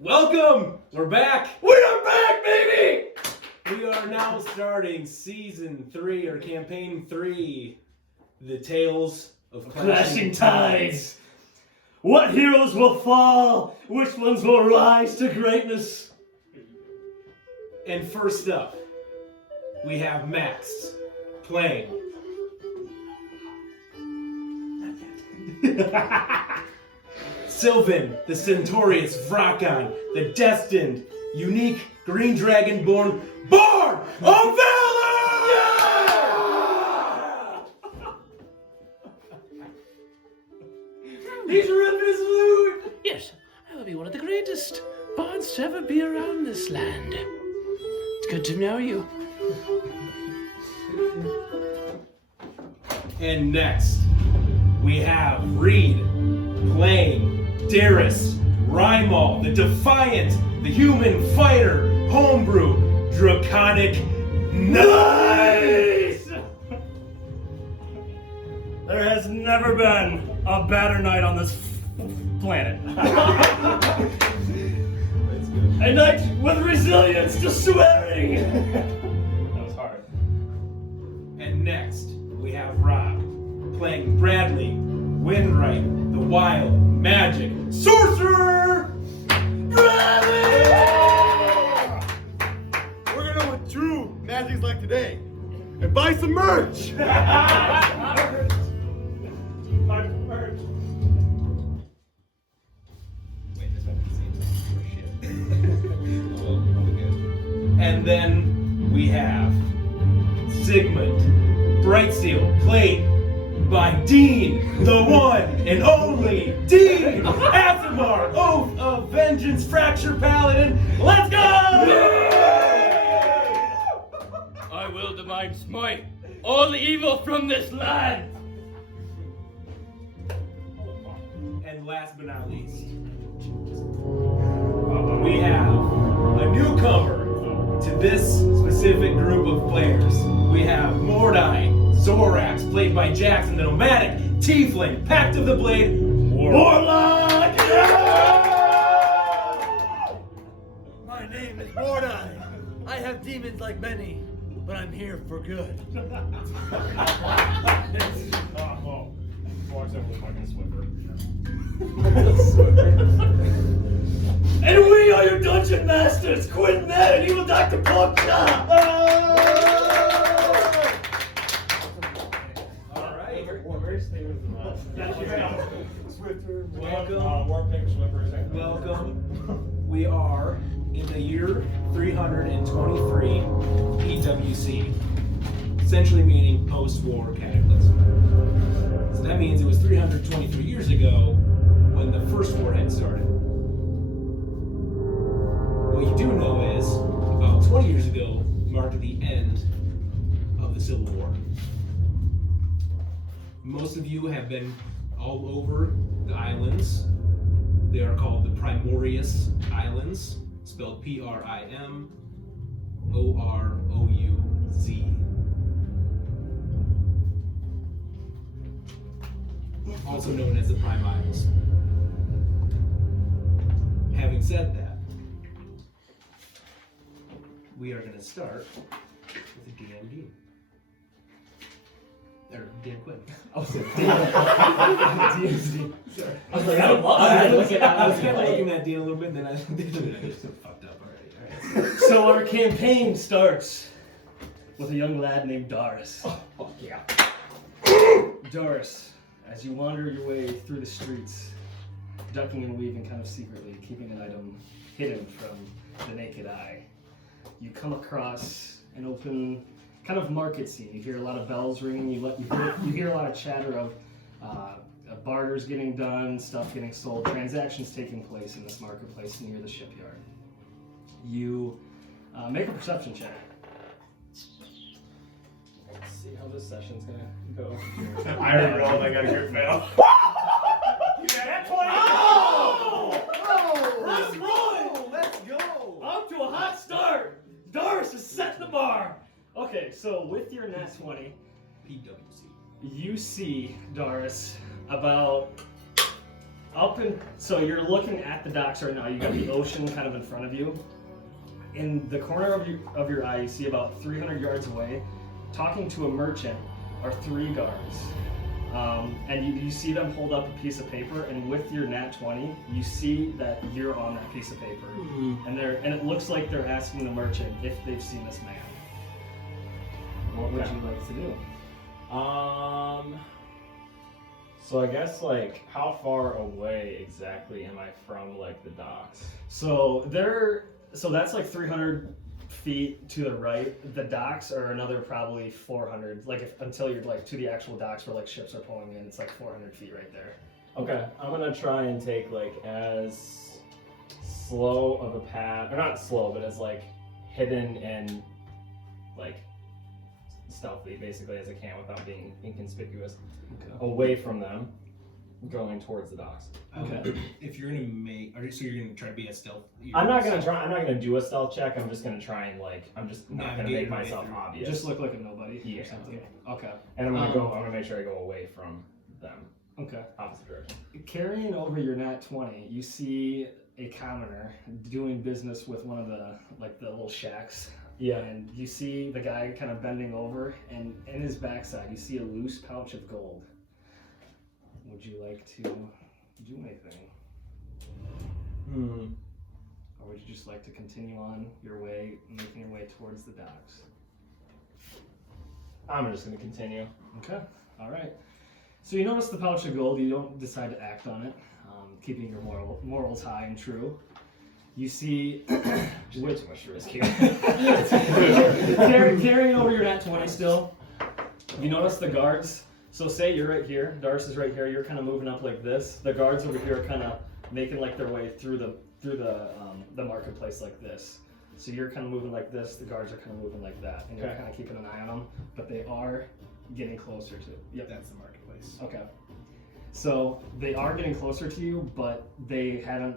Welcome! We're back! We are back, baby! We are now starting Season 3, or Campaign 3, The Tales of Clashing Tides. What heroes will fall? Which ones will rise to greatness? And first up, we have Max playing. Sylvin, the Centaurius Vrakon, the destined, unique, green dragon-born Bard of Valor! Yeah! He's ripping his loot! Yes, I will be one of the greatest bards to ever be around this land. It's good to know you. And next, we have Reed playing Darris, Rymal, the Defiant, the Human Fighter, Homebrew, Draconic Nice! There has never been a better night on this planet. A night with resilience to swearing! That was hard. And next, we have Rob playing Bradley, Windwright, the Wild Magic Sorcerer! Bradley! We're gonna know what true magic's like today and buy some merch! And then we have Sigmond, Brightsteel, played by Dean, the one and only Dean Asimar, Oath of Vengeance, Fracture Paladin. Let's go! I will divine smite all evil from this land! And last but not least, we have a newcomer to this specific group of players. We have Mordai, Zorax, played by Jackson, the nomadic tiefling, Pact of the Blade, Warlock! Yeah! My name is Mordai. I have demons like many, but I'm here for good. And we are your dungeon masters, Quinn Ned and Evil Dr. Porkchop! Alright. Welcome. We are in the year 323 PWC, essentially meaning post-war cataclysm. So that means it was 323 years ago when the first war had started. What you do know is, about 20 years ago marked the end of the Civil War. Most of you have been all over the islands. They are called the Primoriouz Islands, spelled P-R-I-M-O-R-O-U-Z. Also known as the Prime Isles. Having said that, we are going to start with a DMD. Or Dan Quinn. Oh, sorry. DMD. Sorry. I was kind of looking at Dan a little bit, and then I just fucked up already. All right. So our campaign starts with a young lad named Darris. Oh yeah. Darris, as you wander your way through the streets, ducking and weaving kind of secretly, keeping an item hidden from the naked eye, you come across an open kind of market scene. You hear a lot of bells ringing, you hear a lot of chatter of barters getting done, stuff getting sold, transactions taking place in this marketplace near the shipyard. You make a perception check. Let's see how this session's gonna go. I already rolled, I got a good fail. Let's roll! Let's go! Off to a hot start! Darris is setting the bar! Okay, so with your nat 20, PWC. you see, Darris, about So you're looking at the docks right now. You got the ocean kind of in front of you. In the corner of your eye, you see about 300 yards away, talking to a merchant, are 3 guards. And you see them hold up a piece of paper, and with your nat 20, you see that you're on that piece of paper. And it looks like they're asking the merchant if they've seen this man. What would you like to do? So I guess like how far away exactly am I from like the docks? So that's like 300 feet to the right. The docks are another probably 400. Like until you're like to the actual docks where like ships are pulling in, it's like 400 feet right there. Okay, I'm gonna try and take like as slow of a path, or not slow, but as like hidden and like stealthy basically as I can without being inconspicuous. Away from them, going towards the docks. Okay. If you're gonna so you're gonna try to be a stealth. I'm not gonna do a stealth check. I'm just gonna try and like, I'm just not gonna make myself obvious. Just look like a nobody Yeah. or something. Okay. And I'm gonna make sure I go away from them. Okay. Opposite direction. Carrying over your nat 20, you see a commoner doing business with one of the little shacks. Yeah. And you see the guy kind of bending over, and in his backside, you see a loose pouch of gold. Would you like to do anything? Or would you just like to continue on your way, making your way towards the docks? I'm just gonna continue. Okay. All right. So you notice the pouch of gold. You don't decide to act on it, keeping your morals high and true. You see, Way too much risk here. carrying over your nat 20 still. You notice the guards. So say you're right here, Darris is right here. You're kind of moving up like this. The guards over here are kind of making like their way through the marketplace like this. So you're kind of moving like this. The guards are kind of moving like that, and you're kind of keeping an eye on them. But they are getting closer to. Yep, That's the marketplace. Okay. So they are getting closer to you, but they haven't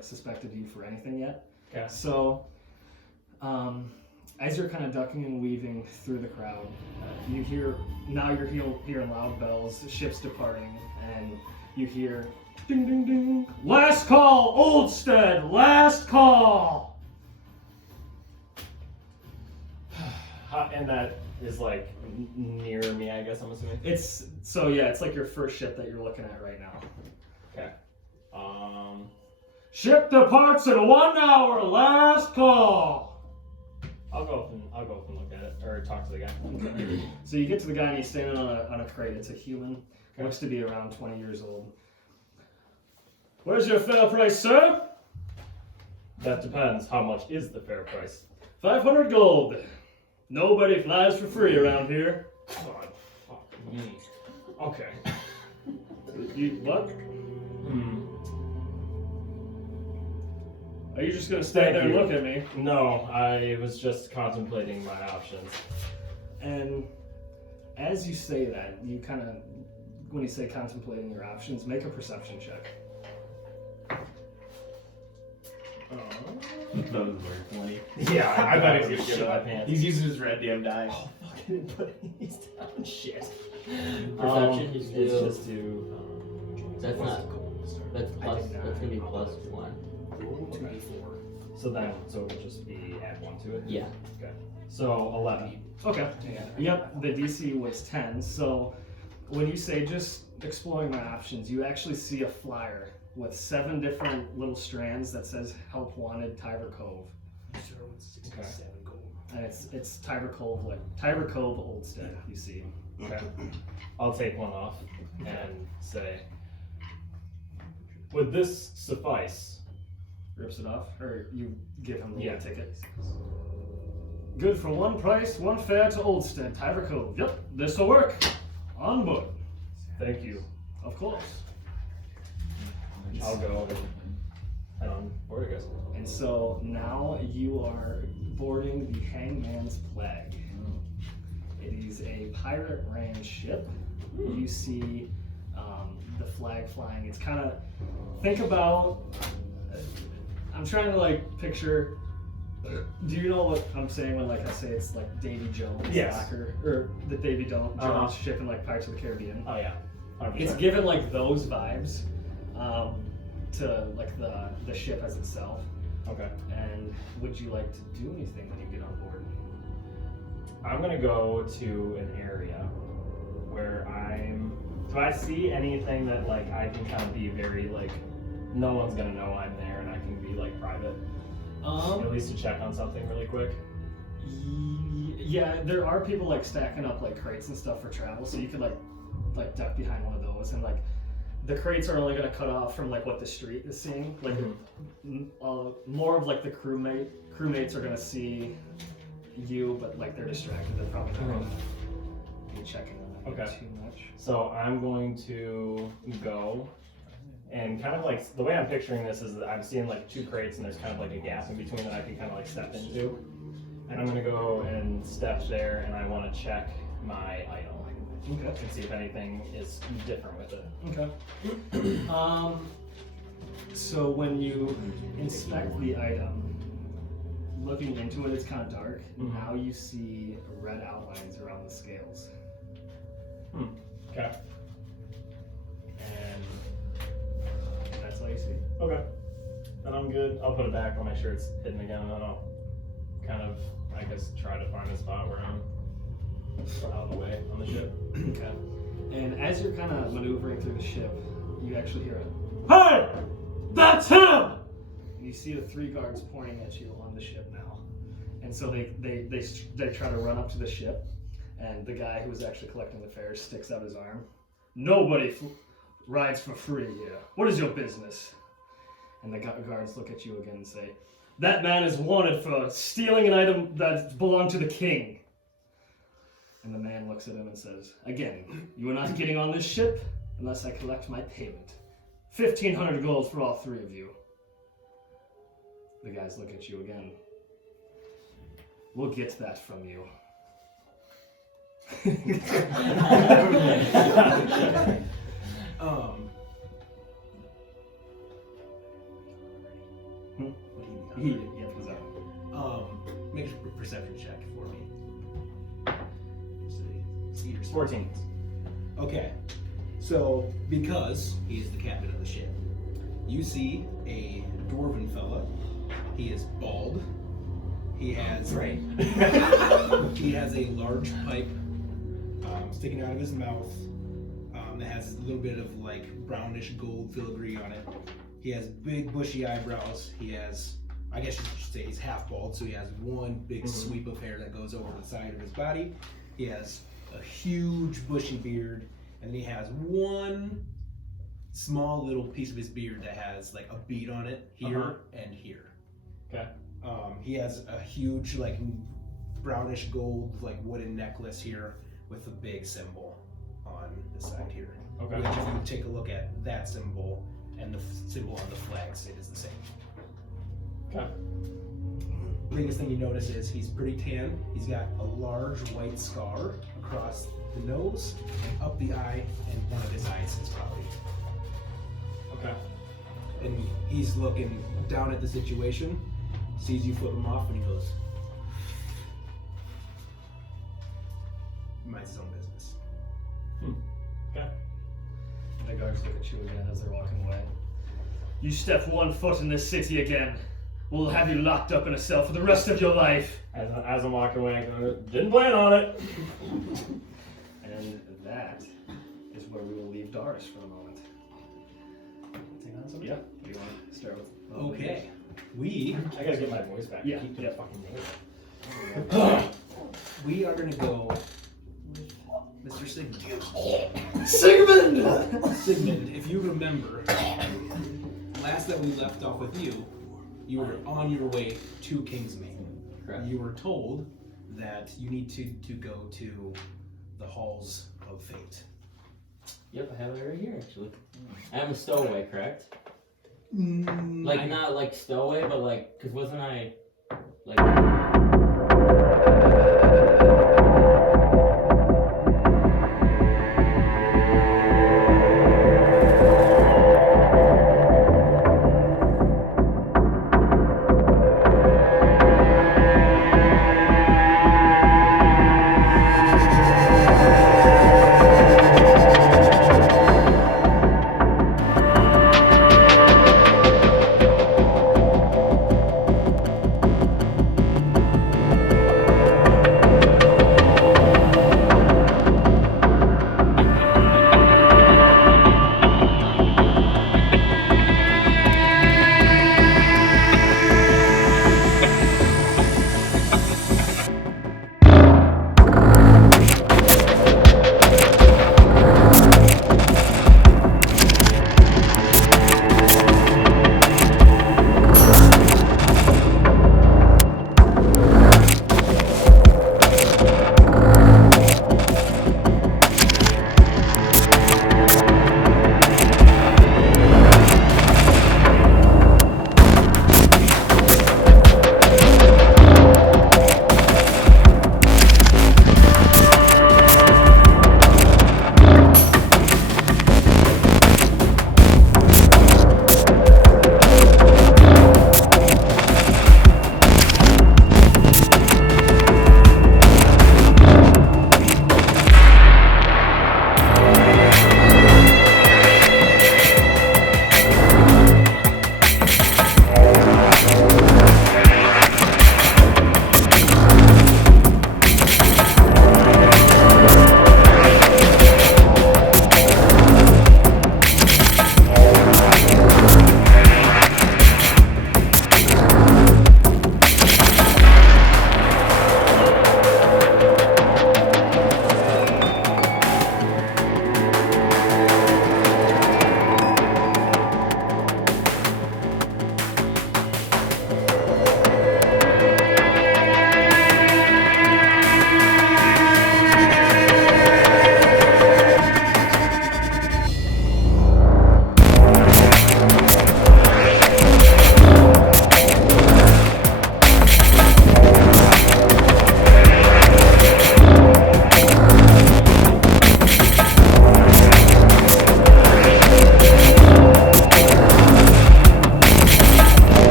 suspected you for anything yet. Okay. So, as you're kind of ducking and weaving through the crowd, you're hearing loud bells, ships departing, and you hear ding ding ding. Last call, Oldstead. Last call. And that is like near me, I guess I'm assuming. It's like your first ship that you're looking at right now. Okay. Ship departs in 1 hour. Last call. I'll go up and look at it or talk to the guy. Okay. So you get to the guy and he's standing on a crate. It's a human. Looks to be around 20 years old. Where's your fair price, sir? That depends. How much is the fair price? 500 gold. Nobody flies for free around here. God, fuck me. Okay. What? Are you just gonna Thank stand there and you. look at me? No, I was just contemplating my options. And as you say that, you kind of, when you say contemplating your options, make a perception check. That was very funny. Yeah, I thought he was gonna shit give my up. pants. He's using his red damn die. Oh, fucking put these down. Shit. Perception is It's still- just to. That's not. That's plus. That's gonna be plus 1. So it would just be add 1 to it? Yeah. Okay. So 11. Okay. Yep, the DC was 10. So when you say just exploring my options, you actually see a flyer with 7 different little strands that says "Help Wanted, Tiber Cove," Okay. and it's Tiber Cove, Oldstead. You see. Okay. I'll take one off and say, would this suffice? Rips it off, or you give him the Yeah. little ticket. Good for 1 price, 1 fare to Oldstead, Tiber Cove. Yep, this'll work. On board. Thank you. Of course. I'll go and head on board, I guess. And so now you are boarding the Hangman's Flag. It is a pirate ran ship. You see the flag flying. It's kind of, think about, I'm trying to picture, do you know what I'm saying when I say it's like Davy Jones Yes. soccer, or the Davy Jones Uh-huh. ship in Pirates of the Caribbean? Oh, yeah. 100%. It's given those vibes, to like the ship as itself. Okay. And would you like to do anything when you get on board? I'm gonna go to an area where do I see anything that like I can kind of be very like, no one's gonna know I'm there and I can be like private? At least to check on something really quick. Yeah, there are people like stacking up like crates and stuff for travel, so you could like duck behind one of those, and like the crates are only gonna cut off from like what the street is seeing. Like more of like the crewmates are gonna see you, but like they're distracted. They're probably not gonna be checking on you too much. So I'm going to go, and kind of like the way I'm picturing this is that I'm seeing like 2 crates and there's kind of like a gap in between that I can kind of like step into. And I'm gonna go and step there, and I want to check my item. Okay. And see if anything is different with it. Okay. So when you inspect the item, looking into it, it's kind of dark. Now you see red outlines around the scales. Okay. And that's all you see. Okay. Then I'm good. I'll put it back. I'll make sure it's hidden again, and then I'll kind of, I guess, try to find a spot where I'm out of the way on the ship. Okay. And as you're kind of maneuvering through the ship, you actually hear a, Hey! That's him! and you see the 3 guards pointing at you on the ship now. And so they try to run up to the ship, and the guy who was actually collecting the fares sticks out his arm. Nobody rides for free here. What is your business? And the guards look at you again and say, that man is wanted for stealing an item that belonged to the king. And the man looks at him and says, again, you are not getting on this ship unless I collect my payment. 1,500 gold for all 3 of you. The guys look at you again. We'll get that from you. Make a perception check for me. See your 14. Okay, so because he is the captain of the ship, you see a dwarven fella. He is bald. He has he has a large pipe sticking out of his mouth that has a little bit of like brownish gold filigree on it. He has big bushy eyebrows. He has, I guess you should say he's half bald, so he has one big sweep of hair that goes over the side of his body. He has a huge bushy beard, and then he has one small little piece of his beard that has like a bead on it here and here. Okay. He has a huge like brownish gold like wooden necklace here with a big symbol on the side here. Okay. Which if you take a look at that symbol and the symbol on the flags, it is the same. Okay. Biggest thing you notice is he's pretty tan. He's got a large white scar across the nose and up the eye, and one of his eyes is probably. Okay. And he's looking down at the situation, sees you flip him off, and he goes, "Minds his own business." Okay. The guards look at you again as they're walking away. You step 1 foot in this city again, we'll have you locked up in a cell for the rest of your life. As I'm walking away, I go, didn't plan on it. And that is where we will leave Darris for the moment. Take on somebody? Yeah. What do you want to start with? Okay. I gotta get my voice back. Yeah. Keep that fucking voice. We are gonna go with Mr. Sigmond. Sigmond, if you remember, last that we left off with you, you were on your way to Kingsmane. Correct. You were told that you need to go to the halls of fate. Yep, I have it right here actually. I am a stowaway, correct? Mm, Like not like stowaway, but like, cause wasn't I like?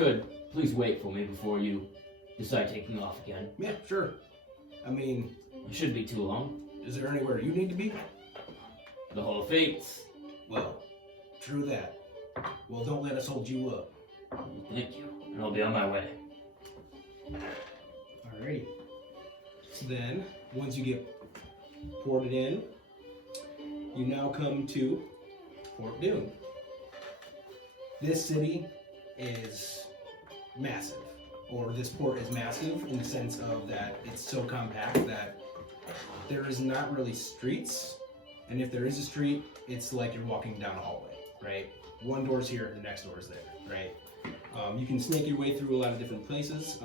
could, please wait for me before you decide taking off again. Yeah, sure. I mean, It shouldn't be too long. is there anywhere you need to be? The Hall of Fates. Well, true that. Well, don't let us hold you up. Thank you. And I'll be on my way. Alrighty. So then, once you get ported in, you now come to Port Dune. This city is massive, or this port is massive in the sense of that it's so compact that there is not really streets, and if there is a street, it's like you're walking down a hallway, right? One door's here, the next door's there, right? You can snake your way through a lot of different places.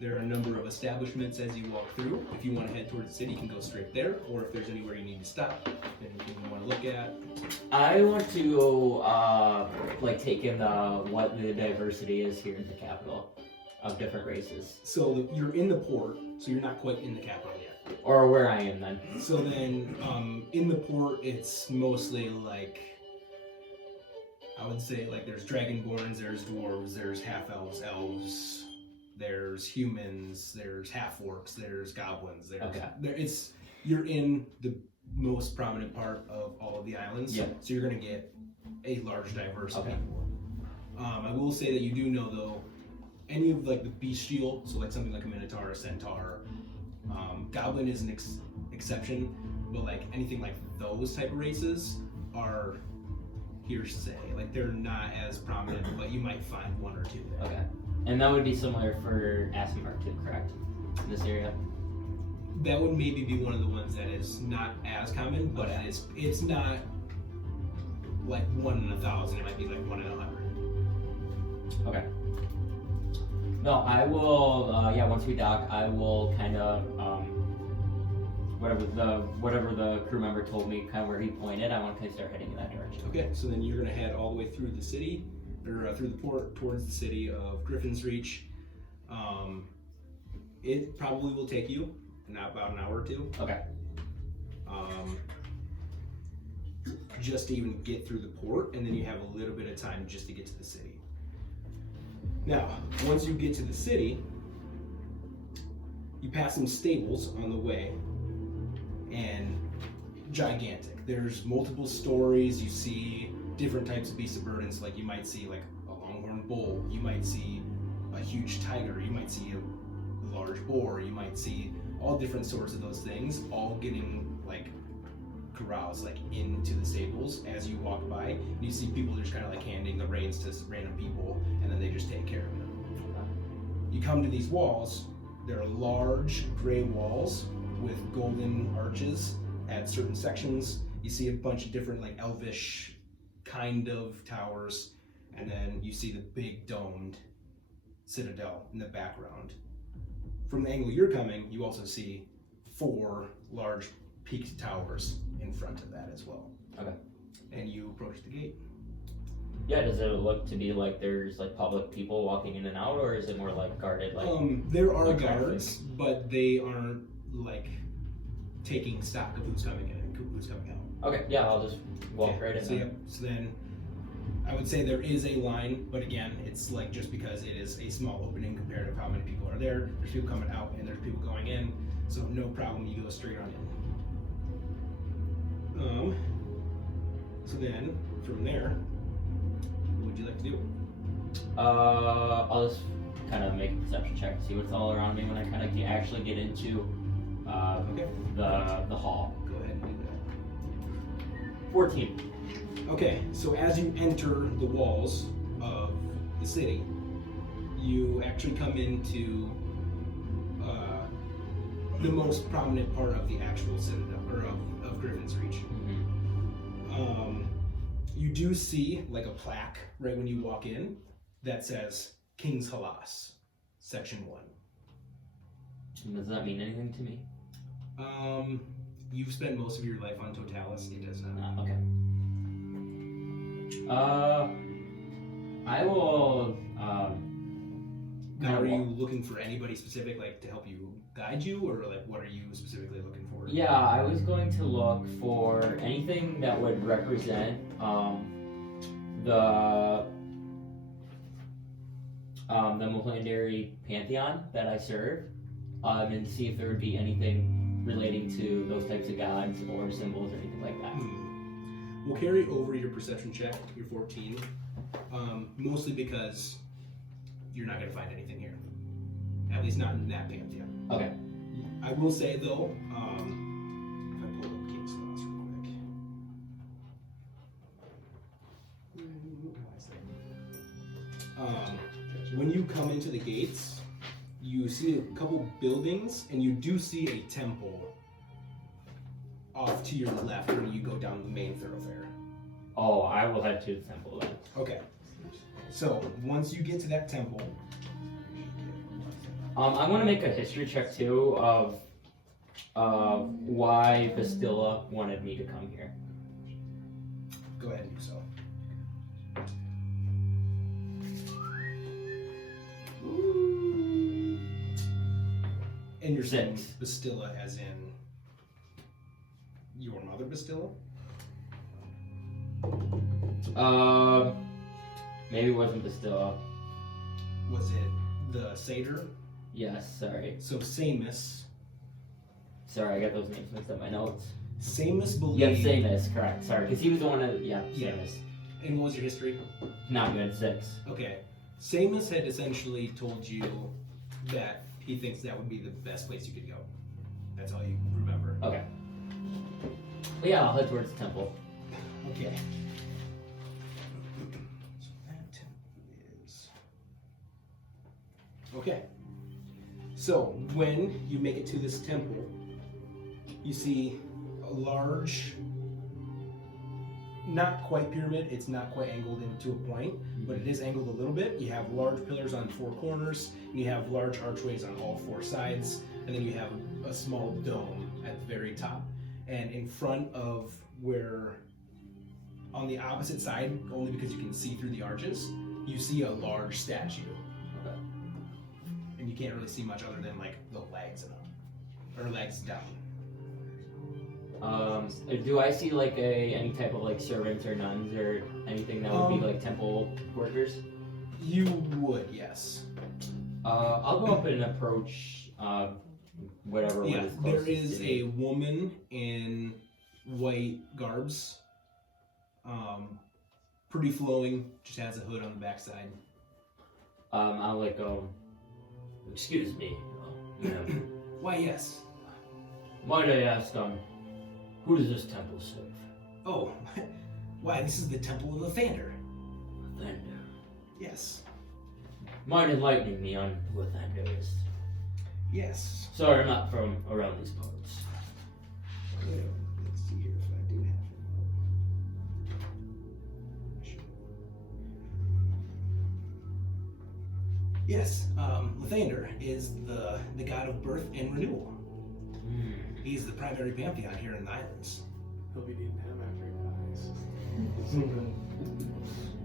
There are a number of establishments as you walk through. If you want to head towards the city, you can go straight there, or if there's anywhere you need to stop, anything you want to look at. I want to like take in what the diversity is here in the capital of different races, So you're in the port, so you're not quite in the capital yet. or where I am then. So then, in the port, it's mostly like, I would say like there's dragonborns, there's dwarves, there's half-elves, elves, there's humans, there's half-orcs, there's goblins, there's Okay. you're in the most prominent part of all of the islands. Yeah. So you're gonna get a large diverse Okay. people. I will say that you do know though, any of like the bestial, so like something like a minotaur, a centaur, goblin is an exception, but like anything like those type of races are hearsay. Like they're not as prominent, but you might find one or two there. Okay. And that would be similar for Asimar too, correct? In this area. That would maybe be one of the ones that is not as common, but Okay. it's not like 1 in 1,000. It might be like 1 in 100. Okay. No, I will. Once we dock, I will kind of whatever the crew member told me, kind of where he pointed. I want to kind of start heading in that direction. Okay, so then you're gonna head all the way through the city, or through the port towards the city of Griffin's Reach. It probably will take you about an hour or two. Okay. Just to even get through the port, and then you have a little bit of time just to get to the city. Now, once you get to the city, you pass some stables on the way, and gigantic. There's multiple stories. You see different types of beasts of burden. So like you might see like a longhorn bull, you might see a huge tiger, you might see a large boar, you might see all different sorts of those things, all getting like caroused like into the stables as you walk by. And you see people just kind of like handing the reins to random people, and then they just take care of them. You come to these walls. There are large gray walls with golden arches at certain sections. You see a bunch of different like elvish kind of towers, and then you see the big domed citadel in the background. From the angle you're coming, you also see 4 large peaked towers in front of that as well. Okay. And you approach the gate. Yeah. Does it look to be like there's like public people walking in and out, or is it more like guarded? Like. There are like guards, but they aren't like taking stock of who's coming in and who's coming out. Okay. Yeah. I'll just walk Okay, right in. So, then. yep. So then, I would say there is a line, but again, it's like just because it is a small opening compared to how many people are there. There's people coming out and there's people going in, so no problem. You go straight on in. So then from there, what would you like to do? I'll just kind of make a perception check to see what's all around me when I kind of actually get into Okay. the hall. Go ahead and do that. 14. Okay, so as you enter the walls of the city, you actually come into the most prominent part of the actual citadel, or of Griffin's Reach. You do see like a plaque right when you walk in that says King's Halas, Section 1. Does that mean anything to me? You've spent most of your life on Totalis, it does not. Okay. I will. Now, are you looking for anybody specific, like to help you guide you, or like what are you specifically looking for? Yeah, I was going to look for anything that would represent the the Multiplanetary pantheon that I serve, and see if there would be anything relating to those types of gods or symbols or anything like that. We'll carry over your perception check, your 14, mostly because you're not going to find anything here. At least not in that pantheon. Okay. I will say, though, if I pull up King's Laws real quick. When you come into the gates, you see a couple buildings, and you do see a temple off to your left when you go down the main thoroughfare. Oh, I will head to the temple then. Okay. So, once you get to that temple... I'm going to make a history check too of why Bastilla wanted me to come here. Go ahead and do so. And you're saying 6. Bastilla as in your mother Bastilla? Maybe it wasn't Bastilla. Was it the satyr? Yes, sorry. So Samus. Sorry, I got those names mixed up in my notes. Samus believed... Yep, Samus, correct. Sorry, because he was the one that, yeah, Yeah. Samus. And what was your history? Not good, 6. Okay. Samus had essentially told you that he thinks that would be the best place you could go. That's all you remember. Okay. But yeah, I'll head towards the temple. Okay. So that temple is... Okay. So when you make it to this temple, you see a large, not quite pyramid, it's not quite angled into a point, but it is angled a little bit. You have large pillars on 4 corners, and you have large archways on all 4 sides, and then you have a small dome at the very top. And in front of where, on the opposite side, only because you can see through the arches, you see a large statue. Okay. And you can't really see much other than like the legs and up, or legs down. Do I see like any type of like servants or nuns or anything that would be like temple workers? You would, yes. I'll go up and approach whatever one Yeah, is there closest is to a me. woman in white garbs. Pretty flowing, just has a hood on the backside. I'll like go. Excuse me. Why, yes. Might I ask, who does this temple serve? Oh, why, this is the Temple of Lathander. Lathander. Yes. Mind enlightening me on who Lathander is? Yes. Sorry, I'm not from around these parts. Well, let's see here if I do have it. Sure. Yes, Lathander is the god of birth and renewal. He's the primary pantheon here in the islands. He'll be needing him after he dies.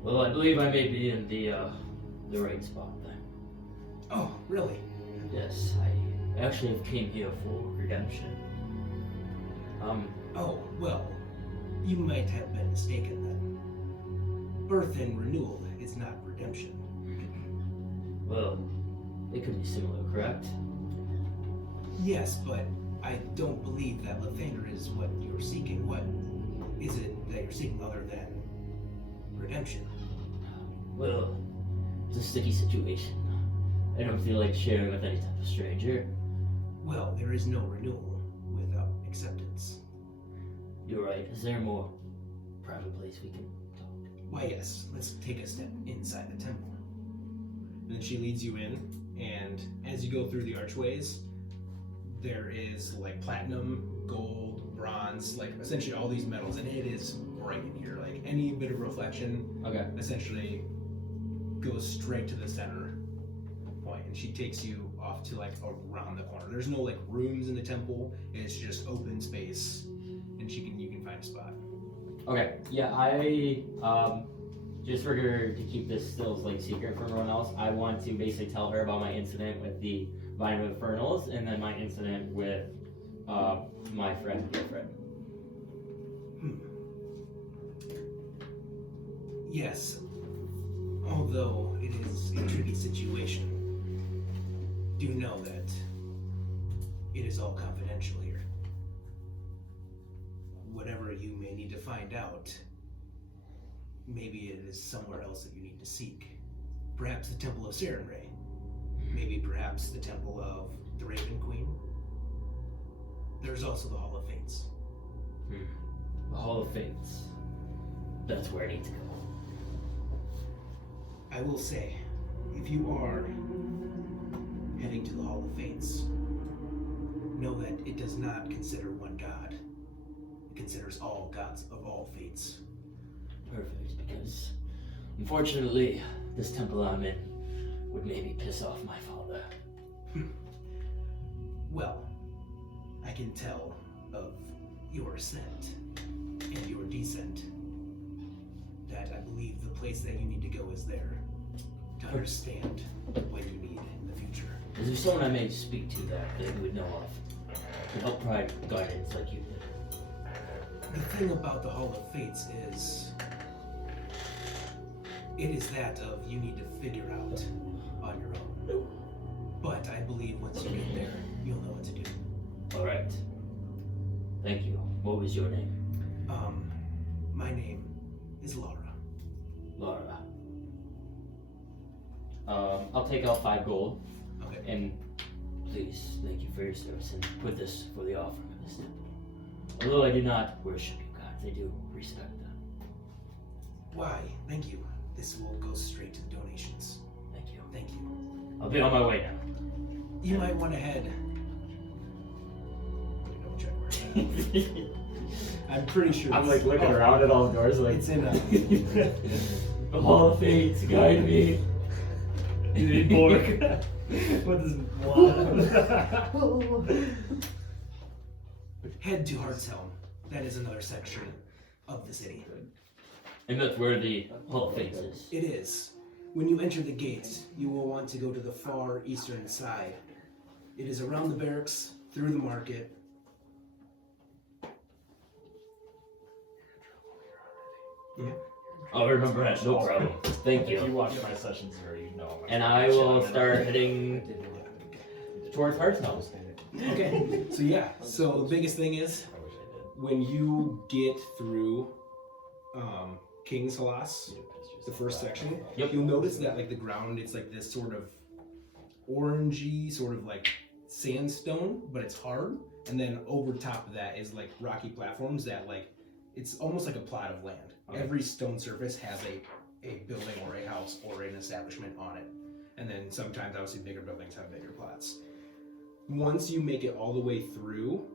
Well, I believe I may be in the right spot then. Oh, really? Yes, I actually came here for redemption. Oh, well, you might have been mistaken then. Birth and renewal is not redemption. Well, they could be similar, correct? Yes, but I don't believe that Lathander is what you're seeking. What is it that you're seeking other than redemption? Well, it's a sticky situation. I don't feel like sharing with any type of stranger. Well, there is no renewal without acceptance. You're right. Is there a more private place we can talk? Why, yes. Let's take a step inside the temple. And then she leads you in, and as you go through the archways, there is like platinum, gold, bronze, like essentially all these metals, and it is bright in here. Like any bit of reflection Okay. essentially goes straight to the center point, and she takes you off to like around the corner. There's no like rooms in the temple, it's just open space, and you can find a spot. Okay. Yeah, I just for her to keep this still like secret from everyone else, I want to basically tell her about my incident with the Vine of Infernals, and then my incident with my friend Wilfred. Yes. Although it is a tricky situation, do know that it is all confidential here. Whatever you may need to find out, maybe it is somewhere else that you need to seek. Perhaps the Temple of Sarenrae. Maybe perhaps the Temple of the Raven Queen. There's also the Hall of Fates. The Hall of Fates. That's where I need to go. I will say, if you are heading to the Hall of Fates, know that it does not consider one god. It considers all gods of all fates. Perfect, because unfortunately, this temple I'm in would maybe piss off my father. Well, I can tell of your ascent and your descent that I believe the place that you need to go is there to understand what you need in the future. Is there someone I may speak to that you would know of to help provide guidance like you did? The thing about the Hall of Fates is it is that of you need to figure out on your own. But I believe once you get there, you'll know what to do. All right. Thank you. What was your name? My name is Laura. Laura. I'll take out 5 gold. Okay. And please, thank you for your service, and put this for the offering of this temple. Although I do not worship you gods, I do respect them. Why? Thank you. This will go straight to the donations. Thank you. Thank you. I'll be on my way now. You might want to head. Let me double check where. I'm pretty sure. I'm like looking around at all the doors, like It's in a. The Hall of Fates, guide me. You need Bork. What is wand? Head to Heart's Helm. That is another section of the city. And that's where the Hall of Fates is. It is. When you enter the gates, you will want to go to the far eastern side. It is around the barracks, through the market. Yeah. I'll remember that, no problem. Thank if you you. watch my sessions here, you know. And I will start heading towards Hearthstone. Okay. So yeah. So the biggest thing is I wish I did. when you get through King's Halas, the first section, Yep. you'll notice that like the ground, it's like this sort of orangey, sort of like sandstone, but it's hard. And then over top of that is like rocky platforms that like it's almost like a plot of land. Okay. Every stone surface has a building or a house or an establishment on it. And then sometimes obviously bigger buildings have bigger plots. Once you make it all the way through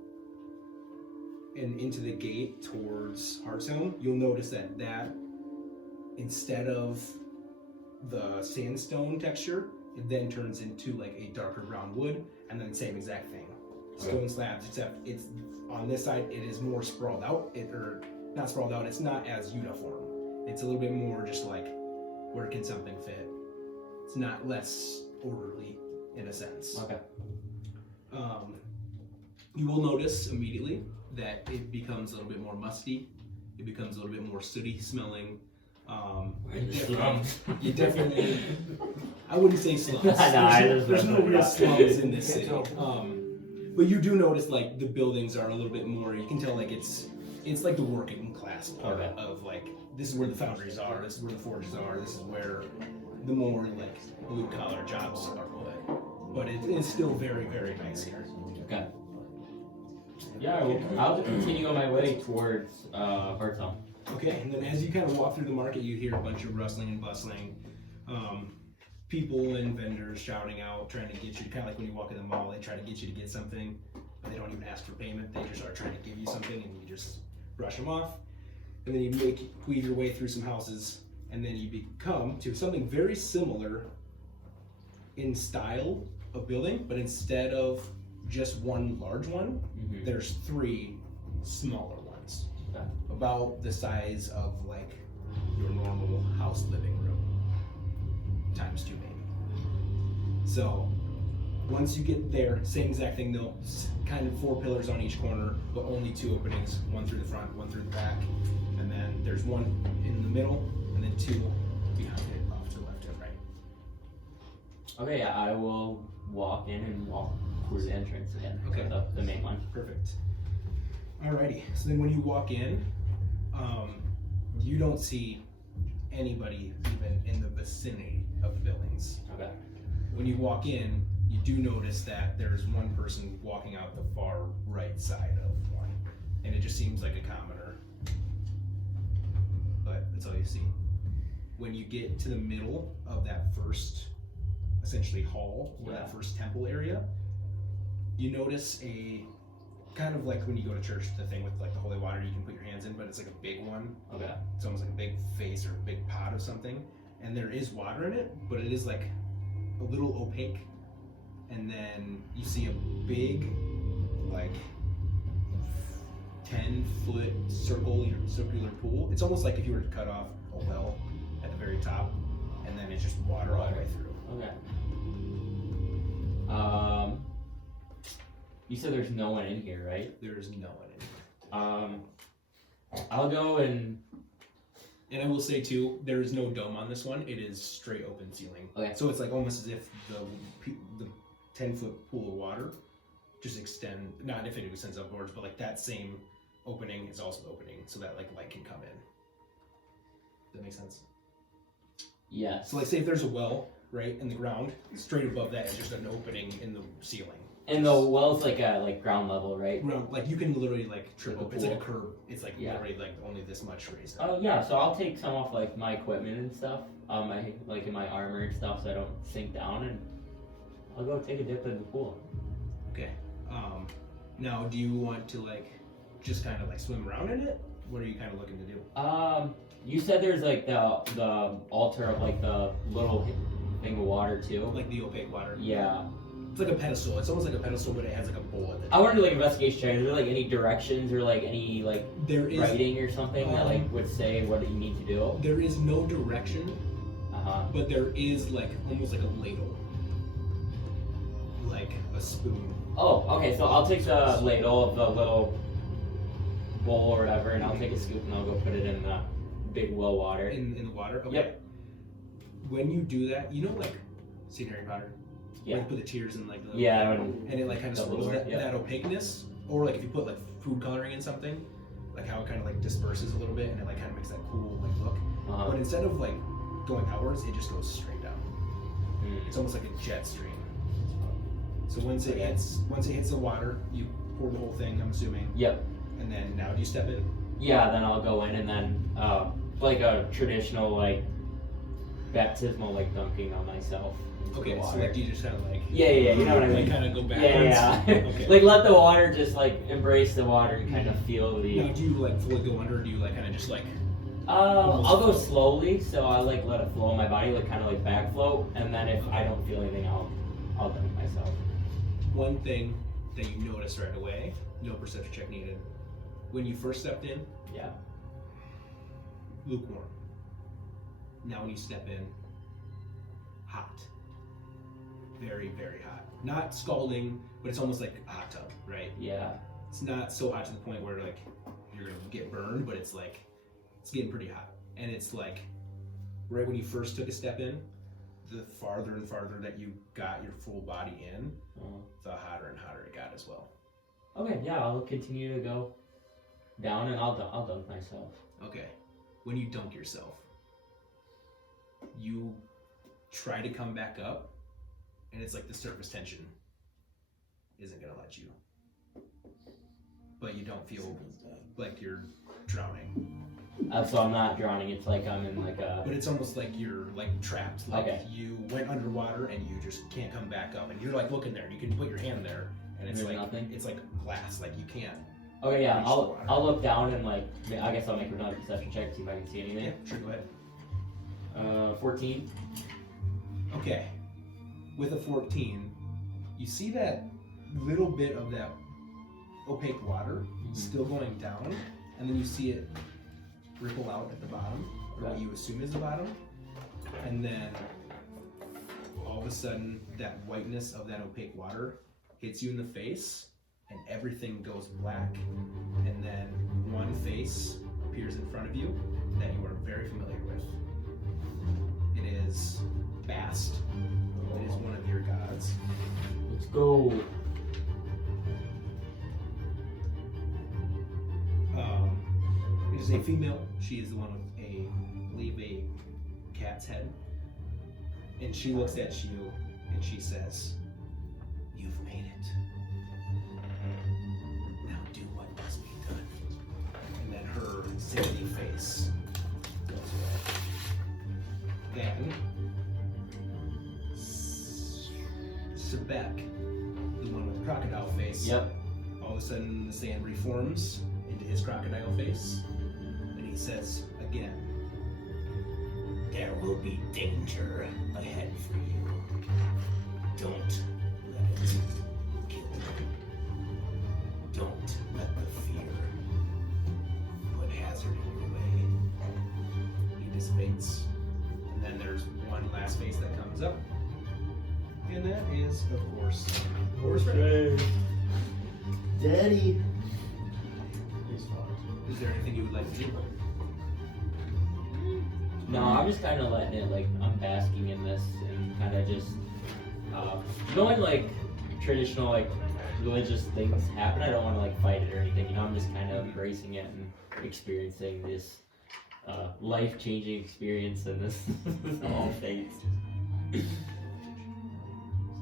and into the gate towards Hearthstone, you'll notice that instead of the sandstone texture, it then turns into like a darker brown wood, and then same exact thing. Stone slabs, except it's on this side, it is more sprawled out, or not sprawled out, it's not as uniform. It's a little bit more just like, where can something fit? It's not less orderly in a sense. Okay. You will notice immediately that it becomes a little bit more musty. It becomes a little bit more sooty smelling. We're in the slums. You definitely, I wouldn't say slums. Nah, There's no real slums in this city. But you do notice like the buildings are a little bit more, you can tell like it's like the working class part Okay. of like, this is where the foundries are, this is where the forges are, this is where the more like blue collar jobs are put. But it is still very, very nice here. Okay. Yeah, I'll continue on my way towards Hearthstone. Okay, and then as you kind of walk through the market, you hear a bunch of rustling and bustling. People and vendors shouting out, trying to get you, kind of like when you walk in the mall, they try to get you to get something, but they don't even ask for payment. They just are trying to give you something, and you just brush them off. And then you weave your way through some houses, and then you come to something very similar in style of building, but instead of just one large one, there's 3 smaller ones. Okay. About the size of like your normal house living room, times 2 maybe. So once you get there, same exact thing though, kind of 4 pillars on each corner, but only 2 openings, one through the front, one through the back, and then there's one in the middle, and then 2 behind it off to the Okay, yeah, I will walk in and walk through the entrance again. Okay. The main one. Perfect. Alrighty. So then when you walk in, you don't see anybody even in the vicinity of the buildings. Okay. When you walk in, you do notice that there's one person walking out the far right side of one. And it just seems like a commoner. But that's all you see. When you get to the middle of that first, essentially hall, or that first temple area, you notice a, kind of like when you go to church, the thing with like the holy water you can put your hands in, but it's like a big one. Okay. It's almost like a big vase or a big pot of something. And there is water in it, but it is like a little opaque. And then you see a big, like 10-foot circular pool. It's almost like if you were to cut off a well at the very top, and then it's just water all the way through. Okay. You said there's no one in here, right? There is no one in here. I'll go and. And I will say too, there is no dome on this one. It is straight open ceiling. Okay. So it's like almost as if the 10-foot pool of water just extend, not if it extends upwards, but like that same opening is also opening so that like light can come in. Does that make sense? Yes. So like say if there's a well, right, in the ground, straight above that is just an opening in the ceiling. And the well's like ground level, right? Ground, like you can literally like trip Like a over. It's like a pool. curb. It's like literally like only this much raised up. Oh yeah, so I'll take some off like my equipment and stuff, my like in my armor and stuff, so I don't sink down, and I'll go take a dip in the pool. Okay. Now do you want to like just kind of like swim around in it? What are you kind of looking to do? You said there's like the altar of like the little thing of water too. Like the opaque water. Yeah. It's like a pedestal. It's almost like a pedestal, but it has like a bowl at the top. I want to do like investigation check. Is there like any directions or like any like There is writing or something that like would say what you need to do? There is no direction, Uh-huh. but there is like almost like a ladle, like a spoon. Oh, okay. So I'll take the ladle of the little bowl or whatever, and I'll take a scoop and I'll go put it in the big well water. In the water. Okay. Yep. When you do that, you know, like, see Harry Potter. Yeah. Like put the tears in like the Yeah. and it like kind of Double swirls door, that opaqueness, or like if you put like food coloring in something, like how it kind of like disperses a little bit and it like kind of makes that cool like look. Uh-huh. But instead of like going outwards, it just goes straight down. Mm. It's almost like a jet stream. So once it hits the water, you pour the whole thing, I'm assuming. Yep. And then now do you step in? Yeah, then I'll go in and then like a traditional like baptismal like dunking on myself into the Okay, so water. like do you just kind of like Yeah, you know what I mean. like kind of go backwards? Yeah. Okay. Like let the water just like embrace the water and kind of feel the. Now do you like fully go under, or do you like kind of just like? I'll go slowly, so I like let it flow in my body, like kind of like back float, and then if I don't feel anything, I'll dunk myself. One thing that you notice right away, no perception check needed. When you first stepped in, Yeah. lukewarm. Now when you step in, hot. Very, very hot. Not scalding, but it's almost like a hot tub, right? Yeah. It's not so hot to the point where like you're gonna get burned, but it's like it's getting pretty hot. And it's like right when you first took a step in, the farther and farther that you got your full body in, the hotter and hotter it got as well. Okay. Yeah, I'll continue to go down, and I'll dunk myself. Okay. When you dunk yourself, you try to come back up, and it's like the surface tension isn't gonna let you. But you don't feel like you're drowning. So I'm not drowning. It's like I'm in like a. But it's almost like you're like trapped. Like Okay. you went underwater and you just can't come back up. And you're like looking there. You can put your hand there, and it's There's like nothing? it's like glass. Like you can't. Okay, yeah. reach the I'll water. I'll look down and like I guess I'll make another perception check to see if I can see anything. Yeah, sure. Go ahead. 14. Okay. With a 14, you see that little bit of that opaque water still going down, and then you see it ripple out at the bottom, or what you assume is the bottom, and then all of a sudden that whiteness of that opaque water hits you in the face, and everything goes black, and then one face appears in front of you that you are very familiar with. It is Bast, It is one of your gods. Let's go. It is a female. She is the one with I believe a cat's head. And she looks at you and she says, "You've made it. Now do what must be done." And then her silly face goes away. Then Sebek, the one with the crocodile face. Yep. All of a sudden the sand reforms into his crocodile face. And he says again, "There will be danger ahead for you. Don't let it kill you. Don't let the fear put hazard in your way." He dissipates. And then there's one last face that comes up. And that is, of course, Ray. Daddy. Is there anything you would like to do? No, I'm just kind of letting it, like, I'm basking in this and kind of just, knowing, like, traditional, like, religious things happen, I don't want to, like, fight it or anything, you know, I'm just kind of embracing it and experiencing this, life-changing experience in this, all faith.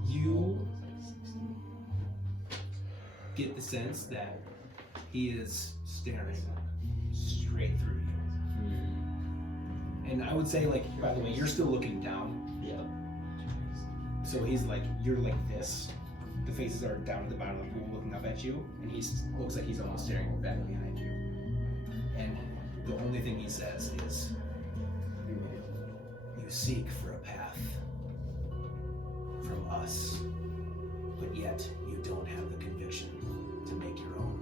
You get the sense that he is staring straight through you. And I would say, like, by the way, you're still looking down. Yeah. So he's like, you're like this. The faces are down at the bottom of the pool looking up at you. And he looks like he's almost staring back behind you. And the only thing he says is, "You seek for a path from us, but yet you don't have the conviction to make your own.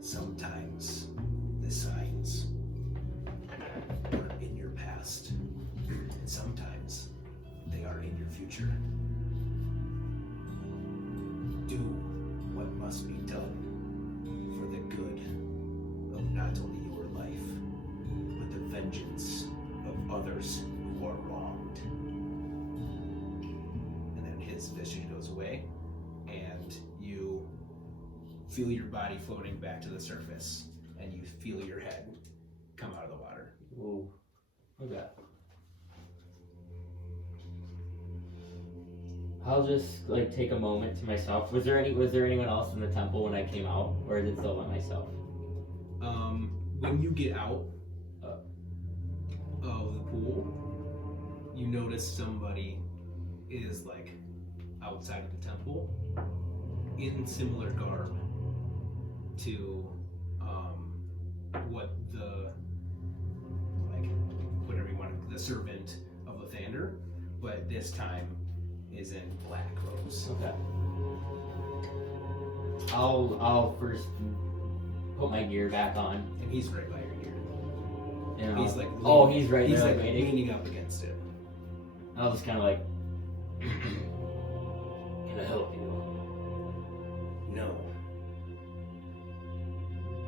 Sometimes the signs are in your past, and sometimes they are in your future. Do what must be done for the good of not only your life, but the vengeance of others who are wronged." And then his vision goes away, and you feel your body floating back to the surface, and you feel your head come out of the water. Whoa. Okay. I'll just like take a moment to myself. Was there anyone else in the temple when I came out, or is it still by myself? When you get out of the pool, you notice somebody is like outside of the temple in similar garb to what the whatever you want, the servant of Lathander, but this time is in black robes. Okay. I'll first put my gear back on. And he's right by your gear. And He's like he's right he's there like waiting. leaning up against it. I'll just kind of like, can I help you? No.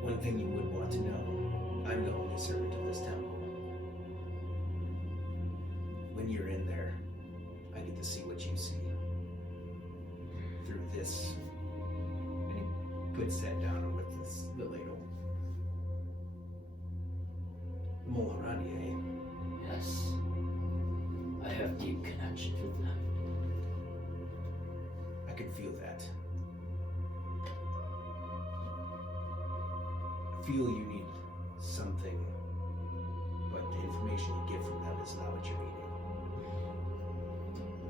One thing you would want to know, I'm the only servant of this temple. When you're in there, I get to see what you see. Through this. And he puts that down with the ladle. Moharani, eh? Yes. I have deep connections with them. I could feel that. I feel you need something, but the information you get from them is not what you're needing.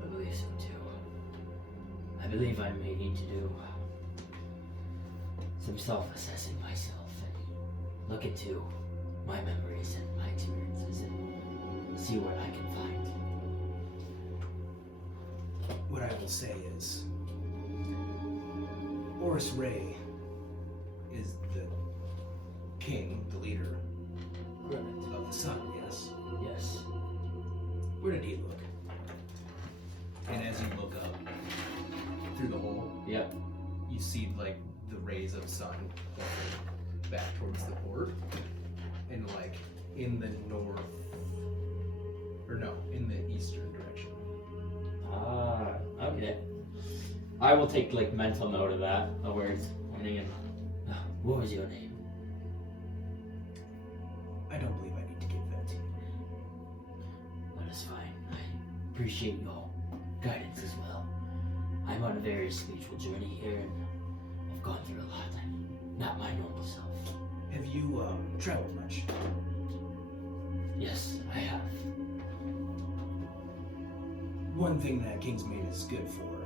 I believe so too. I believe I may need to do some self-assessing myself and look into my memories and my experiences and see what I can find. What I will say is, Oris Ray is the king, the leader of the sun, yes? Yes. Where did he look? And as you look up through the hole, Yep. you see like the rays of sun going back towards the port, and like in the Or no, in the eastern direction. Ah, okay. I will take like mental note of that. Of where it's pointing in. What was your name? I don't believe I need to give that to you. That is fine. I appreciate your guidance as well. I'm on a very spiritual journey here, and I've gone through a lot. I'm not my normal self. Have you traveled much? Yes, I have. One thing that Kingsmane is good for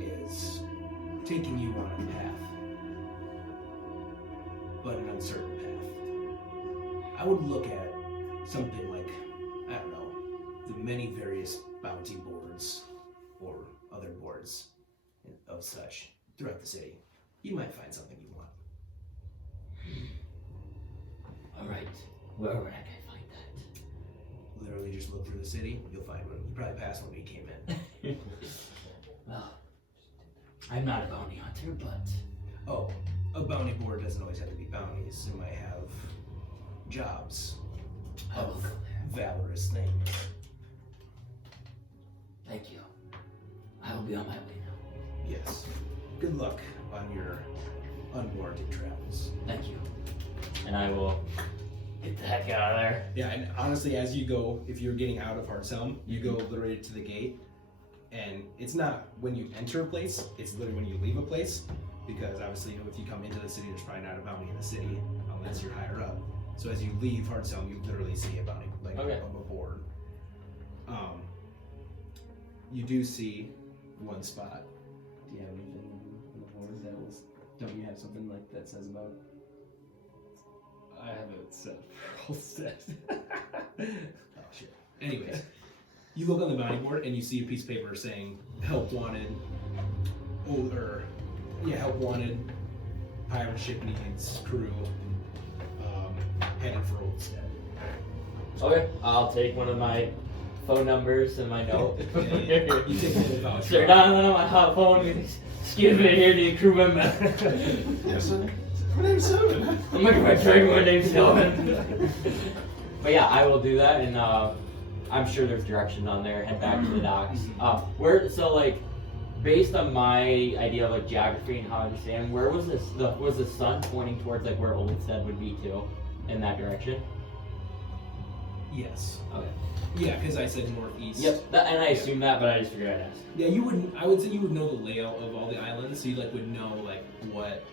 is taking you on a path, but an uncertain path. I would look at something like, I don't know, the many various bounty boards or other boards of such throughout the city. You might find something you want. Alright, where would I find that? Literally just look through the city, you'll find one. You probably passed one when you came in. Well, I'm not a bounty hunter, but... Oh, a bounty board doesn't always have to be bounties. It might have jobs I will of go there. valorous things. Thank you. I will be on my way now. Yes. Good luck on your unwarranted travels. Thank you. And I will get the heck out of there. Yeah, and honestly, as you go, if you're getting out of Hearthelm, you go literally to the gate, and it's not when you enter a place, it's literally when you leave a place, because obviously, if you come into the city, there's probably not a bounty in the city, unless you're higher up. So as you leave Hearthelm, you literally see a bounty, like Okay. of a board. You do see one spot. Do you have anything on the board that was? Don't you have something like that says about? I have it set for Oldstead. Oh shit. Anyways, you look on the bounty board and you see a piece of paper saying help wanted, help wanted, pirate ship needs crew, headed for Oldstead. Okay, I'll take one of my phone numbers and my note. You take the voucher. Sir, down on my hot phone. Excuse me, here to your crew member. Yes, sir. My name's Sylvin. I'm looking for a dragon. My name's Sylvin. But yeah, I will do that, and I'm sure there's directions on there. Head back to the docks. Based on my idea of like geography and how I understand, where was was the sun pointing towards like where Oldstead would be too, in that direction? Yes. Okay. Yeah, because I said northeast. Yep. And I assumed that, but I just figured I'd ask. Yeah, you wouldn't. I would say you would know the layout of all the islands, so you would know what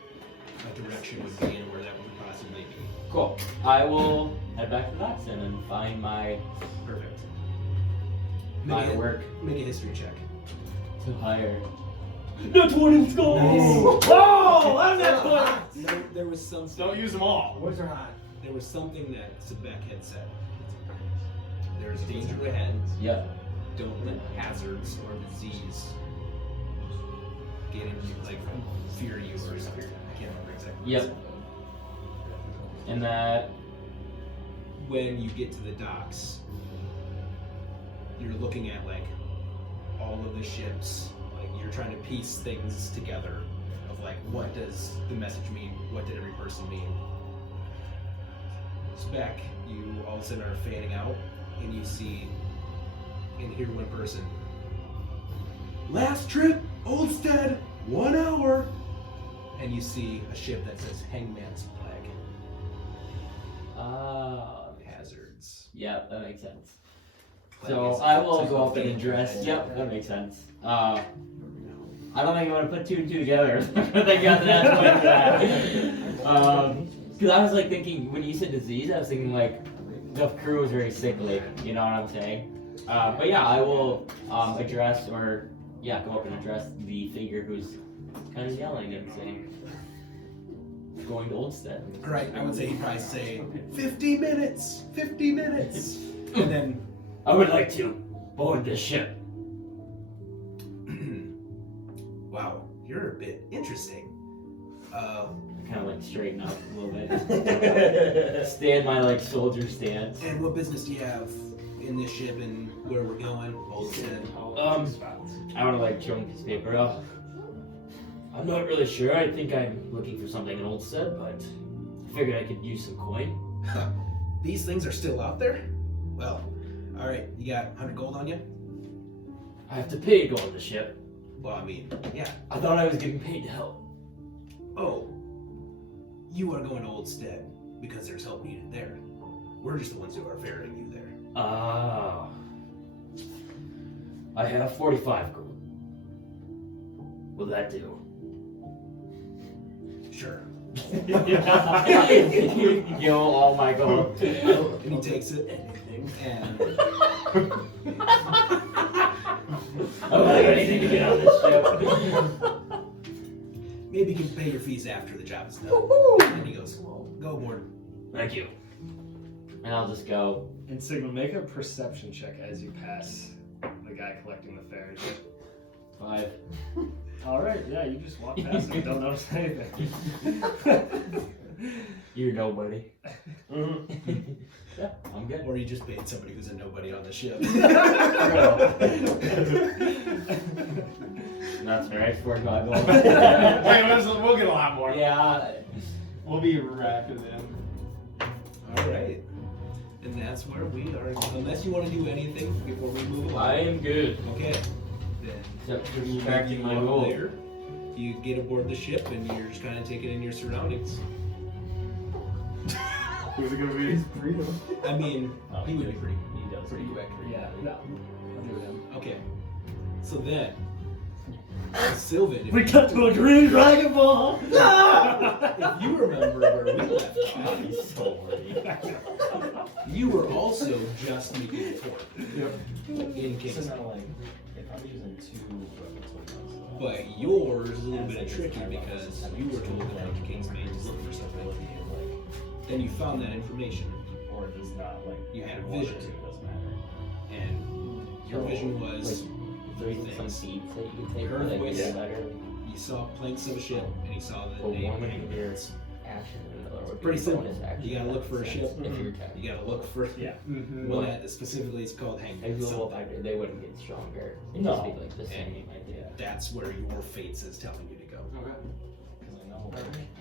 a direction would be and where that would possibly be. Cool. I will head back to the docks then and find my Perfect. work. Make a history check. To hire. Not 20 skulls! Nice. Oh, I'm not 20! There was something. Don't use them all. Boys are hot. There was something that Sebek had said. There's danger ahead. Yep. Don't let hazards or disease get in you, like fear you or something. I can't remember exactly. Yep. And that. When you get to the docks, you're looking at like all of the ships. Like you're trying to piece things together of like what does the message mean? What did every person mean? Spec, you all of a sudden are fanning out, and you see and hear one person. Last trip, Oldstead, 1 hour. And you see a ship that says Hangman's flag. Hazards. Yep, that makes sense. Flag So is- I will it's go like up and a address. flag. Yep, that makes sense. I don't think I'm gonna put 2 and 2 together. Thank God that's that. Because I was like thinking when you said disease, I was thinking like the crew was very sickly. You know what I'm saying? But yeah, I will address or go up and address the figure who's kind of yelling and saying, "Going to Oldstead." Right, I would say he'd probably say 50 minutes, 50 minutes. And then, I would like to board this ship. wow, you're a bit interesting. Kind of like straighten up a little bit. Stand my like soldier stance. And what business do you have in this ship and where we're going? Oldstead. I want to like show him his paper. I'm not really sure. I think I'm looking for something in Oldstead, but I figured I could use some coin. These things are still out there? Well, All right, you got 100 gold on you? I have to pay to go on the ship. Well, I mean, yeah. I thought I was getting paid to help. Oh, you want to go into Oldstead because there's help needed there. We're just the ones who are ferrying you there. Ah. I have 45 gold. Will that do? Sure. Yo, all my gold. And he takes it and I don't have anything to get on this ship. maybe you can pay your fees after the job is done. And he goes, go aboard. Thank you. And I'll just go. And Sigmond, make a perception check as you pass the guy collecting the fares. 5. All right, yeah, you just walk past him, don't notice anything. You're nobody. Yeah, I'm good. Or you just paid somebody who's a nobody on the ship. That's alright, 45 gold. We'll get a lot more. Yeah. We'll be racking them. Alright. And that's where we are. Unless you want to do anything before we move along. I am good. Okay. Then Except for you subtracting my go gold. there. You get aboard the ship and you're just kind of taking in your surroundings. Who's it gonna be? I mean, he would be pretty quick. Yeah, no, I'll do with him. Okay. So then, Sylvin, We cut to a green Dragon Ball! if you remember where we left off, He's so worried. you were also just making the fort Yep. in Kingsmane. now, like, if I'm using 2 weapons, what does that? But yours is a little bit tricky because you were told to come to Kingsmane to look for something. Then you found that information, Or it does not, like, You had a 1 or vision. 2, it doesn't matter. and your vision was Is there even some things. seeds that you can take Heard that voice. get better? You saw planks of a ship, and you saw the But name. one of your action and another would be Pretty simple. bonus action. You gotta look for a ship. If you're attacking. You gotta look for Yeah. one that specifically is called Hangman. If you level up something. higher, they wouldn't get stronger. It'd No. just be like the same idea. That's where your fates is telling you to go. Okay. Because I know.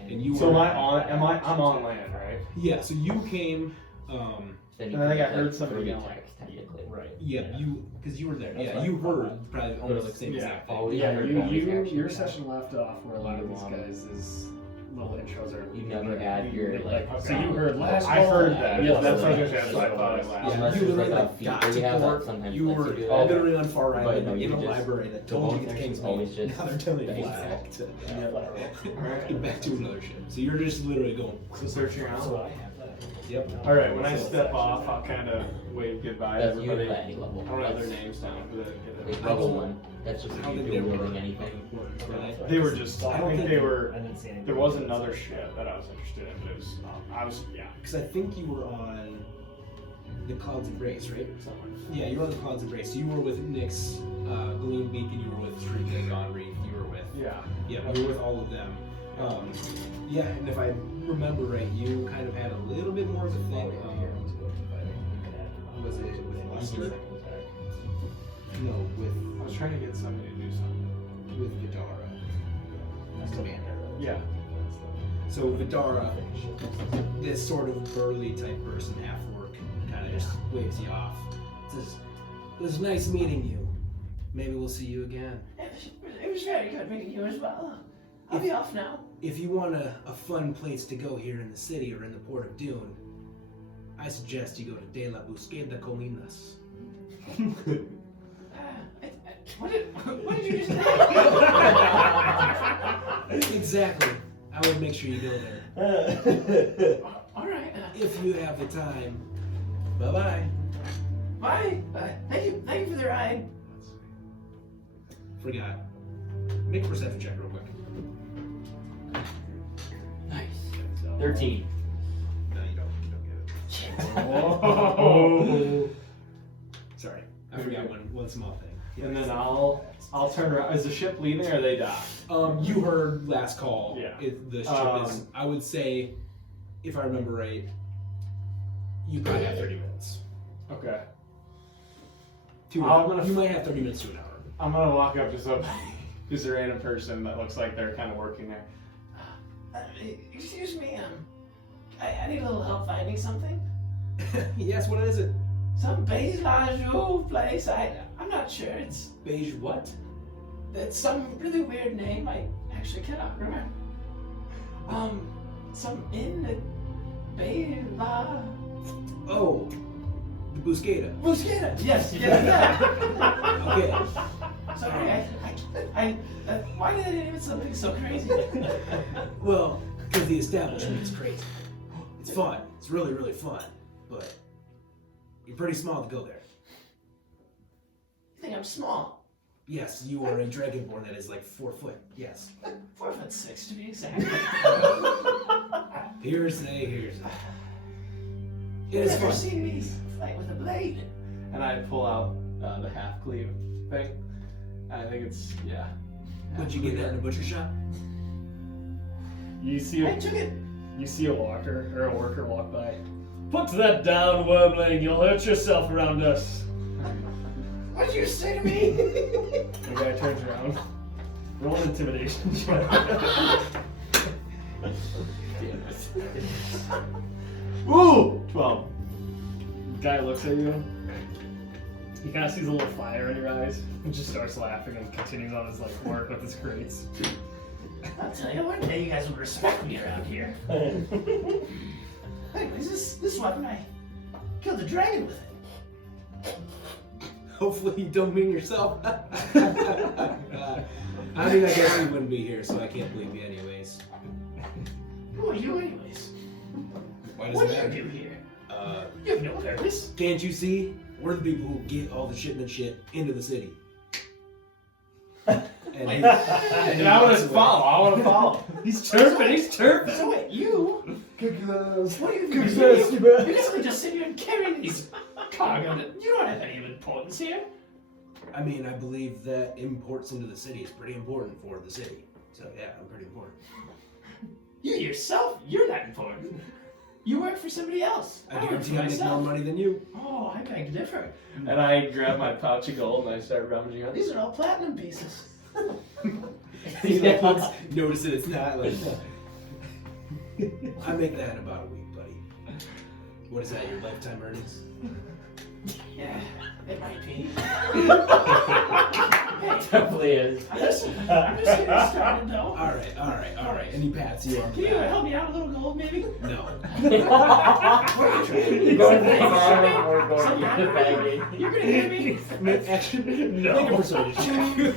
And you So were, I'm on land, right? yeah. So you came. Then And I think can I get, heard like, somebody 3 yelling. attacks technically. Right. Yeah, you because you were there. That's Yeah, what you I thought. heard probably almost the same Yeah. exact thing. Oh, Yeah, heard you, bonus action. your session left off where a lot of these You, guys' little intros are. You never add your like. So you heard last I heard that. Yeah, That's what I was that's gonna say. I thought it Yeah, last. Unless you it's literally like a like feat got where to you have that port. sometimes You lets were you do that. literally on Far But Island no, in you a just- library that the told you to bonus get action is always Kingsmane. just Now they're telling you base back attack. to Alright. get back to another ship. So you're just literally going. So searching around. Yep. Alright, when I step off, I'll kind of wave goodbye to That's you everybody. at any level. I don't have their That's names down, but like level 1. That's just I if don't you're think they were doing anything. they were just. I don't think think- they were. I didn't see anything. There was another ship that I was interested in, but it was. I was. Yeah. Because I think you were on the Clouds Embrace, right? Yeah, you were on the Clouds Embrace. So you were with Nyx, Gleamed Beacon. You were with Shriek and Dawn Reef. You were with. Yeah. Yeah, you were with all of them. Yeah, and if I remember right, you kind of had a little bit more of a thing. Was it with Lester? No, with I was trying to get somebody to do something. Vidara. Commander. Yeah. So Vidara, this sort of burly type person, half orc, kind of just waves you off. Says, "It was nice meeting you. Maybe we'll see you again. It was very good meeting you as well. I'll be off now. If you want a fun place to go here in the city or in the port of Dune, I suggest you go to De La Busqueda Colinas." What did you just say? Exactly. I would make sure you go there. All right. If you have the time. Bye-bye. Bye. Thank you for the ride. Forgot. Make a perception check real quick. Nice. 13. No, you don't get it. Oh. Sorry. I forgot one small thing. And then I'll turn around. Is the ship leaving or are they docked? You heard last call. Yeah. The ship is, I would say, if I remember right, you probably have 30 minutes. Okay. You might have 30 minutes to an hour. I'm gonna walk up to somebody who's a random person that looks like they're kind of working there. Excuse me. I need a little help finding something. Yes, what is it? some beige lingerie place. I'm not sure. Beige what? It's some really weird name. I actually cannot remember. Some inn at beige la. Oh, the Buscata. Buscata. Yes. Okay. Sorry. Why did I name it something so crazy? Well, because the establishment is crazy. It's fun. It's really, really fun. But you're pretty small to go there. You think I'm small? Yes, you are a dragonborn that is like 4 foot. Yes. 4'6" to be exact. Hearsay. It You've is never fun. seen me fight with a blade. And I pull out the half cleave thing. I think it's Would you get that in a butcher shop? You see I took it. You see a walker or a worker walk by. Put that down, wormling. You'll hurt yourself around us. What did you say to me? The guy turns around. Roll an intimidation check. Woo! 12. The guy looks at you. He kind of sees a little fire in your eyes and just starts laughing and continues on his work with his crates. I'll tell you, one day you guys will respect me around here. Anyways, this weapon, I killed a dragon with it. Hopefully you don't mean yourself. I mean, I guess you wouldn't be here, so I can't blame you anyways. Who are you anyways? Why does What it do matter? you do here? Uh, You have no purpose. Can't you see? We're the people who get all the shipment shit into the city. And I want to follow. He's chirping. So wait, you? What are you doing? You're basically just sitting here and carrying these cargo that you don't have any importance here. I mean, I believe that imports into the city is pretty important for the city. So yeah, I'm pretty important. You yourself, you're not important. You work for somebody else. I work for guarantee I make more myself. money than you. Oh, I beg to differ. And I grab my pouch of gold and I start rummaging around. These are all platinum pieces. He like looks, notices it's not like. I make that in about a week, buddy. What is that? Your lifetime earnings? Yeah, it might be. Definitely is. I'm just getting started though. All right. And he pats you on Can the you back. help me out a little gold, maybe? No. What are you trying to do? Going Hey, far, we're going some to kind the of bagging. You're gonna hear me? Make action. No. Make a persuasion check.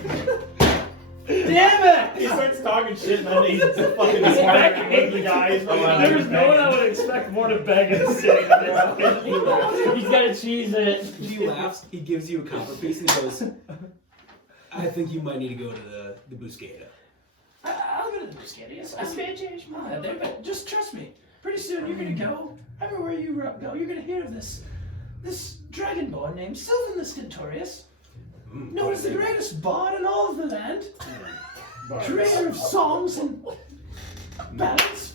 Damn He it! starts talking shit and then he's fucking He's smart begging. with the guys. There's no one I would expect more to beg in the city than this. He's gotta cheese it. He laughs. He gives you a copper piece and he goes, "I think you might need to go to the Buscata." I'll go to the Buscata. Yes, I may change my mind there, but just trust me. Pretty soon you're gonna go. Everywhere you go, you're gonna hear of this dragonborn named Sylvin the Stentorious, known as the greatest bard in all of the land, creator of songs and ballads.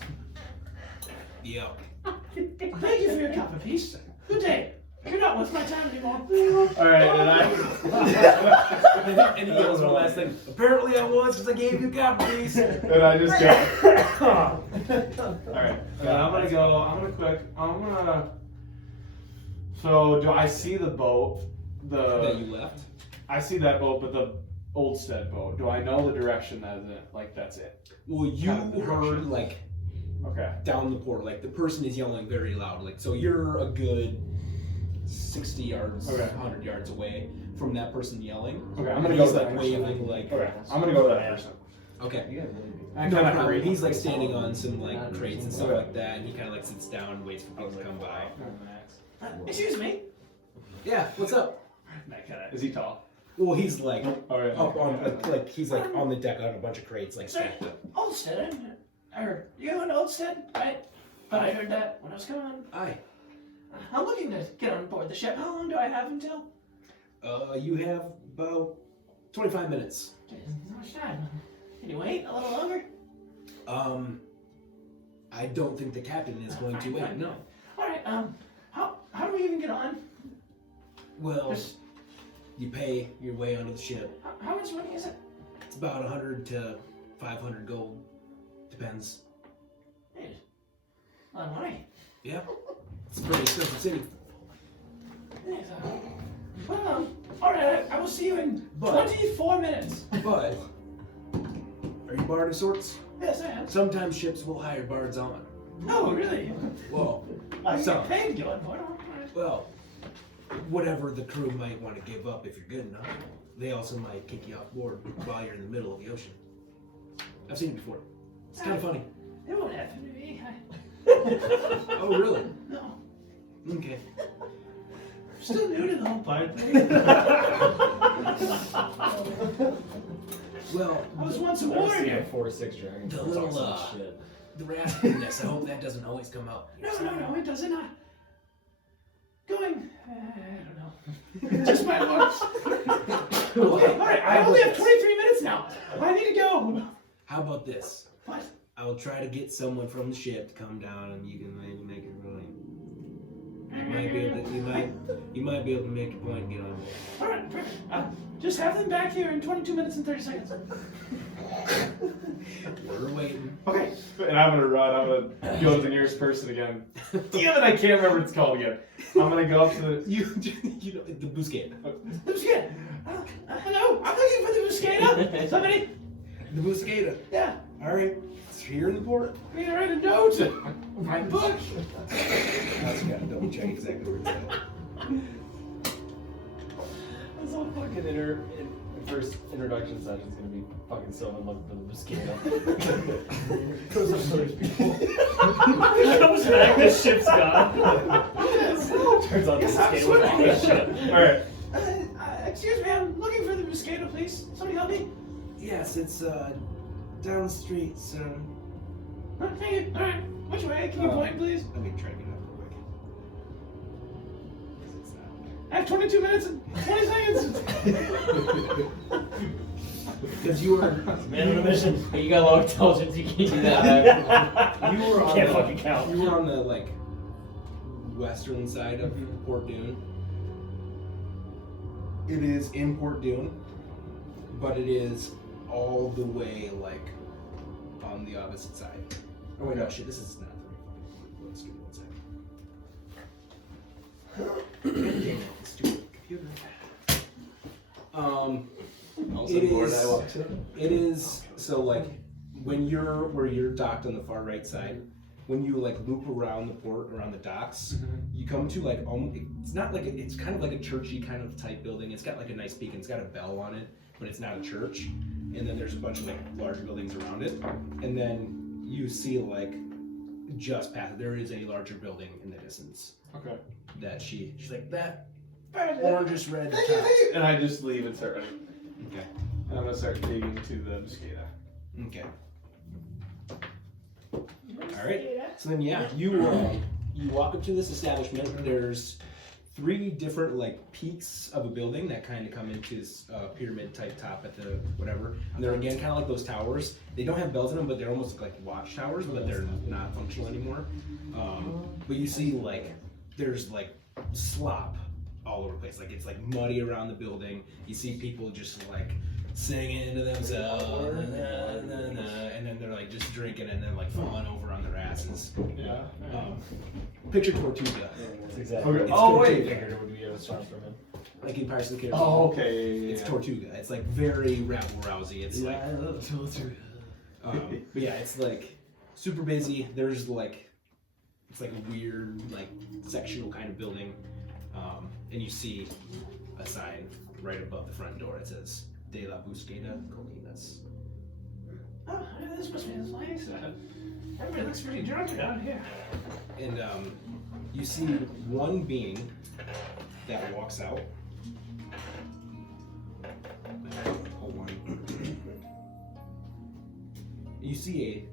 Yep. Thank you for your copper piece. Good day. You're not worth my time anymore. Alright, and And he goes one last thing. Apparently I was because I gave you a copper piece. I just go. Alright, I'm gonna so do I see the boat? That you left. I see that boat, but the Oldstead boat. Do I know the direction that is it? Like that's it. Well, you Kind of the heard direction. like Okay. down the port, like the person is yelling very loud. Like so, you're a good 60 yards, Okay. 100 yards away from that person yelling. Okay, I'm gonna go He's to like that waving, like. Okay, I'm gonna go to that person. Okay. I No kinda problem. agree. He's like standing on some like crates and stuff Okay. like that, and he kind of like sits down and waits for people to come by. Excuse me. Yeah, what's up? Is he tall? Well, he's like Alright. up on like he's like on the deck on a bunch of crates like Sorry, stacked up. Oldstead. I heard you in Oldstead, right? But I heard that when I was coming on. Aye. I'm looking to get on board the ship. How long do I have until? You have about 25 minutes. Not much time. Can you wait a little longer? I don't think the captain is going to wait. No. All right. How do we even get on? Well, you pay your way onto the ship. How much money is it? It's about 100 to 500 gold. Depends. Hey, a lot of money. Yeah. It's a pretty expensive city. Yes, well, alright, I will see you in 24 minutes. But are you bard of sorts? Yes, I am. Sometimes ships will hire bards on. Oh, really? Well, I some. get paid to go on board. Well, whatever the crew might want to give up if you're good enough. They also might kick you off board while you're in the middle of the ocean. I've seen it before. It's kind of funny. It won't happen to me. Oh, really? No. Okay. I'm still new to the whole part thing. Well, I was once a I've seen warrior. 4-6 dragons. The Talk little, some shit. the raspiness, I hope that doesn't always come out. No, it doesn't. Going, I don't know. Just my looks. Okay, alright, I only have 23 minutes now. I need to go. How about this? What? I will try to get someone from the ship to come down, and you can maybe make it really. You might be able to make your point and get on board. Alright, perfect. Just have them back here in 22 minutes and 30 seconds. We're waiting. Okay. And I'm gonna run. I'm gonna go to the nearest person again. Damn it! I can't remember what it's called again. I'm gonna go up to the. You know, the Busqueta. Busqueta. Hello, I'm looking for the Busqueta. Somebody. The Busqueta. Yeah. All right. It's here in the port. I'm gonna write a note. My book. I just gotta double check exactly where it's at. This whole fucking first introduction session's gonna be fucking Sylvin looking for the mosquito. Because of those people. Comes back, the ship's gone. Turns out the Yes, I'm mosquito was all this swimming. shit. Alright. Excuse me, I'm looking for the Busqueta, please. Somebody help me. Yes, it's down the street, sir. Thank you. Alright. Which way? Can you point, please? Let me try to get up real quick. It's not. I have 22 minutes and 20 seconds. Because you were Man on a mission. But you got low intelligence, you can't do that. you were on Can't the, fucking count. You were on the like western side of Port Dune. It is in Port Dune, but it is all the way like on the opposite side. Oh wait, no shit, this is not the Let's give me 1 second. Damn it, stupid computer. Also, It Mordai is- walks in. It is so like when you're where you're docked on the far right side. When you like loop around the port, around the docks, you come to like it's not like it's kind of like a churchy kind of type building. It's got like a nice beacon. It's got a bell on it, but it's not a church. And then there's a bunch of like large buildings around it. And then you see like just past it, there is a larger building in the distance. Okay. That she's like that orangish red top. And I just leave and start running. Okay. And I'm gonna start digging to the mosquito. Okay. All right. So then, yeah, you walk up to this establishment. There's 3 different like peaks of a building that kind of come into this pyramid type top at the whatever. And they're again kind of like those towers. They don't have bells in them, but they almost look like watchtowers, but they're not functional anymore. But you see like there's like slop all over the place. Like it's like muddy around the building. You see people just like singing to themselves, and then they're like just drinking and then like falling over on their asses. Yeah. Picture Tortuga, That's exactly. Okay. It's Oh Tortuga. wait. Figured it would be a response from him. like in Pirates of the Caribbean. Oh, okay. Yeah, It's Tortuga. It's like very rabble rousy. It's like, I love Tortuga. but yeah, it's like super busy. There's like, it's like a weird like sectional kind of building, and you see a sign right above the front door. It says De la Busqueta Colinas. Oh, this must be the place. Everybody looks pretty drunk down here. And you see one being that walks out. Hold on. You see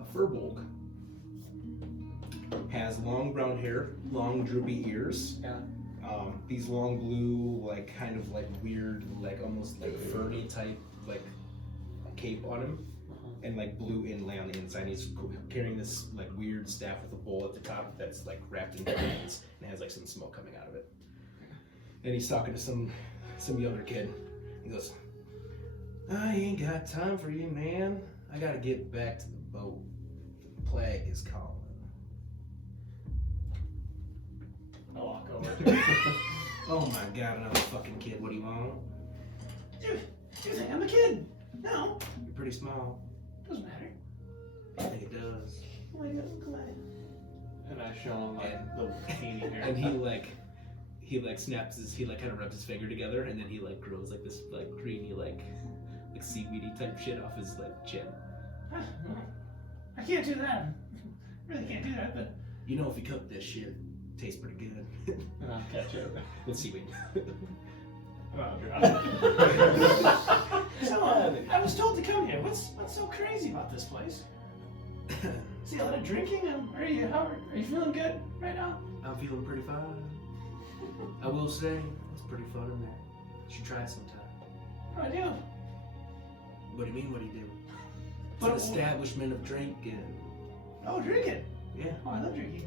a furbolg. Has long brown hair, long droopy ears. Yeah. These long blue, like kind of like weird, like almost like ferny type, like cape on him. And like blue inlay on the inside. He's carrying this like weird staff with a bowl at the top that's like wrapped in beads and has like some smoke coming out of it. And he's talking to some younger kid. He goes, "I ain't got time for you, man. I gotta get back to the boat. The plague is calling." I walk over to him. Oh my god, another fucking kid. What do you want? You think I'm a kid? No, You're pretty small. doesn't matter. I think it does. Oh my god, come on. And I show him like the teeny hair. And he snaps his, he like kind of rubs his finger together, and then he like grows like this like creamy like seaweedy type shit off his like chin. I can't do that. Really can't do that, but You know, if you cook this shit, it tastes pretty good. And I'll catch it. With seaweed. And I'll drop it. so I was told to come here. What's so crazy about this place? See a lot of drinking? Are you feeling good right now? I'm feeling pretty fine. I will say, it's pretty fun in there. You should try it sometime. What do I do? What do you mean, what do you do? It's But- an establishment of drinking. Oh, drinking. Yeah. Oh, I love drinking.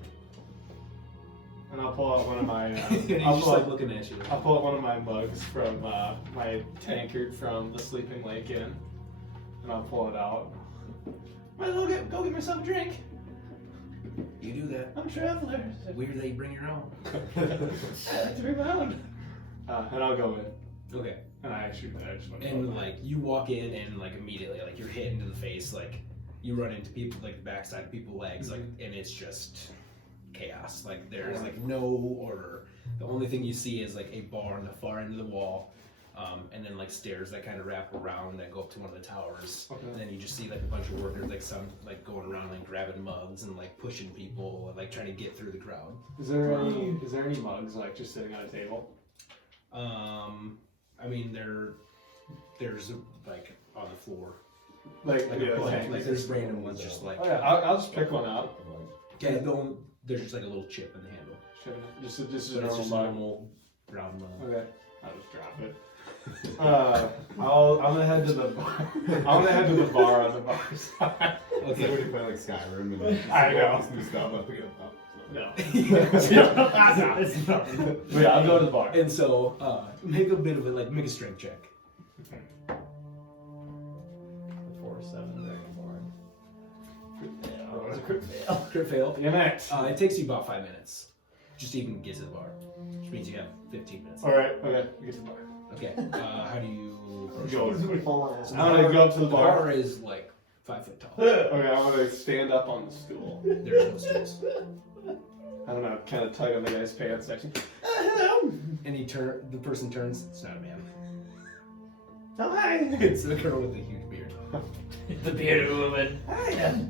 And I'll pull out one of my. And he's I'll just pull like out- looking at you. I'll pull out one of my mugs from my tankard from the Sleeping Lake Inn, and I'll pull it out. Well, go get myself a drink. You do that. I'm a traveler. Weird that you bring your own. I like to bring my own. And I'll go in. Okay. And I just want to And like you walk in and like immediately like you're hit into the face, like you run into people like the backside of people's legs, like, and it's just chaos. Like there's like no order. The only thing you see is like a bar on the far end of the wall, and then like stairs that kind of wrap around that go up to one of the towers. Okay. And then you just see like a bunch of workers, like some like going around like grabbing mugs and like pushing people and like trying to get through the crowd. Is there any mugs like just sitting on a table? I mean there's like on the floor. Like Like, yeah, a bunch, tank. like there's random ones just like Oh yeah, I'll just pick one up. yeah, there's just like a little chip in the handle. Just So a it's normal just a mug. normal brown mug. Okay, I'll just drop it. I'm gonna head to the bar. I'm gonna head to the bar on the bar side. Okay. What do you play like Skyrim and I know. this new stuff up again? No. Yeah. It's nothing. But yeah, I'll go to the bar. And so make a bit of it, like make a strength check. 4-7 Dragonborn. Oh, it's a crit fail. Crit fail. Damn it. It takes you about 5 minutes. Just to even get to the bar. Which means you have 15 minutes. Alright, okay, we get to the bar. Okay. How do you approach Go. it? Full ass. So I'm gonna go up to the bar. bar is like 5 foot tall. Okay, I'm gonna stand up on the stool. There's no stools. I don't know, kind of tug on the guy's pants section. Hello. And the person turns, it's not a man. Oh, hi. It's the girl with the huge beard. The bearded woman. Hi.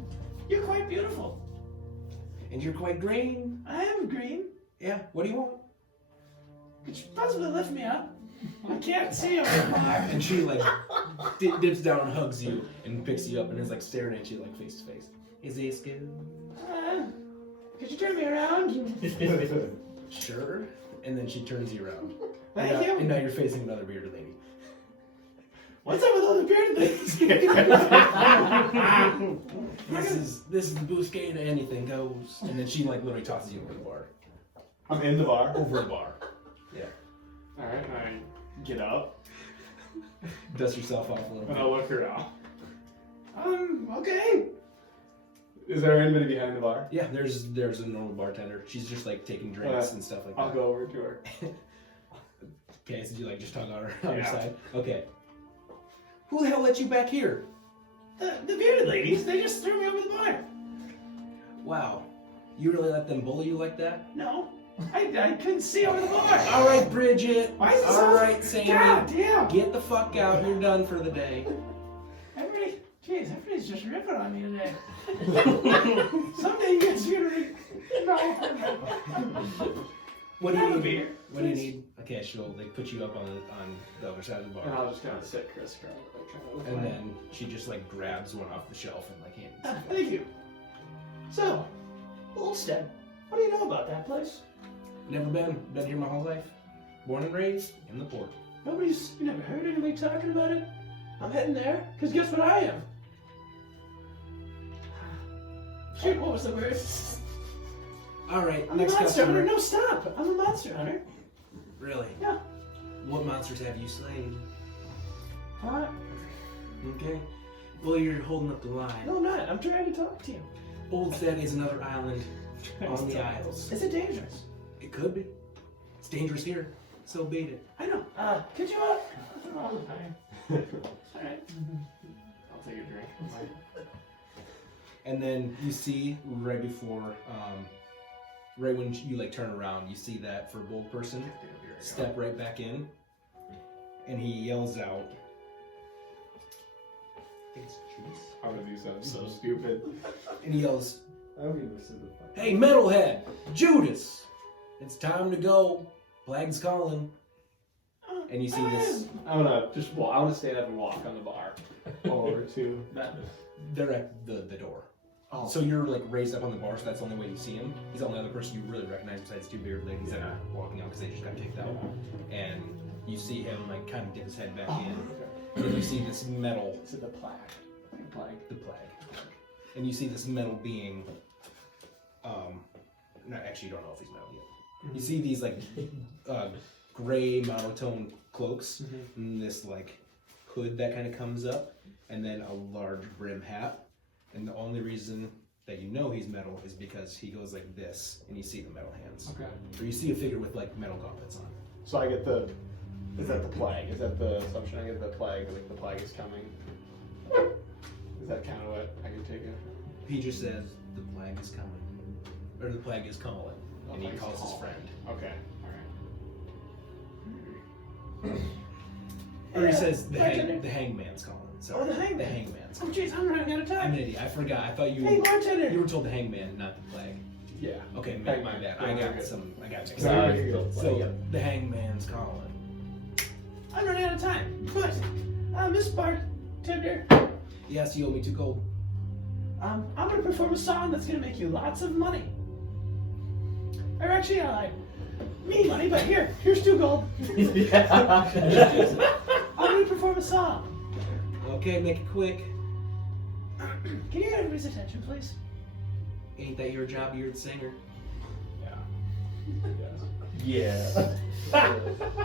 You're quite beautiful. And you're quite green. I am green. Yeah, what do you want? Could you possibly lift me up? I can't see over the bar. And she like dips down and hugs you and picks you up and is like staring at you like face to face. Is this good? Could you turn me around? Sure. And then she turns you around. Thank and now, you. And now you're facing another bearded lady. What's up with all the bearded ladies? This is the Buscane to anything goes. And then she like literally tosses you over the bar. I'm in the bar. Over the bar. Yeah. Alright, I get up Dust yourself off a little and bit. I look around. Okay. Is there anybody behind the bar? Yeah, there's a normal bartender. She's just like taking drinks and stuff like that. I'll go over to her. Okay, so you like just tug on her on her Yeah. side? Okay. Who the hell let you back here? The bearded ladies, they just threw me over the bar. Wow. You really let them bully you like that? No, I couldn't see over the bar. Alright, Bridget. Why is this Alright, Sammy. God damn. Get the fuck out. You're done for the day. Everybody's just ripping on me today. Someday you guys are gonna no. What do you Have a need? beer, What do you please. need? Okay, she'll like put you up on the other side of the And bar. I'll just kind of sit crisscross. Like, And then she just like grabs one off the shelf and like hands it. Thank you. So, Oldstead, what do you know about that place? Never been here my whole life. Born and raised in the port. You never heard anybody talking about it? I'm heading there, because guess what I am? Shoot, what was the word? Alright, I'm next a monster hunter. customer. No, stop. I'm a monster hunter. Really? Yeah. What monsters have you slain? Huh? Okay. Well, you're holding up the line. No, I'm not. I'm trying to talk to you. Oldstead is another island on the Isles. Is it dangerous? It could be. It's dangerous here. So beat it. I know. Could you, all the time. Alright. I'll take a drink. And then you see right before, right when you like turn around, you see that bold person step right back in, and he yells out. How did you sound so stupid? And he yells, I'm gonna listen to the fuck. "Hey, metalhead, Judas, it's time to go. Plague's calling." And you see this. I wanna stand up and walk on the bar over to them. They're at the door. Oh. So you're like raised up on the bar, so that's the only way you see him. He's the only other person you really recognize besides two bearded ladies that are walking out because they just got kicked out. And you see him like kind of dip his head back in. And you see this metal. To the plague. The plague. And you see this metal being. No, actually, you don't know if he's metal yet. You see these like gray monotone cloaks, and this like hood that kind of comes up, and then a large brim hat. And the only reason that you know he's metal is because he goes like this, and you see the metal hands. Okay. Or you see a figure with like metal gauntlets on. So I get the. Is that the plague? Is that the assumption? I get the plague. Like the plague is coming. Is that kind of what I could take it? He just says the plague is coming, or the plague is calling, and he calls his friend. Okay. All right. Or he says the hangman's calling. Sorry. Oh, the hangman. The hangman's Oh, calling. jeez, I'm running out of I'm time. an idiot. I forgot. I thought you. Hey, bartender. You were told the hangman, not the plague. Yeah. Okay, my bad. Yeah, I very got good. some. I got mixed So up. you're good. So the hangman's calling. I'm running out of time. But, Miss Bartender, Yes, you owe me 2 gold. I'm gonna perform a song that's gonna make you lots of money. Or actually, me money, but here's 2 gold. I'm gonna perform a song. Okay, make it quick. Can you get everybody's attention, please? Ain't that your job? You're the singer. Yeah.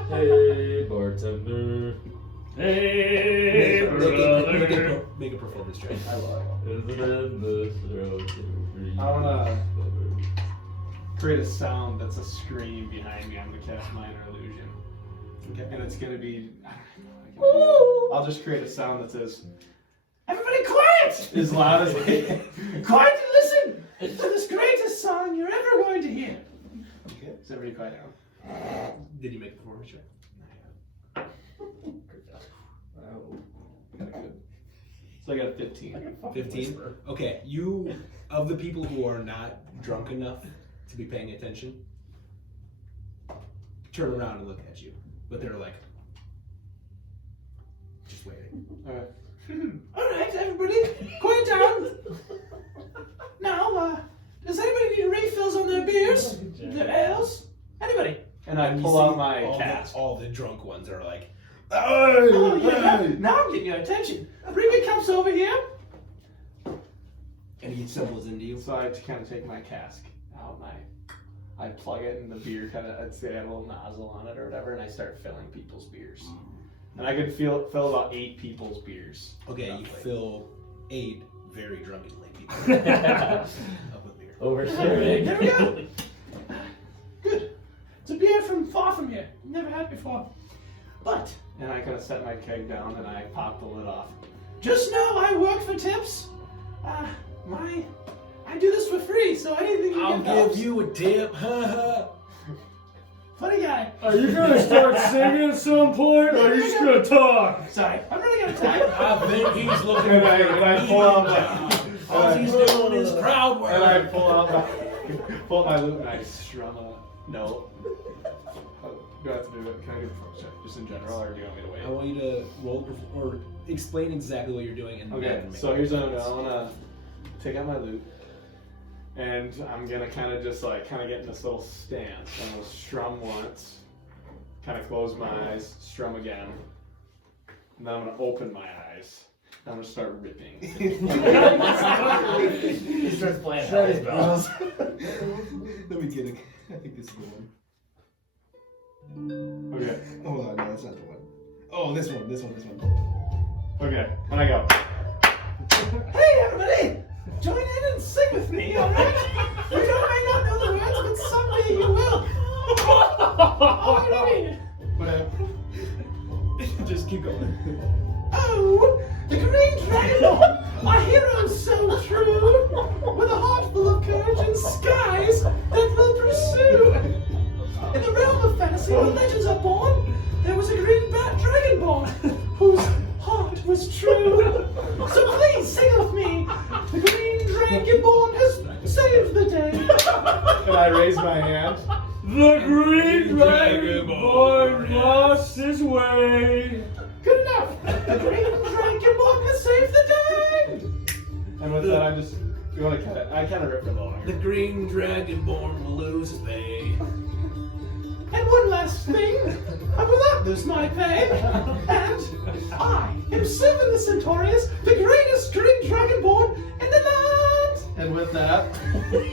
Hey, bartender. Hey, brother. Make a performance check. I love it. Is it in the throat of reed? I wanna create a sound that's a scream behind me. I'm gonna cast minor illusion. Okay. And it's gonna be. I don't know what I can do. I'll just create a sound that says Everybody quiet! as loud as Quiet and listen to this greatest song you're ever going to hear. Okay. Is everybody quiet now? Did you make a performance check? So I got a 15. 15. Okay, you of the people who are not drunk enough to be paying attention, turn around and look at you, but they're like just waiting. Alright. Alright, everybody, quiet down. Now, does anybody need refills on their beers? Their ales? Anybody? And I And you pull see out my all cask. all the drunk ones are like, Oh, yeah, now I'm getting your attention. Bring your cups over here. and he symbols into you. So I kind of take my cask out and I plug it and the beer kind of, I'd say I have a little nozzle on it or whatever, and I start filling people's beers. And I could fill about 8 people's beers. Okay, you roughly. fill 8 very drunkenly people up with beer. Oversharing. There we go. Good. It's a beer from far from here. Never had before. But And I kind of set my keg down and I pop the lid off. just know I work for tips. I do this for free, so anything you I'll get helps. give you a tip. Funny guy. Are you gonna start singing at some point, or are you just gonna talk? Sorry, I'm running out of time. I think he's looking And I pull out my all he's doing is crowd work. and I pull out my lute and I strum a note. Do I have to do it? Can I do a performance check just in general, or do you want me to wait? I want you to roll or explain exactly what you're doing and Okay, then make so here's what I'm doing. it. I want to take out my lute, and I'm gonna kind of just like get in this little stance. I'm gonna strum once, kind of close my eyes, strum again, and then I'm gonna open my eyes. And I'm gonna start ripping. He starts playing his bells. Let me get it. I think this is the one. Okay, Hold on, no, that's not the one. Oh, this one. okay, and I go. Hey, everybody! Join in and sing with me, alright? You may not know the words, but someday you will. Alright. Whatever. Just keep going. Oh, the green dragon, a hero so true, with a heart full of courage and skies that will pursue. In the realm of fantasy where legends are born, there was a green bat dragonborn whose heart was true. So please sing with me, the green dragonborn has saved the day. And I raise my hand. The green dragonborn lost his way. Good enough. The green dragonborn has saved the day. And with that, I'm just. You want to cut it? I kind of ripped it along. The green dragonborn will lose his way. And one last thing, I will not lose my pay. And I am Sylvin the Centaurus, the greatest green dragonborn in the land. And with that,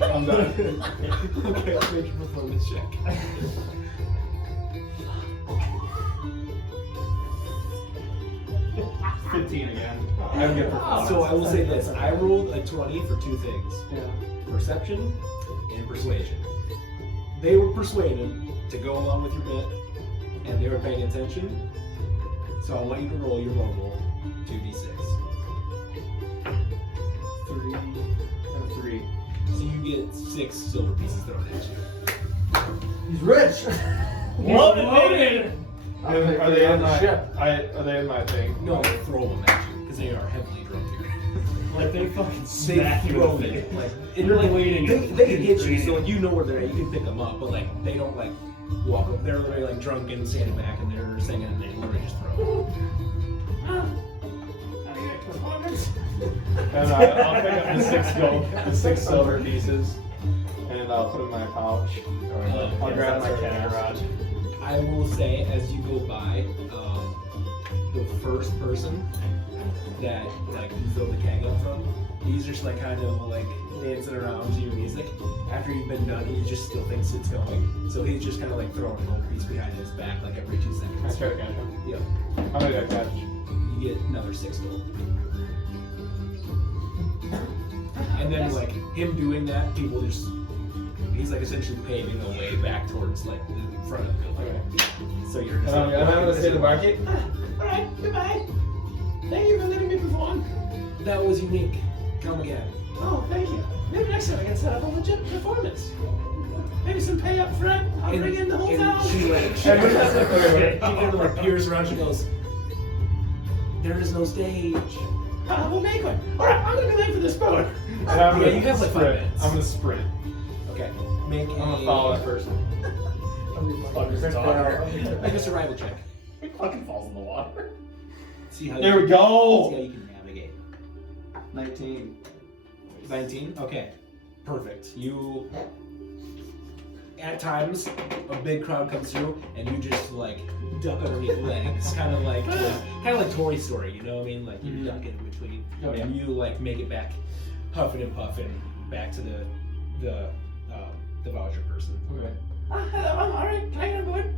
I'm done. Okay, I'll make your performance check. Again. I have good performance. So I will say this: I rolled a 20 for two things: Yeah. perception and persuasion. They were persuaded to go along with your bit, and they were paying attention. So I want you to roll your roll 2d6. 3 and 3. So you get 6 silver pieces thrown at you. He's rich. Loaded. Are they in my ship? Are they in my thing? No, they throw them at you because they are heavily drunk here. Like they fucking They smack you throw in the you. face. Like You're bleeding. They can hit you, so you know where they're at. You can pick them up, but like they don't like walk up. They're literally like drunk and standing back, and they're singing, and they literally just throw. Have a great performance. And I'll pick up the 6 silver pieces, and I'll put them in my pouch. I'll grab my cannon rod. I will say, as you go by, the first person that like you throw the keg up from, he's just like kind of like dancing around to your music. After you've been done, he just still thinks it's going, so he's just kind of like throwing a little piece behind his back like every 2 I seconds. try to catch him. Yep. How many did I catch? You get another 6 gold. And then like him doing that, people just he's like essentially paving a way back towards like the front of the building. Okay. So you're just Am I going to stay in the barkeep? Alright, goodbye. Thank you for letting me perform. That was unique. Come again. Oh, thank you. Maybe next time I can set up a legit performance. Maybe some pay up front. I'll bring in the whole town. She like she kind of like peers around. She goes, "There is no stage." We'll make one. Alright, I'm gonna be late for this boat. And I'm Yeah, gonna you have like 5 sprint. minutes. I'm going to sprint. Okay. Make I'm going to follow that person. Make a survival check. It fucking falls in the water. See how There we See go! how you can navigate. 19. 19? Okay. Perfect. You at times a big crowd comes through and you just like duck underneath legs. Kind of like Toy Story, you know what I mean? Like you duck in between. Oh, yeah. And you like make it back huffing and puffing back to the voucher person. Okay. Hello, alright, can I get on board?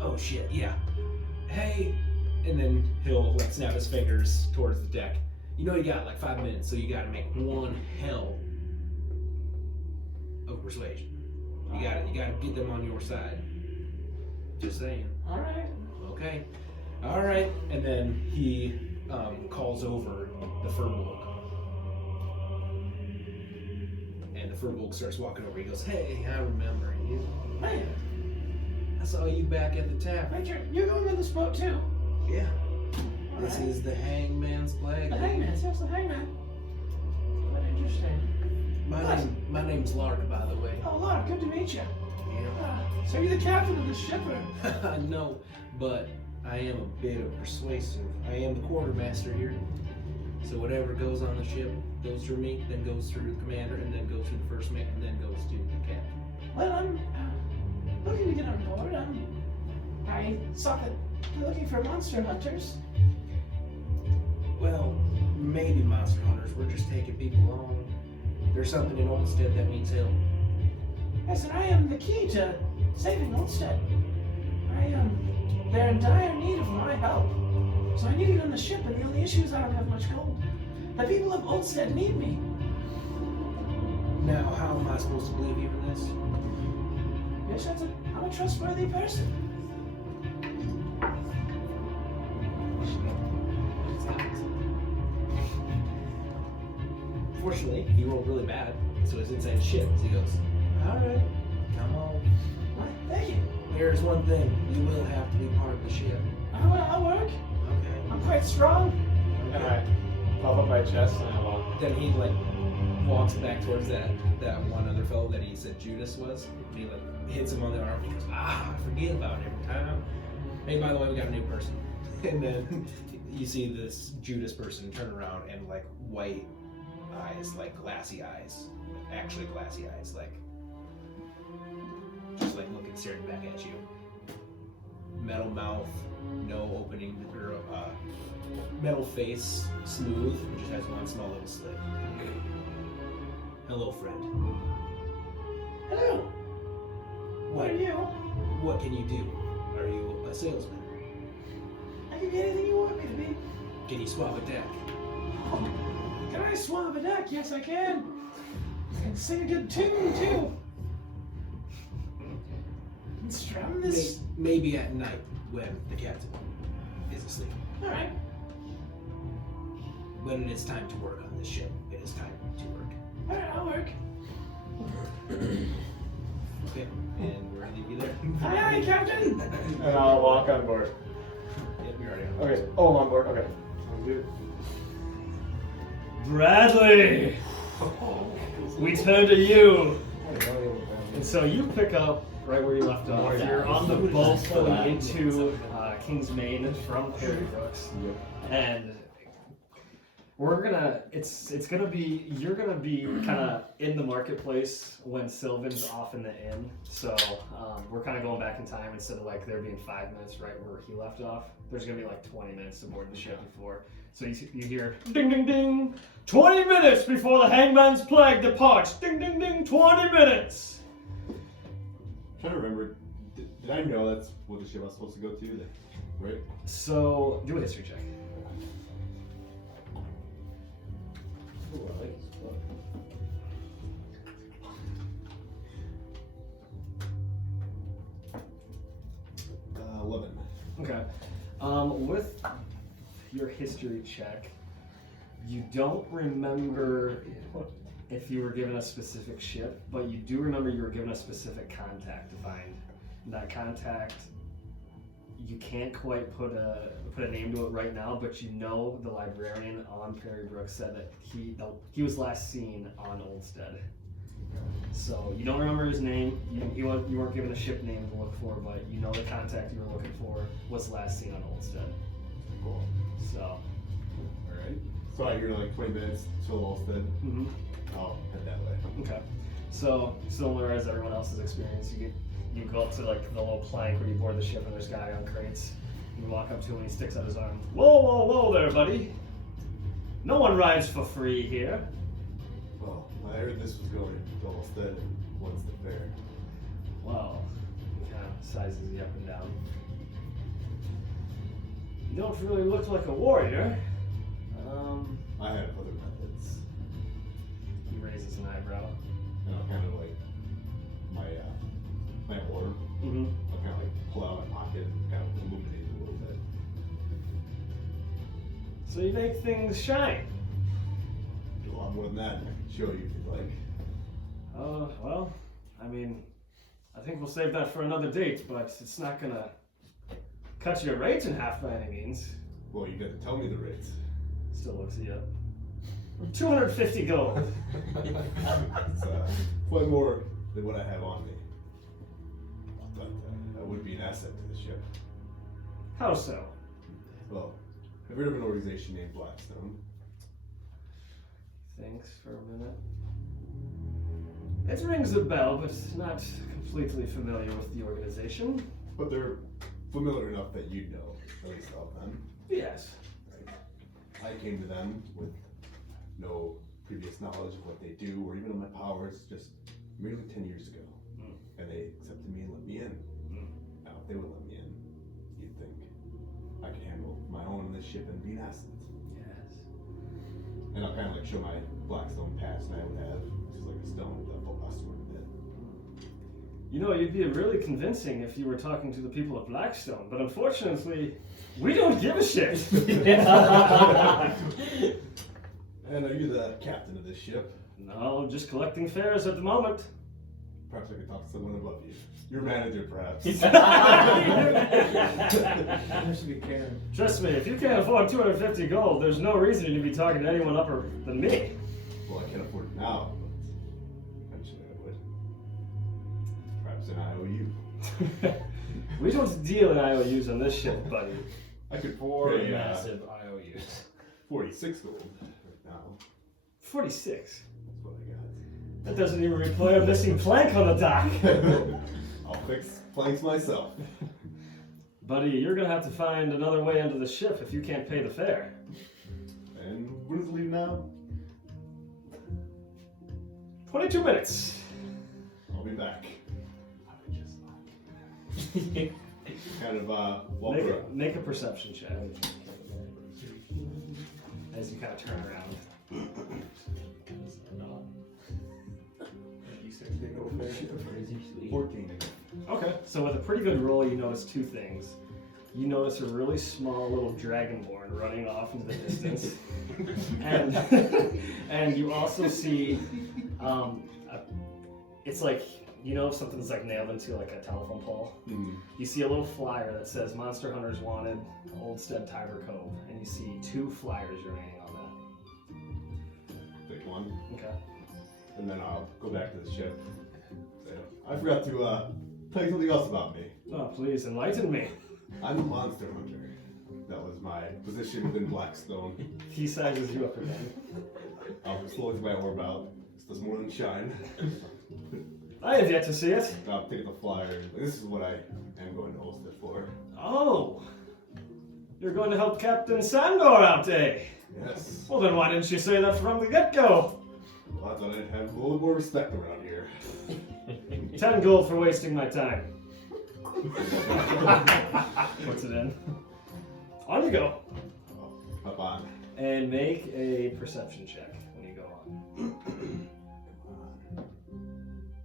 Oh shit, yeah. Hey, and then he'll like snap his fingers towards the deck. You know you got like 5 minutes, so you gotta make one hell of persuasion. You gotta get them on your side. Just saying. Alright. Okay. Alright. And then he calls over the Furbolg. And the Furbolg starts walking over. He goes, "Hey, I remember you. Man, I saw you back at the tavern." Richard, you're going on this boat too. Yeah. This Alright. is the Hangman's flag. The Hangman, yes, the Hangman. What interesting. My name's Lark, by the way. Oh, Laura, good to meet you. Yeah. So you're the captain of the ship, or? No, but I am a bit of persuasive. I am the quartermaster here. So whatever goes on the ship goes through me, then goes through the commander, and then goes through the first mate, and then goes to the captain. Well, I'm looking to get on board. I saw that you're looking for monster hunters. Well, maybe monster hunters. We're just taking people on. There's something in Oldstead that needs help. Yes, and I am the key to saving Oldstead. They're in dire need of my help. So I need to get on the ship, and the only issue is I don't have much gold. The people of Oldstead need me. Now, how am I supposed to believe you in this? Yes, I'll I'm a trustworthy person. Fortunately, he rolled really bad, so it's inside shit. So he goes, alright, come on. What? Thank you. Here's one thing, you will have to be part of the ship. I'll work. Okay. I'm quite strong. And I puff up my chest and I walk. Then he like walks back towards that one other fellow that he said Judas was. And he like hits him on the arm. He goes, I forget about it every time. Hey, by the way, we got a new person. And then you see this Judas person turn around and like white eyes, like glassy eyes, actually glassy eyes, like just like looking staring back at you. Metal mouth, no opening, or metal face, smooth, and just has one small little slit. Hello, friend. Hello. What Who are you? What can you do? Are you a salesman? I can be anything you want me to be. Can you swab a deck? Can I swab a deck? Yes, I can. I can sing a good tune too. And strum this. Maybe at night when the captain is asleep. All right. When it is time to work on this ship, it is time to work. All right, I'll work. Okay, and we're gonna leave you there. Aye, aye, Captain. And I'll walk on board. Yep, you're already on. Okay. Oh, I'm on board. Okay. I'm good. Bradley, we turn to you. And so you pick up right where you left off. You're on the boat going into Kingsmane from Primoriouz, and we're gonna. It's gonna be. You're gonna be kind of in the marketplace when Sylvin's off in the inn. So we're kind of going back in time instead of like there being 5 minutes right where he left off. There's gonna be like 20 minutes aboard the ship before. So you hear ding ding ding, 20 minutes before the Hangman's plague departs. Ding ding ding, 20 minutes. I'm trying to remember. Did I know that's what the ship I was supposed to go to? Right? So do a history check. Ooh, I like this book. 11. Okay. With your history check, you don't remember if you were given a specific ship, but you do remember you were given a specific contact to find. And that contact, you can't quite put a name to it right now, but you know the librarian on Primoriouz said that he was last seen on Oldstead. So you don't remember his name. You weren't given a ship name to look for, but you know the contact you were looking for was last seen on Oldstead. Cool. So. Alright. So I hear like 20 minutes till Oldstead. Mm-hmm. I'll head that way. Okay. So similar as everyone else's experience, you go up to like the little plank where you board the ship and there's a guy on crates. You walk up to him and he sticks out his arm. Whoa, whoa, whoa there, buddy. No one rides for free here. Well, I heard this was going to Oldstead and what's the fare? Well, he kind of sizes you up and down. You don't really look like a warrior. I have other methods. He raises an eyebrow. And I'll kind of like my orb. Mm-hmm. I'll kind of like pull out my pocket and kind of illuminate it a little bit. So you make things shine. Do a lot more than that. I can show you if you'd like. Well, I mean, I think we'll save that for another date, but it's not gonna cut your rates in half by any means. Well, you got to tell me the rates. Still looks you up. 250 gold. It's quite more than what I have on me. But that would be an asset to the ship. How so? Well, I've heard of an organization named Blackstone. Thanks for a minute. It rings a bell, but not completely familiar with the organization. But they're familiar enough that you'd know, at least of them. Yes. Right? I came to them with no previous knowledge of what they do or even of my powers just merely 10 years ago. And they accepted me and let me in. Now, if they would let me in, you'd think I could handle my own on this ship and be an asset. Yes. And I'll kind of like show my Blackstone pass that I would have, which is like a stone with a full sword in it. You know, you'd be really convincing if you were talking to the people of Blackstone, but unfortunately, we don't give a shit. And are you the captain of this ship? No, just collecting fares at the moment. Perhaps I could talk to someone above you. Your manager, perhaps. There should be Karen. Trust me, if you can't afford 250 gold, there's no reason you to be talking to anyone upper than me. Well, I can't afford it now, but eventually I would. Perhaps an IOU. We don't deal in IOUs on this ship, buddy. I could Four pay, massive IOUs. 46 gold right now. 46. That's what I That doesn't even reply a missing plank on the dock. got. I'll fix planks myself. Buddy, you're gonna have to find another way into the ship if you can't pay the fare. And when does it leave now? 22 minutes. I'll be back. Kind of walk around. Make a perception check. As you kind of turn around. You said they go fair. 14. Okay, so with a pretty good roll, you notice two things. You notice a really small little dragonborn running off into the distance, and you also see, it's like, you know, if something's like nailed into like a telephone pole. Mm. You see a little flyer that says "Monster Hunters Wanted, Oldstead, Tiber Cove," and you see 2 flyers remaining on that. Pick one. Okay. And then I'll go back to the ship. Say, I forgot to tell you something else about me. Oh, please enlighten me. I'm a monster hunter. That was my position within Blackstone. He sizes you up again. I'll slowly my orb out. This does more than shine. I have yet to see it. I'll pick up the flyer. This is what I am going to Oldstead for. Oh, you're going to help Captain Sandor out, eh? Yes. Well, then why didn't you say that from the get-go? Well, I thought I'd have a little more respect around here. 10 gold for wasting my time. Puts it in. On you go. Up on. And make a perception check when you go on.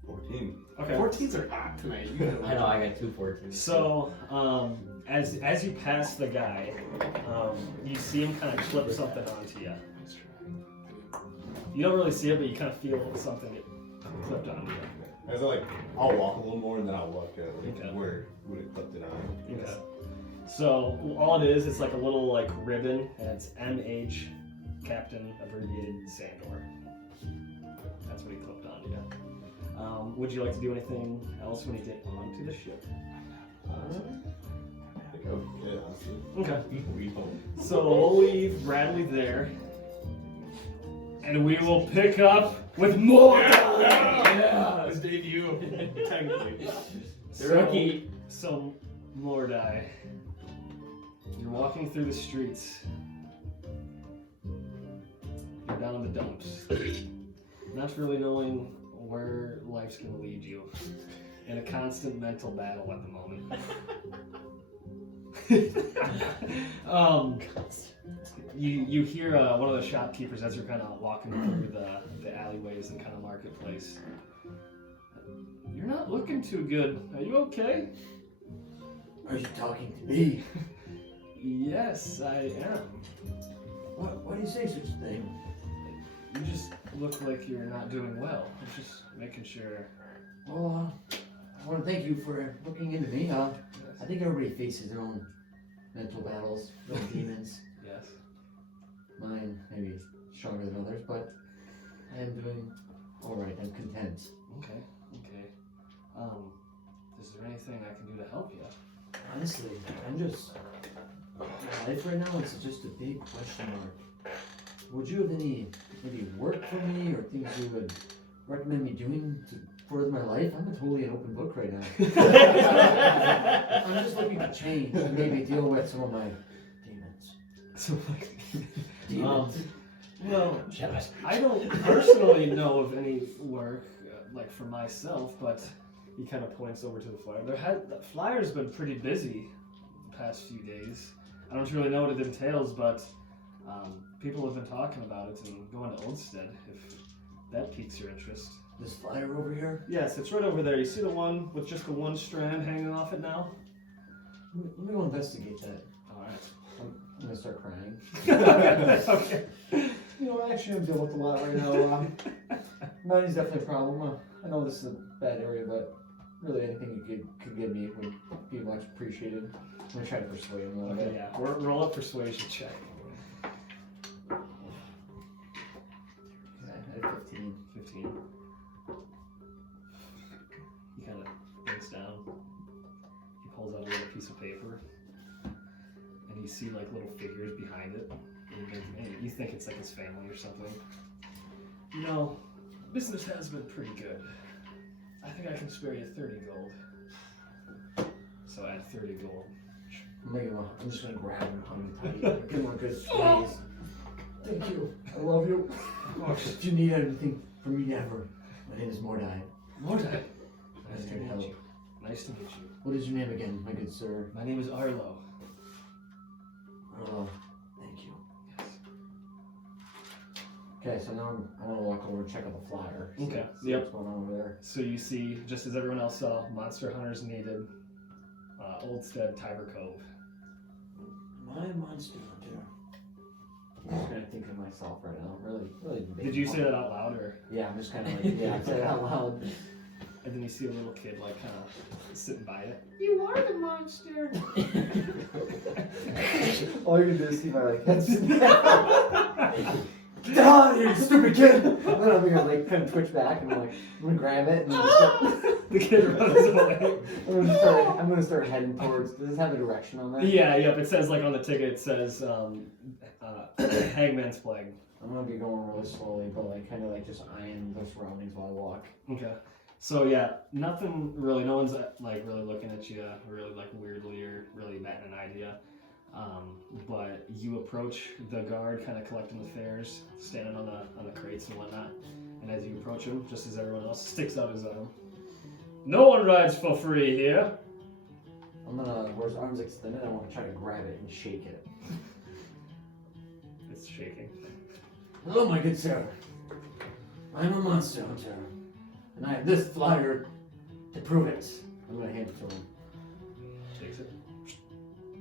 14. Okay. 14s are hot tonight. I know, I got 2 14s. So, as you pass the guy, you see him kind of clip something onto you. You don't really see it, but you kind of feel something get clipped onto you. As I'll walk a little more and then I'll look at Okay. where would it clipped it on. Okay. So all it is, it's like a little like ribbon, and it's MH, Captain abbreviated Sandor. That's what he clipped onto you. Would you like to do anything else when you get onto the ship? I think I would get honestly. Okay. We hope. So we'll leave Bradley there, and we will pick up with more. Yeah, his debut. Technically. Rookie. So Mordai, you're walking through the streets. You're down in the dumps, not really knowing where life's gonna lead you, in a constant mental battle at the moment. You hear one of the shopkeepers as you're kind of walking through the alleyways and kind of marketplace. You're not looking too good. Are you okay? Are you talking to me? Yes, I am. Why do you say such a thing? You just look like you're not doing well. I'm just making sure. Well, I want to thank you for looking into me. I think everybody faces their own mental battles, their own demons. Yes. Mine maybe stronger than others, but I am doing all right. I'm content. Okay. Is there anything I can do to help you? Honestly, I'm just my life right now is just a big question mark. Would you have any maybe work for me or things you would recommend me doing to further my life? I'm totally an open book right now. I'm just looking to change and maybe deal with some of my demons. So Demons. well, I don't personally know of any work like for myself, but he kind of points over to the flyer. The flyer's been pretty busy the past few days. I don't really know what it entails, but people have been talking about it and going to Oldstead. If that piques your interest. This flyer over here? Yes, it's right over there. You see the one with just the one strand hanging off it now? Let me go investigate that. Alright. I'm gonna start crying. Okay. You know, actually, I'm dealing with a lot right now. Money's definitely a problem. I know this is a bad area, but really anything you could give me would be much appreciated. I'm gonna try to persuade him a little Okay, bit. yeah. Roll a persuasion check. Okay, I had 15. 15. He kind of bends down. He pulls out a little piece of paper. And you see like little figures behind it. And you think it's like his family or something. You know, business has been pretty good. I think I can spare you 30 gold. So add 30 gold. I'm just gonna grab him, hug him tight, give him a good squeeze. Thank you. I love you. If you need anything from me ever, my name is Mordai. Mordai. Nice to meet you. Nice to meet you. What is your name again, my good sir? My name is Arlo. Oh, thank you. Yes. Okay, so now I want to walk over and check out the flyer. Okay. See what's going on over there. So you see, just as everyone else saw, monster hunters needed. Oldstead, Tiber Cove. My monster hunter. I'm just gonna think of myself right now. Really. Did you say that out loud, or? Yeah, I'm just kind of like, yeah, I said it out loud. And then you see a little kid, like, kind of sitting by it. You are the monster. All you can do is see my like head sitting Get out of here, you stupid kid! And then I'm gonna like kind of twitch back and I'm gonna grab it and then just The kid runs away. I'm gonna start heading towards. Does this have a direction on there? Yeah, yep. It says, like, on the ticket, it says Hangman's Plague. I'm gonna be going really slowly, but like kind of like just eyeing the surroundings while I walk. Okay. So yeah, nothing really. No one's like really looking at you, really like weirdly or really batting an idea. But you approach the guard, kind of collecting the fares, standing on the crates and whatnot. And as you approach him, just as everyone else sticks out his arm, no one rides for free here. I'm gonna, where his arms extended, I want to try to grab it and shake it. It's shaking. Hello, my good sir. I'm a monster hunter, and I have this flyer to prove it. I'm gonna hand it to him. Takes it.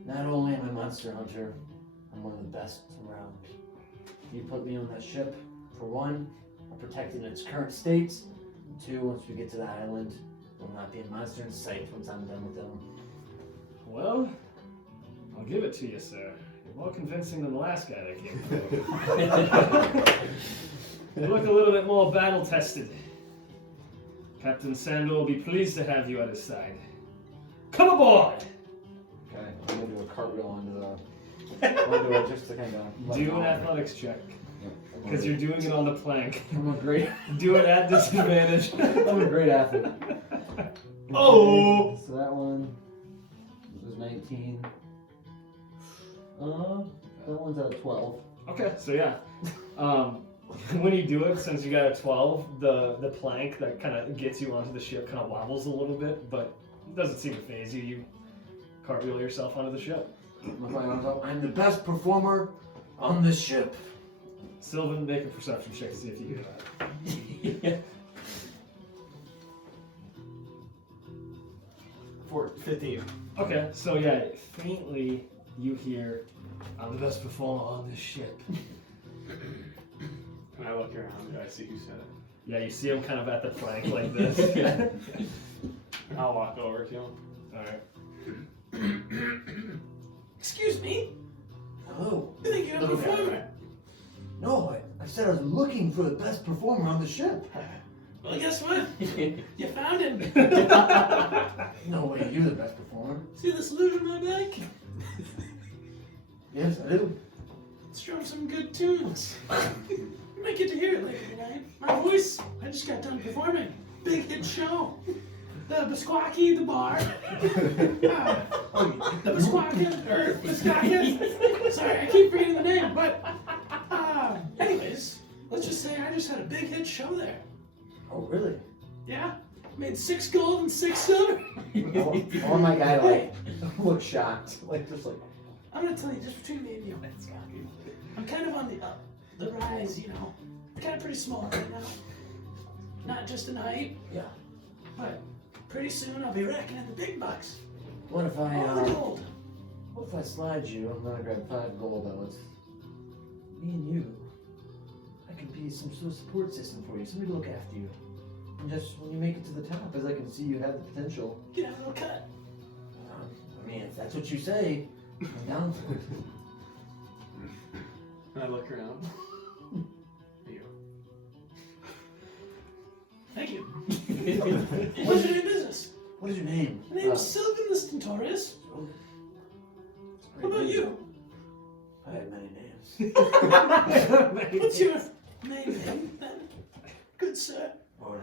Not only am I a monster hunter, I'm one of the best around. You put me on that ship, for one, I'll protect it in its current state. Two, once we get to the island, there will not be a monster in sight once I'm done with them. Well, I'll give it to you, sir. You're more convincing than the last guy that came through. You look a little bit more battle-tested. Captain Sandor will be pleased to have you at his side. Come aboard! Okay, I'm gonna do a cartwheel onto the... I'm gonna do it just to kind of... Do an athletics check. Because you're doing it on the plank. I'm a great... Do it at disadvantage. I'm a great athlete. Oh! So that one was 19. That one's at 12. Okay, so yeah. When you do it, since you got a 12, the plank that kind of gets you onto the ship kind of wobbles a little bit, but it doesn't seem to faze you. You cartwheel yourself onto the ship. With my arms up, I'm the best performer on this ship. Sylvin, make a perception check to see if you hear that. 15. Okay, so yeah, faintly you hear, I'm the best performer on this ship. When I look around, do I see who said it? Yeah, you see him kind of at the plank like this. I'll walk over to him. Alright. Excuse me? Hello. I think you're a performer. No, I said I was looking for the best performer on the ship. Well, guess what? You found him. No way, you're the best performer. See this loot in my back? Yes, I do. Let's drum some good tunes. You might get to hear it later tonight. My voice, I just got done performing. Big hit show. The Bisquaki, the bar. The Bisquakin, or Bisquakin. Sorry, I keep forgetting the name, but anyways, let's just say I just had a big hit show there. Oh, really? Yeah? Made 6 gold and 6 silver. Oh my guy, like, look shocked. Like, just like, I'm gonna tell you just between me and you. I'm kind of on the up. the rise, you know, kind of pretty small right now. Not just in height, Yeah. but pretty soon I'll be racking in the big bucks. What if I, All the gold. what if I slide you? I'm gonna grab 5 gold bells. Me and you, I can be some sort of support system for you, somebody to look after you. And just when you make it to the top, as I can see you have the potential. Get out of the cut. I mean, if that's what you say, I'm down for it. And I look around. You. Thank you. What's your business? What is your name? My name's Sylvin the Stentorius. What about you? I have many names. What's your name then? Good sir. Mordai.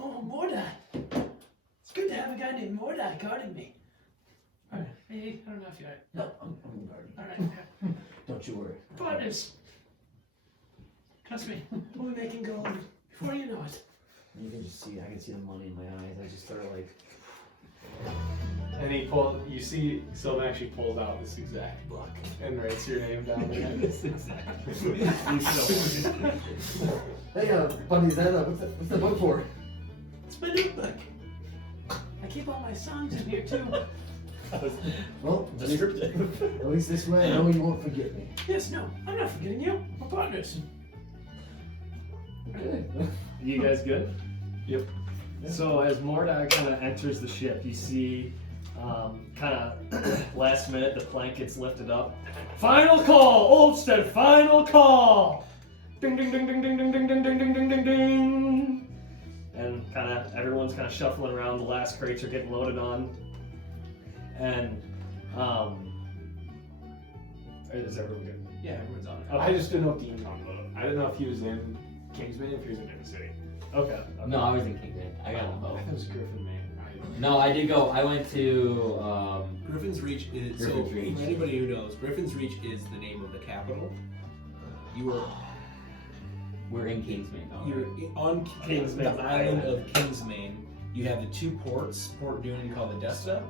Oh, Mordai. It's good to have a guy named Mordai guarding me. Alright, hey, I don't know if you're... No, I'm guarding. Alright, okay. Don't you worry. Partners. Trust me, we'll be making gold before you know it. You can just see, I can see the money in my eyes. I just start like, And you see Sylvan actually pulls out this exact book and writes your name down there. This exactly. hey, buddy, is that, what's the book for? It's my notebook. I keep all my songs in here too. Well, Descriptive. at least this way I know you won't forget me. Yes, no, I'm not forgetting you. We're partners. Okay. You guys good? Yep. So as Mordai kind of enters the ship, you see kind of last minute the plank gets lifted up. Final call! Oldstead, final call! Ding ding ding ding ding ding ding ding ding ding ding ding ding. And kind of everyone's kind of shuffling around. The last crates are getting loaded on. And is everyone good? Yeah, everyone's on it. Okay. I just didn't know if Dean talked about it. I didn't know if he was in Kingsmane, if he was in different city. Okay. No, I was in Kingsmane. I got them I both. thought it was Griffin, man. No, I did go. I went to. Griffin's Reach is Griffin's Reach. for anybody who knows, Griffin's Reach is the name of the capital. You are We're in Kingsmane. Though, you're right? on Kingsmane the island of Kingsmane. You have the 2 ports, Port Dune called the Desta,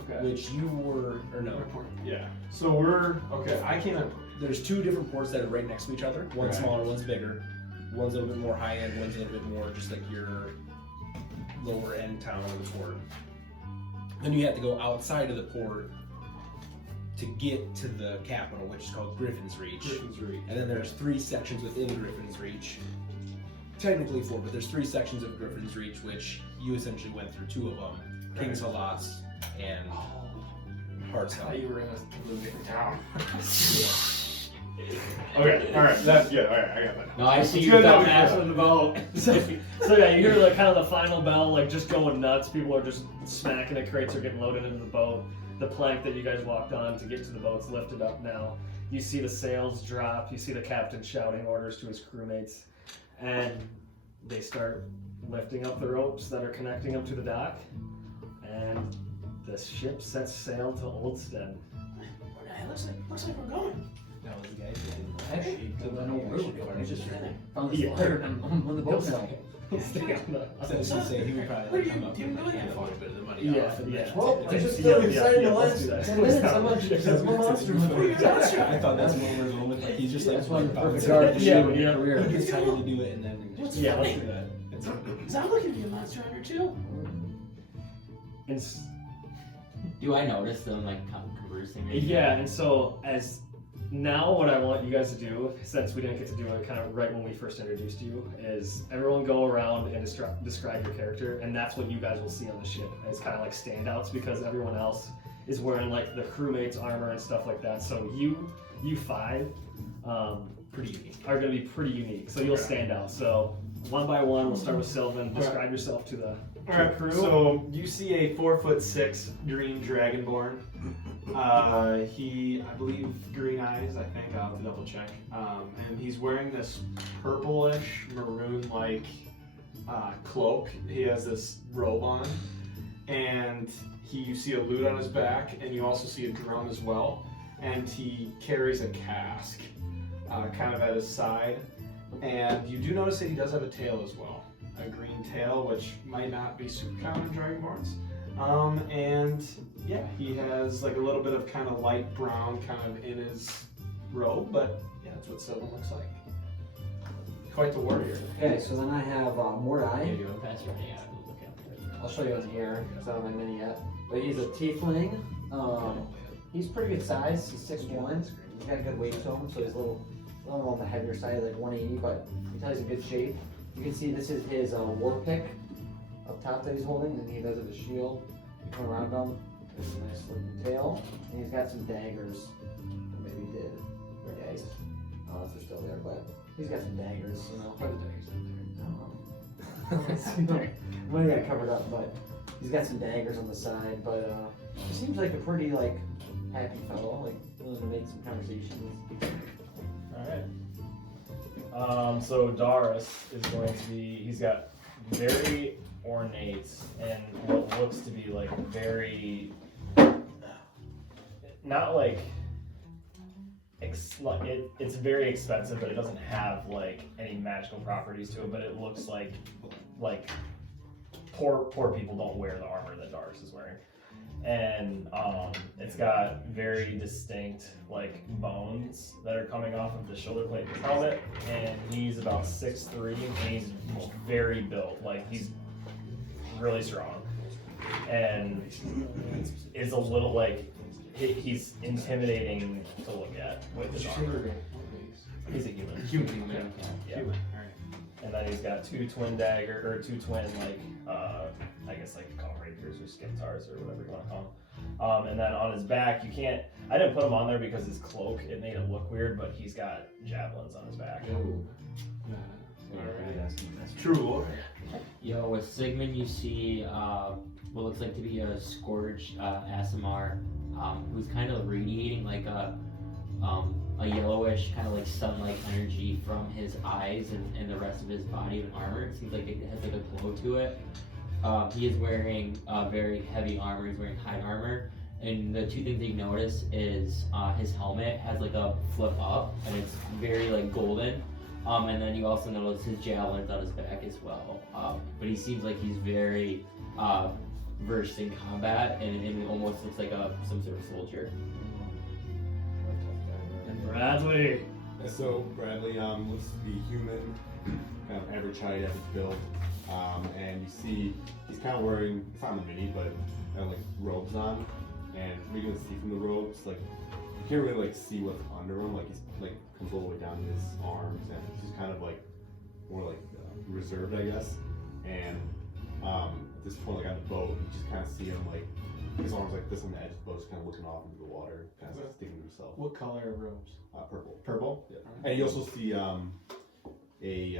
Okay. which you were or no. Yeah. So we're okay. I came in. There's 2 different ports that are right next to each other. One's Right. smaller, one's bigger. One's a little bit more high end, one's a little bit more just like your lower end town of the port. Then you have to go outside of the port to get to the capital, which is called Griffin's Reach. Griffin's Reach. And then there's 3 sections within Griffin's Reach. Technically 4, but there's 3 sections of Griffin's Reach, which you essentially went through 2 of them. King's Halas and I Heartstone. thought you were in a completely different town. Okay. All right. That's good. All right. I got that. No, I see It's you good that got we mashing in the boat. So yeah, you hear the kind of the final bell, like just going nuts. People are just smacking the crates are getting loaded into the boat. The plank that you guys walked on to get to the boat's lifted up now. You see the sails drop. You see the captain shouting orders to his crewmates, and they start lifting up the ropes that are connecting them to the dock. And the ship sets sail to Oldstead. Mordai, looks like we're going. That was the guy who did Actually, I know where we're going. I just found Yeah. this letter and I'm on the boat now. Stay on the- So I was gonna say he would probably like, come up and like, hand a bit of the money Yeah, off. And yeah. Well, I just Yeah, feel yeah, excited yeah, the let's last do that. 10 minutes. I'm like, there's one monster in my boat. I thought that's what we're going with. Like he's just like That's why I'm the perfect bouncing. guard to Yeah, shoot in yeah. your career. He gets time to do it and then just Yeah, let's do that. It's Because I'm looking to be a monster hunter too. And Do I notice them like conversing? yeah, and so as now what I want you guys to do, since we didn't get to do it kind of right when we first introduced you, is everyone go around and describe your character, and that's what you guys will see on the ship as kind of like standouts, because everyone else is wearing like the crewmates armor and stuff like that. So you 5 pretty unique. are going to be pretty unique, so you'll stand out. So one by one, we'll start with Sylvan. Describe yourself to the All right. crew. So you see a 4'6" green dragonborn. He, I believe, green eyes. I think I'll have to double check. And he's wearing this purplish maroon-like cloak. He has this robe on, and you see a lute on his back, and you also see a drum as well. And he carries a cask, kind of at his side. And you do notice that he does have a tail as well, a green tail, which might not be super common in dragonborns. And yeah, he has like a little bit of kind of light brown kind of in his robe, but yeah, that's what Sylvin looks like. Quite the warrior. Okay, so then I have Here Mordai. you go, pass it right out. Look at I'll show you in here, because I don't have my mini yet. But he's a tiefling. He's pretty good size. He's 6'1". He's got good weight to him, so he's a little on the heavier side, like 180, but he's in good shape. You can see this is his war pick up top that he's holding, and he does it with a shield. You come around him, there's a nice looking tail, and he's got some daggers. Or maybe he did. Yeah, he's, I don't know if they're still there, but he's got some daggers, you know. Well, he got it covered up, but he's got some daggers on the side, but he seems like a pretty happy fellow, willing to make some conversations. Alright. So Darris is going to be, he's got very ornate and what looks to be very, not it's very expensive, but it doesn't have any magical properties to it, but it looks like poor people don't wear the armor that Darris is wearing. And it's got very distinct bones that are coming off of the shoulder plate of his helmet, and he's about 6'3", and he's very built, he's really strong, and is a little he's intimidating to look at with his armor. He's a human. Human. Yeah. And then he's got two twin, I guess call rapiers or skintars or whatever you want to call them. And then on his back, I didn't put him on there because his cloak, it made it look weird, but he's got javelins on his back. That's true. Yo, with Sigmond, you see what looks like to be a scourged Asimar, who's kind of radiating a yellowish, kind of sun-like energy from his eyes and the rest of his body and armor. It seems like it has a glow to it. He is wearing very heavy armor. He's wearing hide armor, and the two things you notice is his helmet has a flip up, and it's very golden. And then you also notice his javelins on his back as well. But he seems like he's very versed in combat, and it almost looks like some sort of soldier. And Bradley. So Bradley looks to be human, kind of average height, average build, and you see he's kind of wearing, it's not in the mini, but kind of robes on, and you can see from the robes, you can't really see what's under him, he's comes all the way down to his arms, and he's just kind of more reserved, I guess. And at this point, on the boat, you just kind of see him his arms this on the edge of the boat, just kind of looking off into the water, kind of sticking to himself. What color are robes? Purple. Purple? Yeah. And you also see on the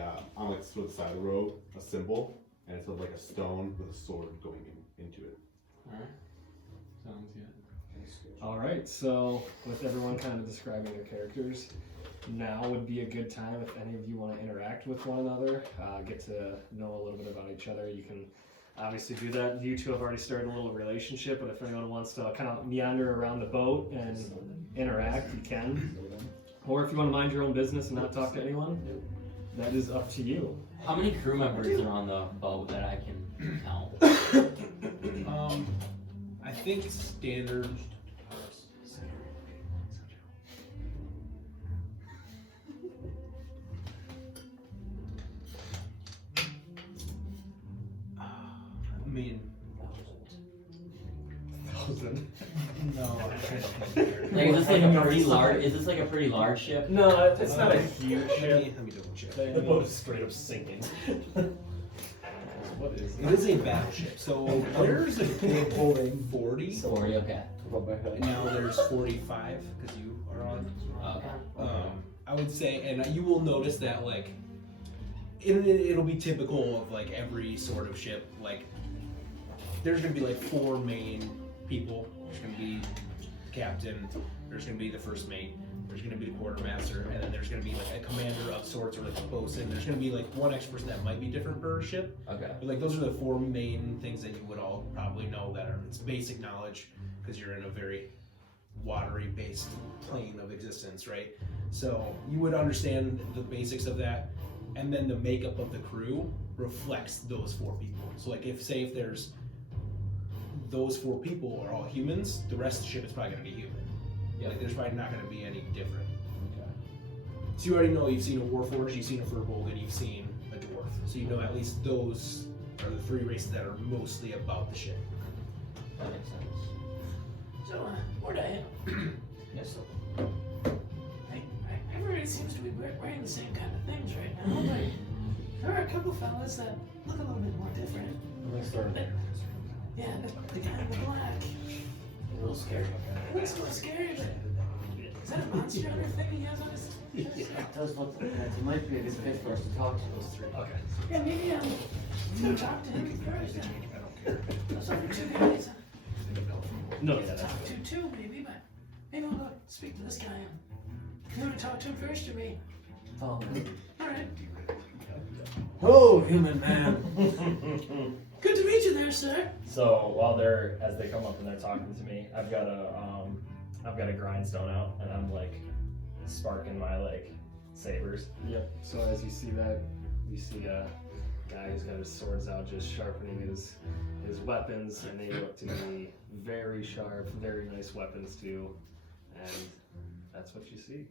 side of the robe, a symbol, and it's a stone with a sword going into it. Alright. Sounds good. Alright, so with everyone kind of describing their characters, now would be a good time if any of you want to interact with one another, get to know a little bit about each other. You can obviously do that. You two have already started a little relationship, but if anyone wants to kind of meander around the boat and interact, you can. Or if you want to mind your own business and not talk to anyone, that is up to you. How many crew members are on the boat that I can count? I think it's standard. I mean, 1,000. no. Is this a pretty large? Is this a pretty large ship? No, it's not a huge ship. Let me double check. The boat is straight up sinking. What is It is a battleship. So there's a group holding 40. 40, okay. And now there's 45 because you are on. Okay. I would say, and you will notice that it'll be typical of every sort of ship. There's gonna be 4 main people. There's gonna be captain. There's gonna be the first mate. There's gonna be the quartermaster, and then there's gonna be a commander of sorts or a bosun. There's gonna be one extra person that might be different per ship. Okay. But those are the 4 main things that you would all probably know that are it's basic knowledge because you're in a very watery based plane of existence, right? So you would understand the basics of that, and then the makeup of the crew reflects those 4 people. So if there's those 4 people are all humans, the rest of the ship is probably going to be human. Yeah. There's probably not going to be any different. So you already know you've seen a warforged, you've seen a furbolg, and you've seen a dwarf. So you know at least those are the three races that are mostly about the ship. That makes sense. So, Mordai, Yes, so. everybody seems to be wearing the same kind of things right now, but there are a couple fellas that look a little bit more different. Let's start there. Yeah, the guy in the black. A little scary. It looks a little scary, but is that a monster hunter thing he has on his chest? It does look like that. It might be a good fit for us to talk to those three. Okay. Yeah, maybe let's go talk to him first. Those other two guys. No, Get yeah, to that's talk to too, maybe, but maybe we'll go speak to this guy. You want to talk to him first or me? Follow me. Alright. Hello, human man. Good to meet you there, sir. So as they come up and they're talking to me, I've got a grindstone out, and I'm like sparking my like sabers. Yep. So as you see that, you see a guy who's got his swords out, just sharpening his weapons, and they look to be very sharp, very nice weapons too. And that's what you see.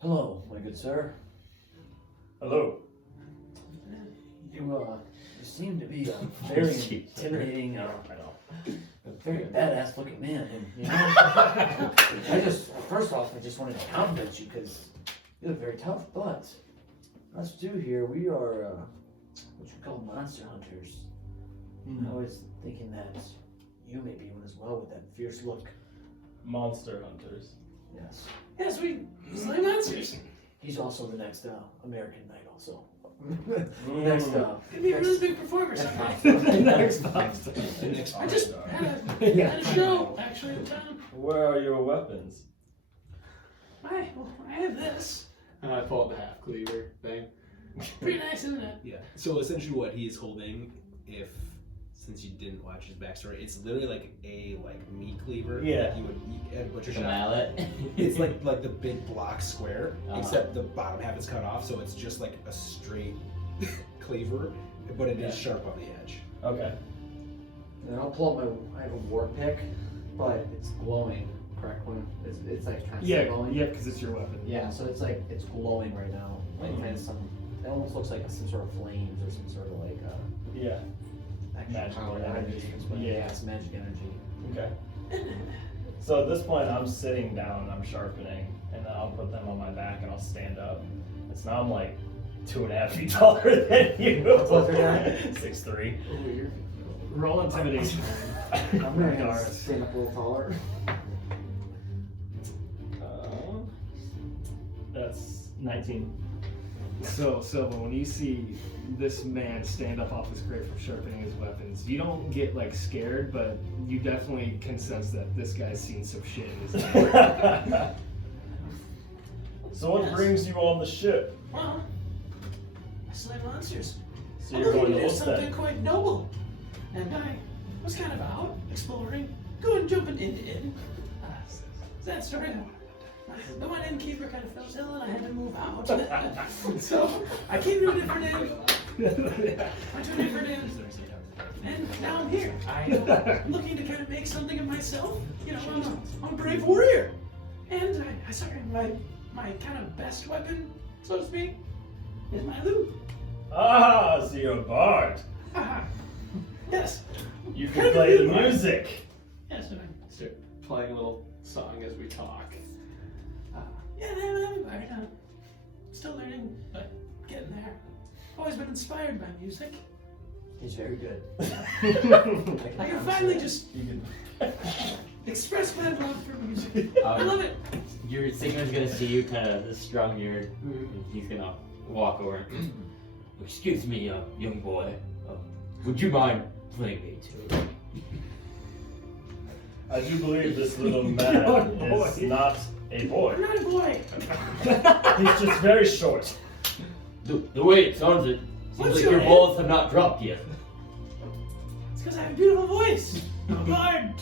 Hello, my good sir. Hello. You seem to be a very intimidating, a very badass looking man. And, you know, first off, I just wanted to compliment you because you look very tough. But us two here, we are what you call monster hunters. I was thinking that you may be one as well with that fierce look. Monster hunters. Yes. Yes, we slay monsters. He's also the next American Knight also. Next Could be a really big performer someday. Next monster. I just had a show actually in town. Where are your weapons? I have this. And I pull out the half cleaver thing. Pretty nice, isn't it? Yeah. So essentially, what he is holding, since you didn't watch his backstory, it's literally like a meat cleaver. Yeah. That you would eat at a butcher Like a shop. mallet. It's like the big block square, Uh-huh. except the bottom half is cut off, so it's just like a straight cleaver, but it is sharp on the edge. Okay. And I'll pull up I have a war pick, but it's glowing. Correct one. It's like kind of glowing. Yeah, because it's your weapon. Yeah, so it's like it's glowing right now. Like kind of it almost looks like some sort of flames or some sort of like Yeah. actual Magical power energy. Yeah, it's magic energy. Okay. So at this point, I'm sitting down, I'm sharpening, and then I'll put them on my back and I'll stand up. And so now I'm like 2.5 feet taller than you. What's your guy? 6'3". Roll intimidation. I'm gonna stand up a little taller. That's 19. So, Sylvin, when you see this man stand up off his grave from sharpening his weapons, you don't get like scared, but you definitely can sense that this guy's seen some shit in his life. So what brings you on the ship? Well, I slay monsters. So I'm you're looking going to to do something Oldstead. quite noble. And I was kind of out, exploring, jumping in. That story. The one innkeeper kind of fell ill and I had to move out. So I came to a different inn. Went to a different inn. And now I'm here. I'm looking to kind of make something of myself. You know, I'm a brave warrior. And I started my kind of best weapon, so to speak, is my lute. Ah, so you're a bard. Yes. You can play the music. Yes, and I Start playing a little song as we talk. yeah, I'm bard. I'm still learning, but getting there. Always been inspired by music. He's very good. I can finally just express my love for music. I love it. Your Sigmund's gonna see you kind of strung your. He's gonna walk over. Excuse me, young boy. Would you mind playing me too? I do believe this little man is not a boy. I'm not a boy. He's just very short. The way it sounds, it seems What's like your your name? balls have not dropped yet. It's because I have a beautiful voice. I'm a bard.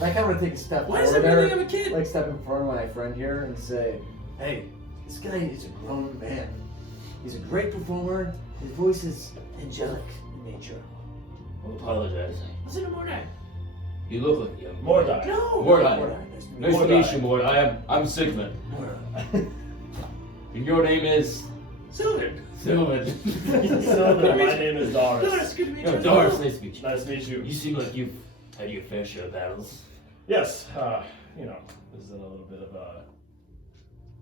I kind of want to take a step Why is forward everything there, I'm a kid? like step in front of my friend here and say, hey, this guy is a grown man. He's a great performer. His voice is angelic in nature. I apologize. Listen to Mordai. You look like young boy. Mordai. No. Mordai. Mordai, Nice to Mordai. meet you, Mordai. I'm Sigmond. Mordai. And your name is Sylvin. Sylvin. Sylvin, my name is Darris. Doris, good to meet No, you. Doris, nice to meet you. Nice to meet you. You seem like you've had your fair share of battles. Yes, you know, this is in a little bit of a,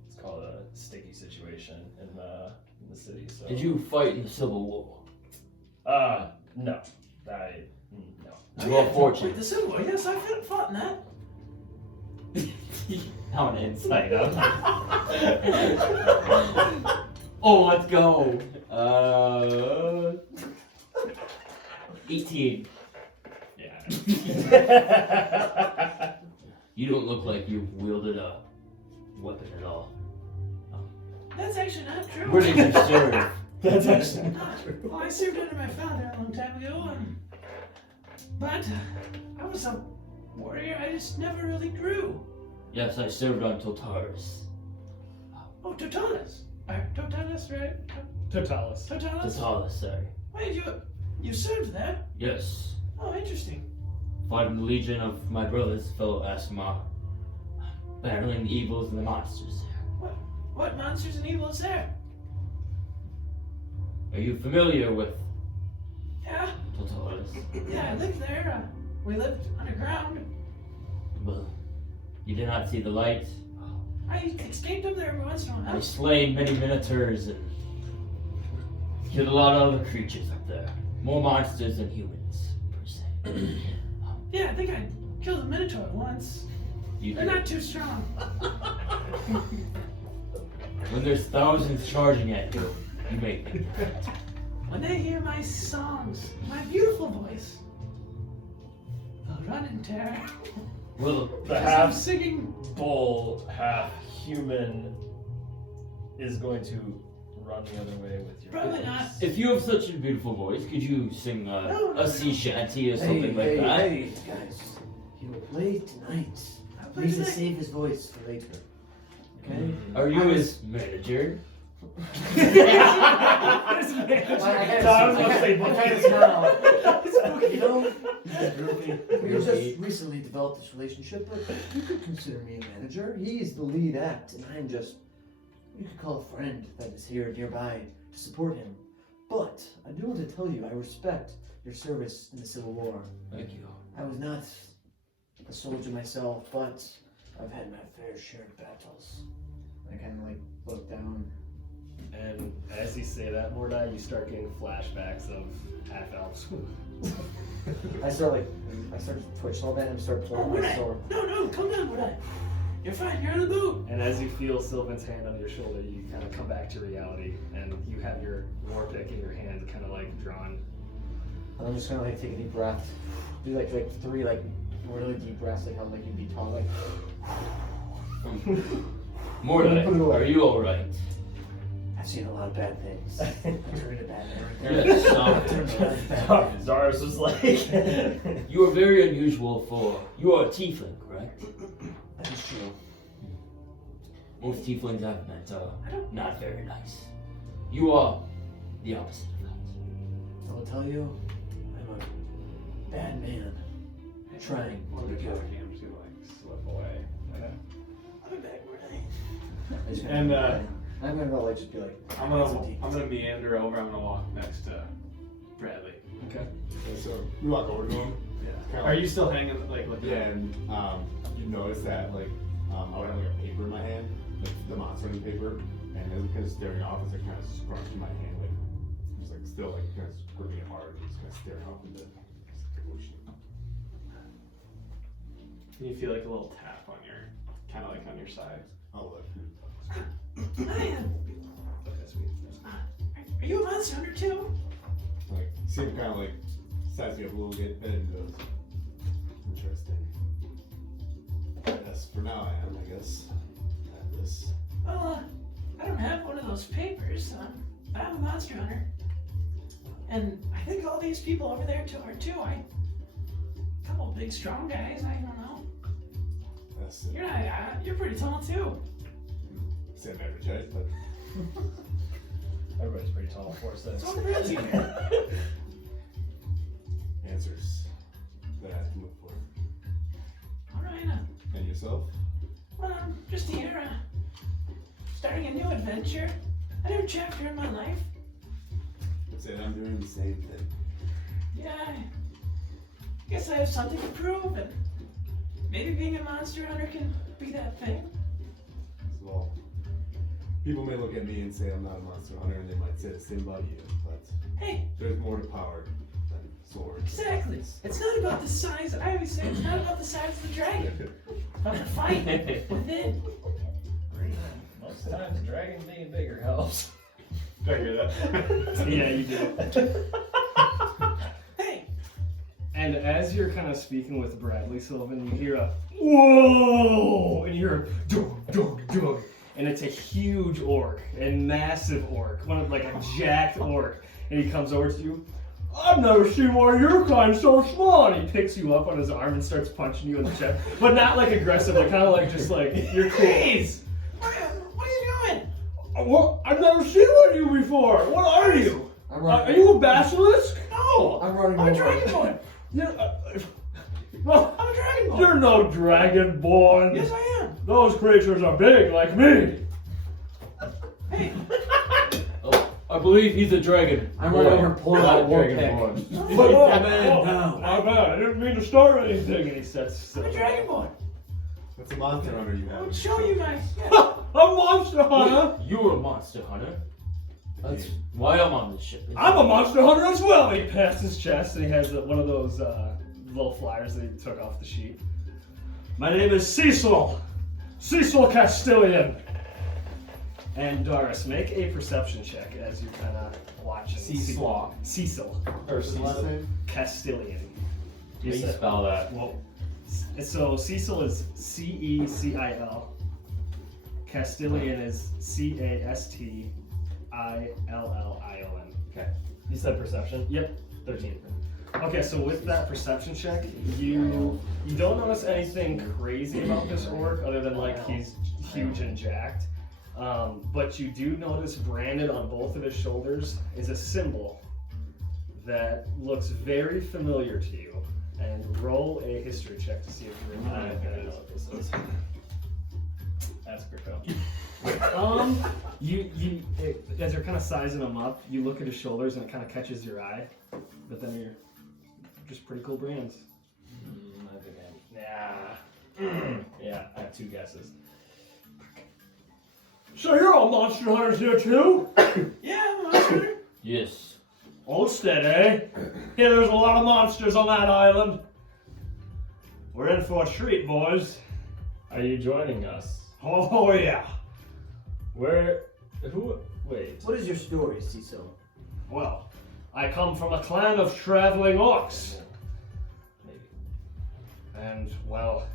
it's called a sticky situation in the city. So. Did you fight in the Civil War? No, no. You are fortunate. Wait, the Civil War. Yes, I fought in that. How an insight, huh? Oh, let's go. 18. Yeah. You don't look like you've wielded a weapon at all. That's actually not true. Where did you serve? That's actually Well, I served under my father a long time ago, but I was a warrior. I just never really grew. Yes, I served on Totaris. Oh, Totalis. Totalis, right? Totalis. Totalis? Totalis, sorry. Wait, you served there? Yes. Oh, interesting. Fighting the legion of my brothers, fellow Asmar. Battling the evils and the monsters. What monsters and evil is there? Are you familiar with Yeah, Totalis? yeah, I lived there. We lived underground. Well, you did not see the light. I escaped up there every once in a I while. slain many minotaurs and killed a lot of other creatures up there. More monsters than humans, per se. Yeah, I think I killed a minotaur once. You They're did. not too strong. When there's thousands charging at you, you make them. When they hear my songs, my beautiful voice, they'll run in terror. Well, the I'm half singing. bull, half human is going to run the other way with your Probably voice. not. if you have such a beautiful voice, could you sing No. a sea shanty or something like that? Hey, guys. He will play tonight. I'll He play needs to tonight. save his voice for later. Okay? Are you his manager? I kind of smile. You know, we just recently developed this relationship, but you could consider me a manager. He's the lead act, and I'm just, you could call a friend that is here nearby to support him. But I do want to tell you, I respect your service in the Civil War. Thank you. I was not a soldier myself, but I've had my fair share of battles. I kind of like look down. And as you say that, Mordai, you start getting flashbacks of half elves. I start twitching all that and start pulling my sword. No, calm down, Mordai. You're fine, you're on the boat. And as you feel Sylvin's hand on your shoulder, you kind of come back to reality, and you have your war pick in your hand, kind of like drawn. And I'm just gonna like take a deep breath, do like three like really deep breaths, like how like you'd be tall, like. Mordai, are you alright? I've seen a lot of bad things. I turned a bad man. Yes, Zaris was like, you are very unusual you are a tiefling, correct? That is true. Most tieflings I've met are not very nice. You are the opposite of that. I will tell you, I'm a bad man. Trying One to of be the good. cams to like slip away. I'll be back, Mordai. And I'm gonna like just be like. I'm gonna meander over. I'm gonna walk next to Bradley. Okay. And so we walk over to him. Yeah. Are you still hanging like looking? Yeah, and you notice that like I have like a paper in my hand, like the monster in the paper, and as I'm kind of staring off, it's like kind of scrunching my hand, like just like still like kind of gripping it hard, and just kind of staring off into the ocean. Can you feel like a little tap on your, kind of like on your side? I'll look. Are you a monster hunter too? Like see him kind of like size me up a little bit, and goes, interesting. Yes, for now I am, I guess. I have this. Well, I don't have one of those papers. I'm a monster hunter. And I think all these people over there are too. A couple of big strong guys, I don't know. That's it. You're pretty tall too. Same average height, but everybody's pretty tall for us. So what brings you here? answers that I have to look for. All right, And yourself? well, I'm just here. starting a new adventure, a new chapter in my life. Said I'm doing the same thing. Yeah, I guess I have something to prove, and maybe being a monster hunter can be that thing. Well, people may look at me and say I'm not a monster hunter, and they might say the same about you, but Hey, there's more to power than swords. exactly. It's not about the size. I always say it's not about the size of the dragon, but the fight within. Most times, dragon being bigger helps. Did I hear that? Yeah, you do. Hey, And as you're kind of speaking with Bradley, Sylvin, you hear a whoa, and you hear a dog, dog, dog, and it's a huge orc, a massive orc, one of like a jacked orc, and he comes over to you. I've never seen one of your kind so small, and he picks you up on his arm and starts punching you in the chest, but not like aggressive, like kind of like just like you're cool. please. What are you doing? What? I've never seen one of you before. What are you? I'm Are you a basilisk? No, I'm running I'm a over. dragonborn. You're, I'm a dragonborn. you're no dragonborn. Yes, I am. Those creatures are big like me. Hey, I believe he's a dragon. I'm running over and pulling out a war pick. Oh, Put that man down. My bad. I didn't mean to start anything. And he sets. I'm a dragonborn. What's a monster hunter you I'll have? show you my. Yeah. I'm a monster hunter. You're a monster hunter. That's why I'm on this ship. I'm a monster hunter as well. He passed his chest and he has one of those little flyers that he took off the sheet. My name is Cecil. Cecil Castilian. And Darris, make a perception check as you kind of watch. Cecil. Cecil. Or Cecil. Castilian. How do you spell that? Well, so Cecil is Cecil. Castilian is Castillon. Okay. You said perception? Yep. 13. Okay, so with that perception check, you don't notice anything crazy about this orc other than like he's huge and jacked. But you do notice branded on both of his shoulders is a symbol that looks very familiar to you. And roll a history check to see if you remember I what know what this is. That's Greco. as you're kind of sizing him up, you look at his shoulders and it kind of catches your eye. But then you're just pretty cool brands. I think yeah, I have two guesses. So you're all monster hunters here too? Yeah, I'm a monster hunter. Yes. Oldstead, eh? Yeah, there's a lot of monsters on that island. We're in for a treat, boys. Are you joining us? Oh yeah. Wait. What is your story, Cecil? Well, I come from a clan of traveling orcs. Maybe. And, well,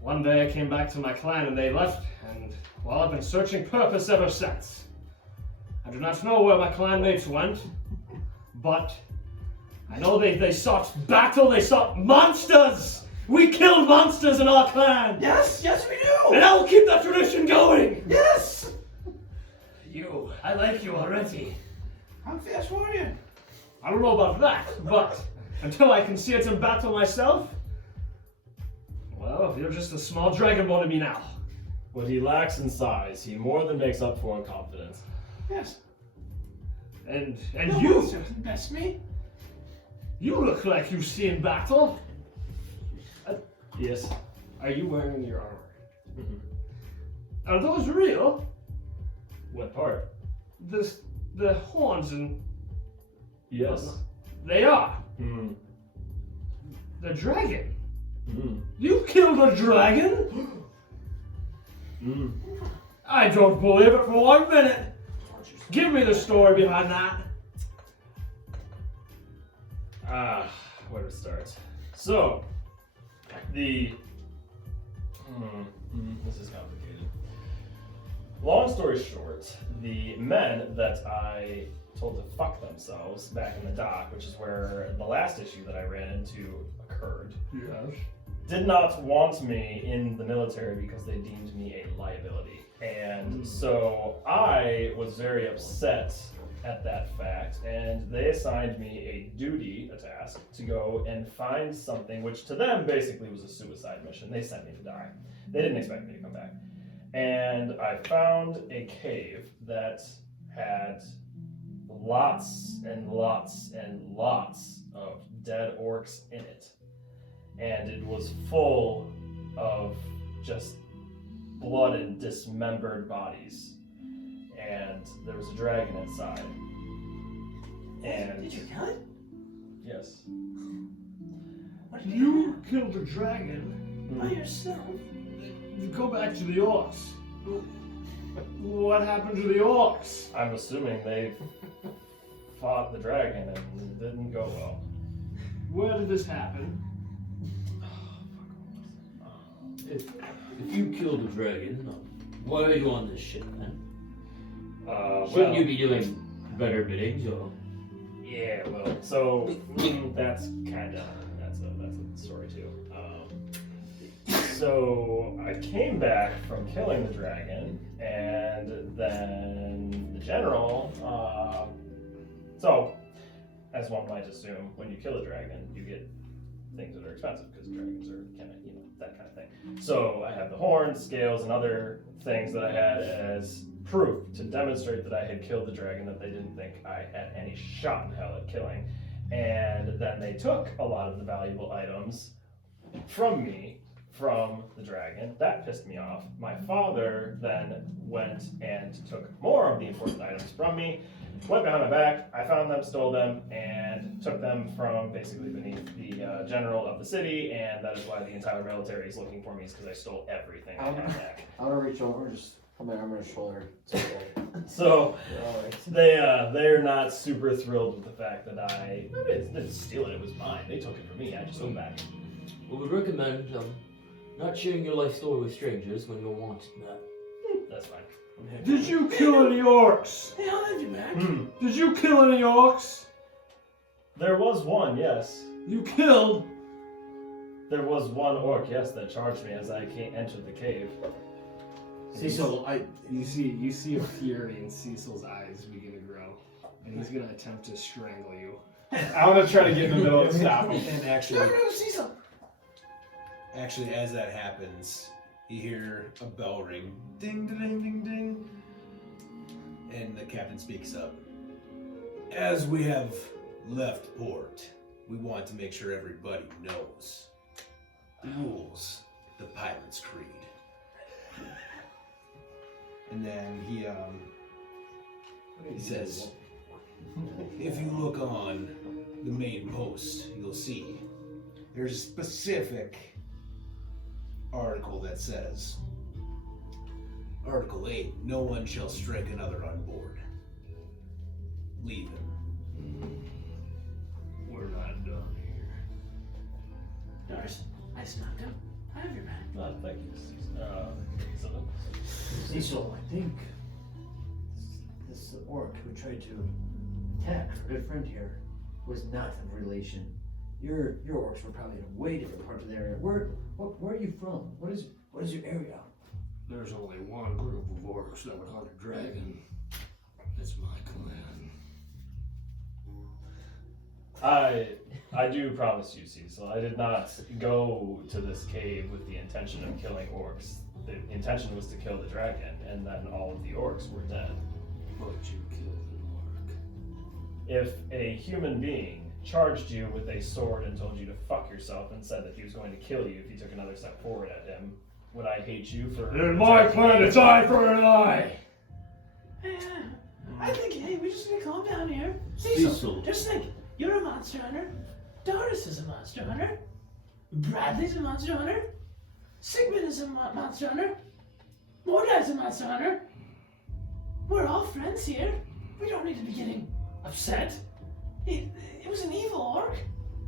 one day I came back to my clan and they left, and, well, I've been searching purpose ever since. I do not know where my clanmates went, but I know they sought battle, they sought monsters! We killed monsters in our clan! Yes, yes, we do. And I will keep that tradition going! Yes. I like you already. I'm fast warrior. I don't know about that, but until I can see it in battle myself, well, you're just a small dragonborn to me now. What he lacks in size, he more than makes up for in confidence. Yes. And No you, monster can best me. you look like you've seen battle. Yes. Are you wearing your armor? Mhm. Are those real? What part? The horns and Yes. they are. Mm. The dragon. Mm. You killed a dragon? Mm. I don't believe it for 1 minute. Give me the story behind that. Where to start? So, this is complicated. Long story short, the men that I told to fuck themselves back in the dock, which is where the last issue that I ran into occurred, Yes. did not want me in the military because they deemed me a liability. And so I was very upset at that fact, and they assigned me a duty, a task, to go and find something which to them basically was a suicide mission. They sent me to die. They didn't expect me to come back. and I found a cave that had lots and lots and lots of dead orcs in it. And it was full of just blood and dismembered bodies. And there was a dragon inside. And Did you kill it? yes. What did You killed the dragon. by yourself? You go back to the orcs. What happened to the orcs? I'm assuming they fought the dragon and it didn't go well. Where did this happen? If you killed the dragon, why are you on this ship, man? Shouldn't you be doing better biddings, or? Yeah, well, so that's kind of that's a story too. So I came back from killing the dragon, and then the general. So, as one might assume, when you kill a dragon, you get things that are expensive because dragons are kind of that kind of thing. So I have the horns, scales, and other things that I had as proof to demonstrate that I had killed the dragon that they didn't think I had any shot in hell at killing. And then they took a lot of the valuable items from me, from the dragon. That pissed me off. My father then went and took more of the important items from me, went behind my back, I found them, stole them, and took them from basically beneath the general of the city, and that is why the entire military is looking for me, is because I stole everything I had back. I'm gonna reach over and just put my arm on his shoulder. So they're not super thrilled with the fact that I didn't steal it, it was mine. They took it from me, I just took it back. Well, we recommend not sharing your life story with strangers when you want that. That's fine. Did you kill any orcs? Hey, I'll have you back. Did you kill any orcs? There was one, yes. You killed? There was one orc, yes, that charged me as I entered the cave. Cecil, You see a fury in Cecil's eyes begin to grow, and he's gonna attempt to strangle you. I want to try to get in the middle and stop him. And actually, No, Cecil. Actually, as that happens, you hear a bell ring. Ding, ding, ding, ding. And the captain speaks up. As we have left port, we want to make sure everybody knows the rules, the Pirate's Creed. And then he says, if you look on the main post, you'll see there's a specific article that says, Article 8, no one shall strike another on board. Leave him. We're not done here. Darris, I snuck him. I have your back. Thank you. Sylvin. Cecil, I think this orc who tried to attack our good friend here was not of relation. Your orcs were probably in a way different part of the area. Where are you from? What is your area? There's only one group of orcs that would hunt a dragon. It's my clan. I do promise you, Cecil, I did not go to this cave with the intention of killing orcs. The intention was to kill the dragon, and then all of the orcs were dead. But you killed an orc. If a human being charged you with a sword and told you to fuck yourself and said that he was going to kill you if you took another step forward at him, would I hate you for... In my clan, it's eye for an eye! I think, hey, we just need to calm down here. Cecil, just think, you're a monster hunter. Darris is a monster hunter. Bradley's a monster hunter. Sigmond is a monster hunter. Mordai's a monster hunter. We're all friends here. We don't need to be getting upset. It was an evil orc.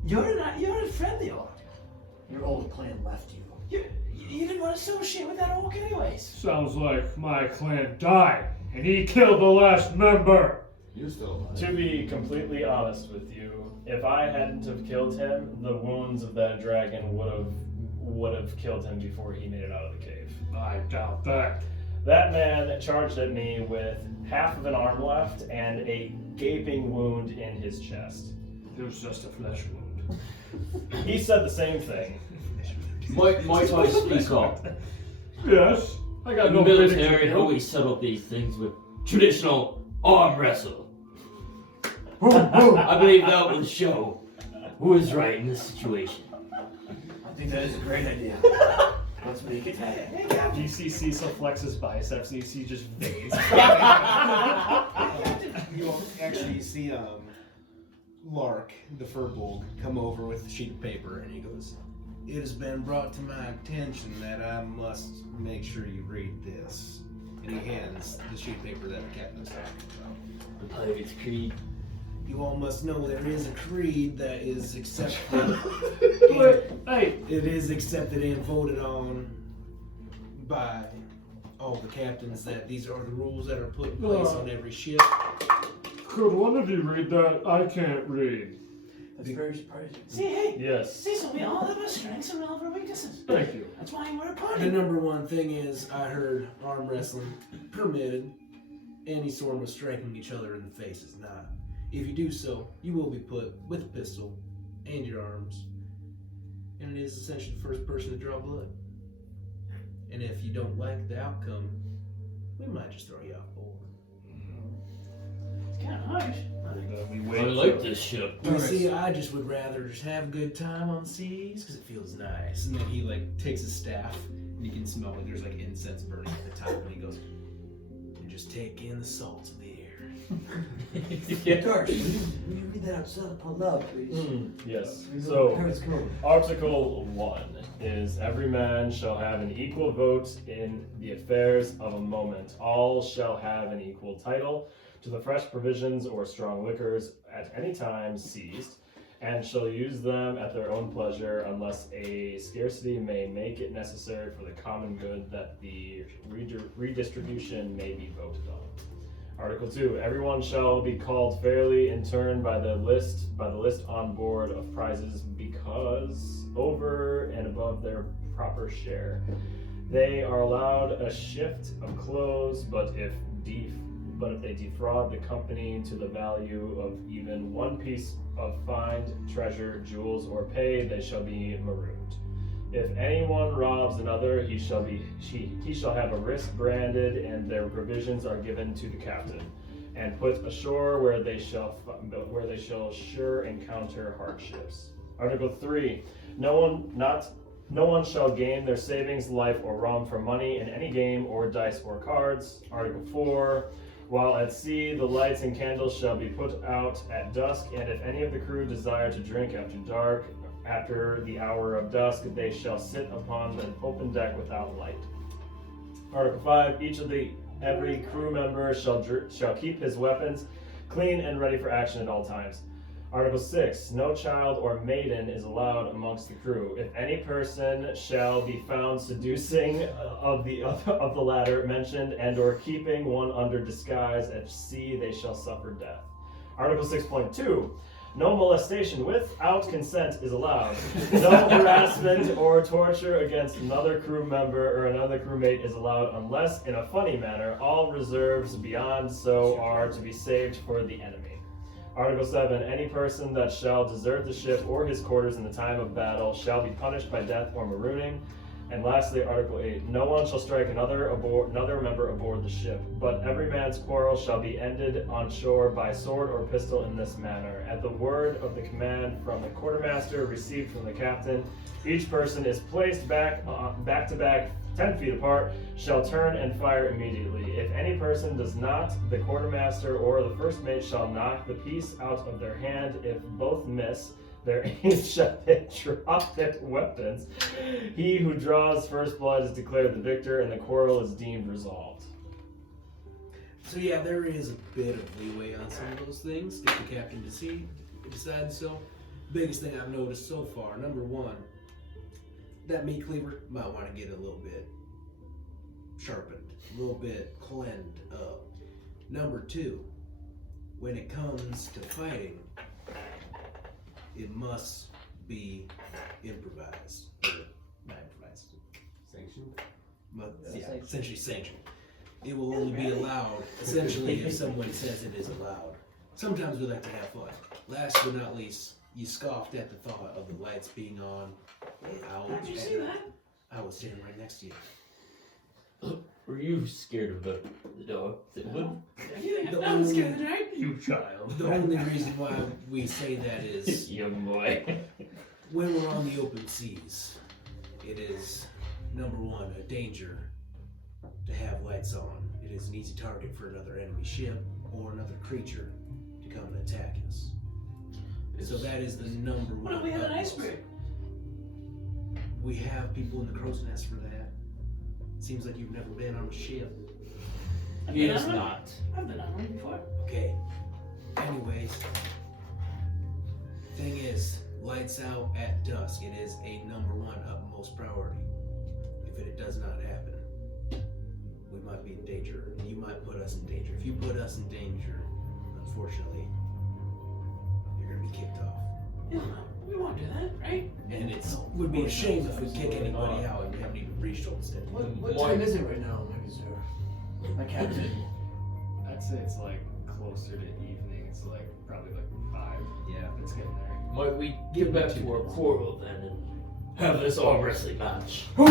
You're a friendly orc. Your old clan left you. You didn't want to associate with that orc anyways. Sounds like my clan died, and he killed the last member. You're still alive. To be completely honest with you, if I hadn't have killed him, the wounds of that dragon would have killed him before he made it out of the cave. I doubt that. That man charged at me with half of an arm left and a gaping wound in his chest. It was just a flesh wound. He said the same thing. Might I speak up? Yes? I got In no the military, predictions. always settle these things with traditional arm wrestle. I believe that will show who is right in this situation. I think that is a great idea. Let's make it happen. You see Cecil flex his biceps, and you see just veins. You actually see Lark, the furbolg, come over with a sheet of paper, and he goes, "It has been brought to my attention that I must make sure you read this." And he hands the sheet of paper that the captain was talking about. The Pirate's Creed. You all must know there is a creed that is accepted. Hey, It is accepted and voted on by all the captains that these are the rules that are put in place on every ship. could one of you read that? I can't read. That's very surprising. See, hey, Yes. Cecil, we all have our strengths and we all have our weaknesses. Thank you. That's why we're a The party. number one thing is I heard arm wrestling permitted. Any sort of striking each other in the face is not. If you do so, you will be put with a pistol and your arms. And it is essentially the first person to draw blood. And if you don't like the outcome, we might just throw you off board. It's kind of harsh. We I wait. like this ship. You see, I just would rather just have a good time on the seas because it feels nice. And then he takes his staff, and you can smell there's incense burning at the top, and he goes, "And just take in the salt of the air." Darsh, will you read that outside upon love, please? Yes. We know So, Pirates Code. Article 1 is every man shall have an equal vote in the affairs of a moment. All shall have an equal title to the fresh provisions or strong liquors at any time seized, and shall use them at their own pleasure unless a scarcity may make it necessary for the common good that the redistribution may be voted on. Article 2, everyone shall be called fairly in turn by the list on board of prizes because over and above their proper share. They are allowed a shift of clothes, but if they defraud the company to the value of even one piece of find, treasure, jewels, or pay, they shall be marooned. If anyone robs another, he shall have a wrist branded, and their provisions are given to the captain, and put ashore where they shall sure encounter hardships. Article 3: no one shall gain their savings, life, or rum for money in any game or dice or cards. Article 4: while at sea, the lights and candles shall be put out at dusk, and if any of the crew desire to drink after the hour of dusk, they shall sit upon an open deck without light. Article 5: every crew member shall keep his weapons clean and ready for action at all times. Article 6: no child or maiden is allowed amongst the crew. If any person shall be found seducing of the latter mentioned and or keeping one under disguise at sea, they shall suffer death. Article 6.2: no molestation without consent is allowed. No harassment or torture against another crew member or another crewmate is allowed unless, in a funny manner, all reserves beyond so are to be saved for the enemy. Article 7: any person that shall desert the ship or his quarters in the time of battle shall be punished by death or marooning. And lastly, Article 8: no one shall strike another member aboard the ship, but every man's quarrel shall be ended on shore by sword or pistol in this manner. At the word of the command from the quartermaster received from the captain, each person is placed back to back 10 feet apart, shall turn and fire immediately. If any person does not, the quartermaster or the first mate shall knock the piece out of their hand. If both miss their aim, shall they drop their weapons. He who draws first blood is declared the victor, and the quarrel is deemed resolved. So yeah, there is a bit of leeway on some of those things if the captain decides so. Biggest thing I've noticed so far, number one, that meat cleaver might want to get a little bit sharpened, a little bit cleaned up. Number two, when it comes to fighting, it must be improvised. Or not improvised. Sanctioned? Essentially sanctioned. It will only be allowed, essentially, if someone says it is allowed. Sometimes we like to have fun. Last but not least, you scoffed at the thought of the lights being on. Did you see that? I was standing right next to you. Were you scared of the door? I'm scared of the dark. You child. The only reason why we say that is Young boy. when we're on the open seas, it is, number one, a danger to have lights on. It is an easy target for another enemy ship or another creature to come and attack us. So that is the number one. What if we have an utmost. iceberg? We have people in the crow's nest for that. Seems like you've never been on a ship. He I've is been on one. not. I've been on one before. Okay. Anyways, thing is, lights out at dusk. It is a number one utmost priority. If it does not happen, we might be in danger. You might put us in danger. If you put us in danger, unfortunately, you're gonna be kicked off. Yeah, we won't do that, right? And it would be a shame if we kick anybody out and we haven't even reached Oldstead. What time is it right now, sir? My captain. I'd say it's like closer to evening. It's like probably like 5. Yeah. It's getting there. Might we get back to our quarrel then and have this arm wrestling match? I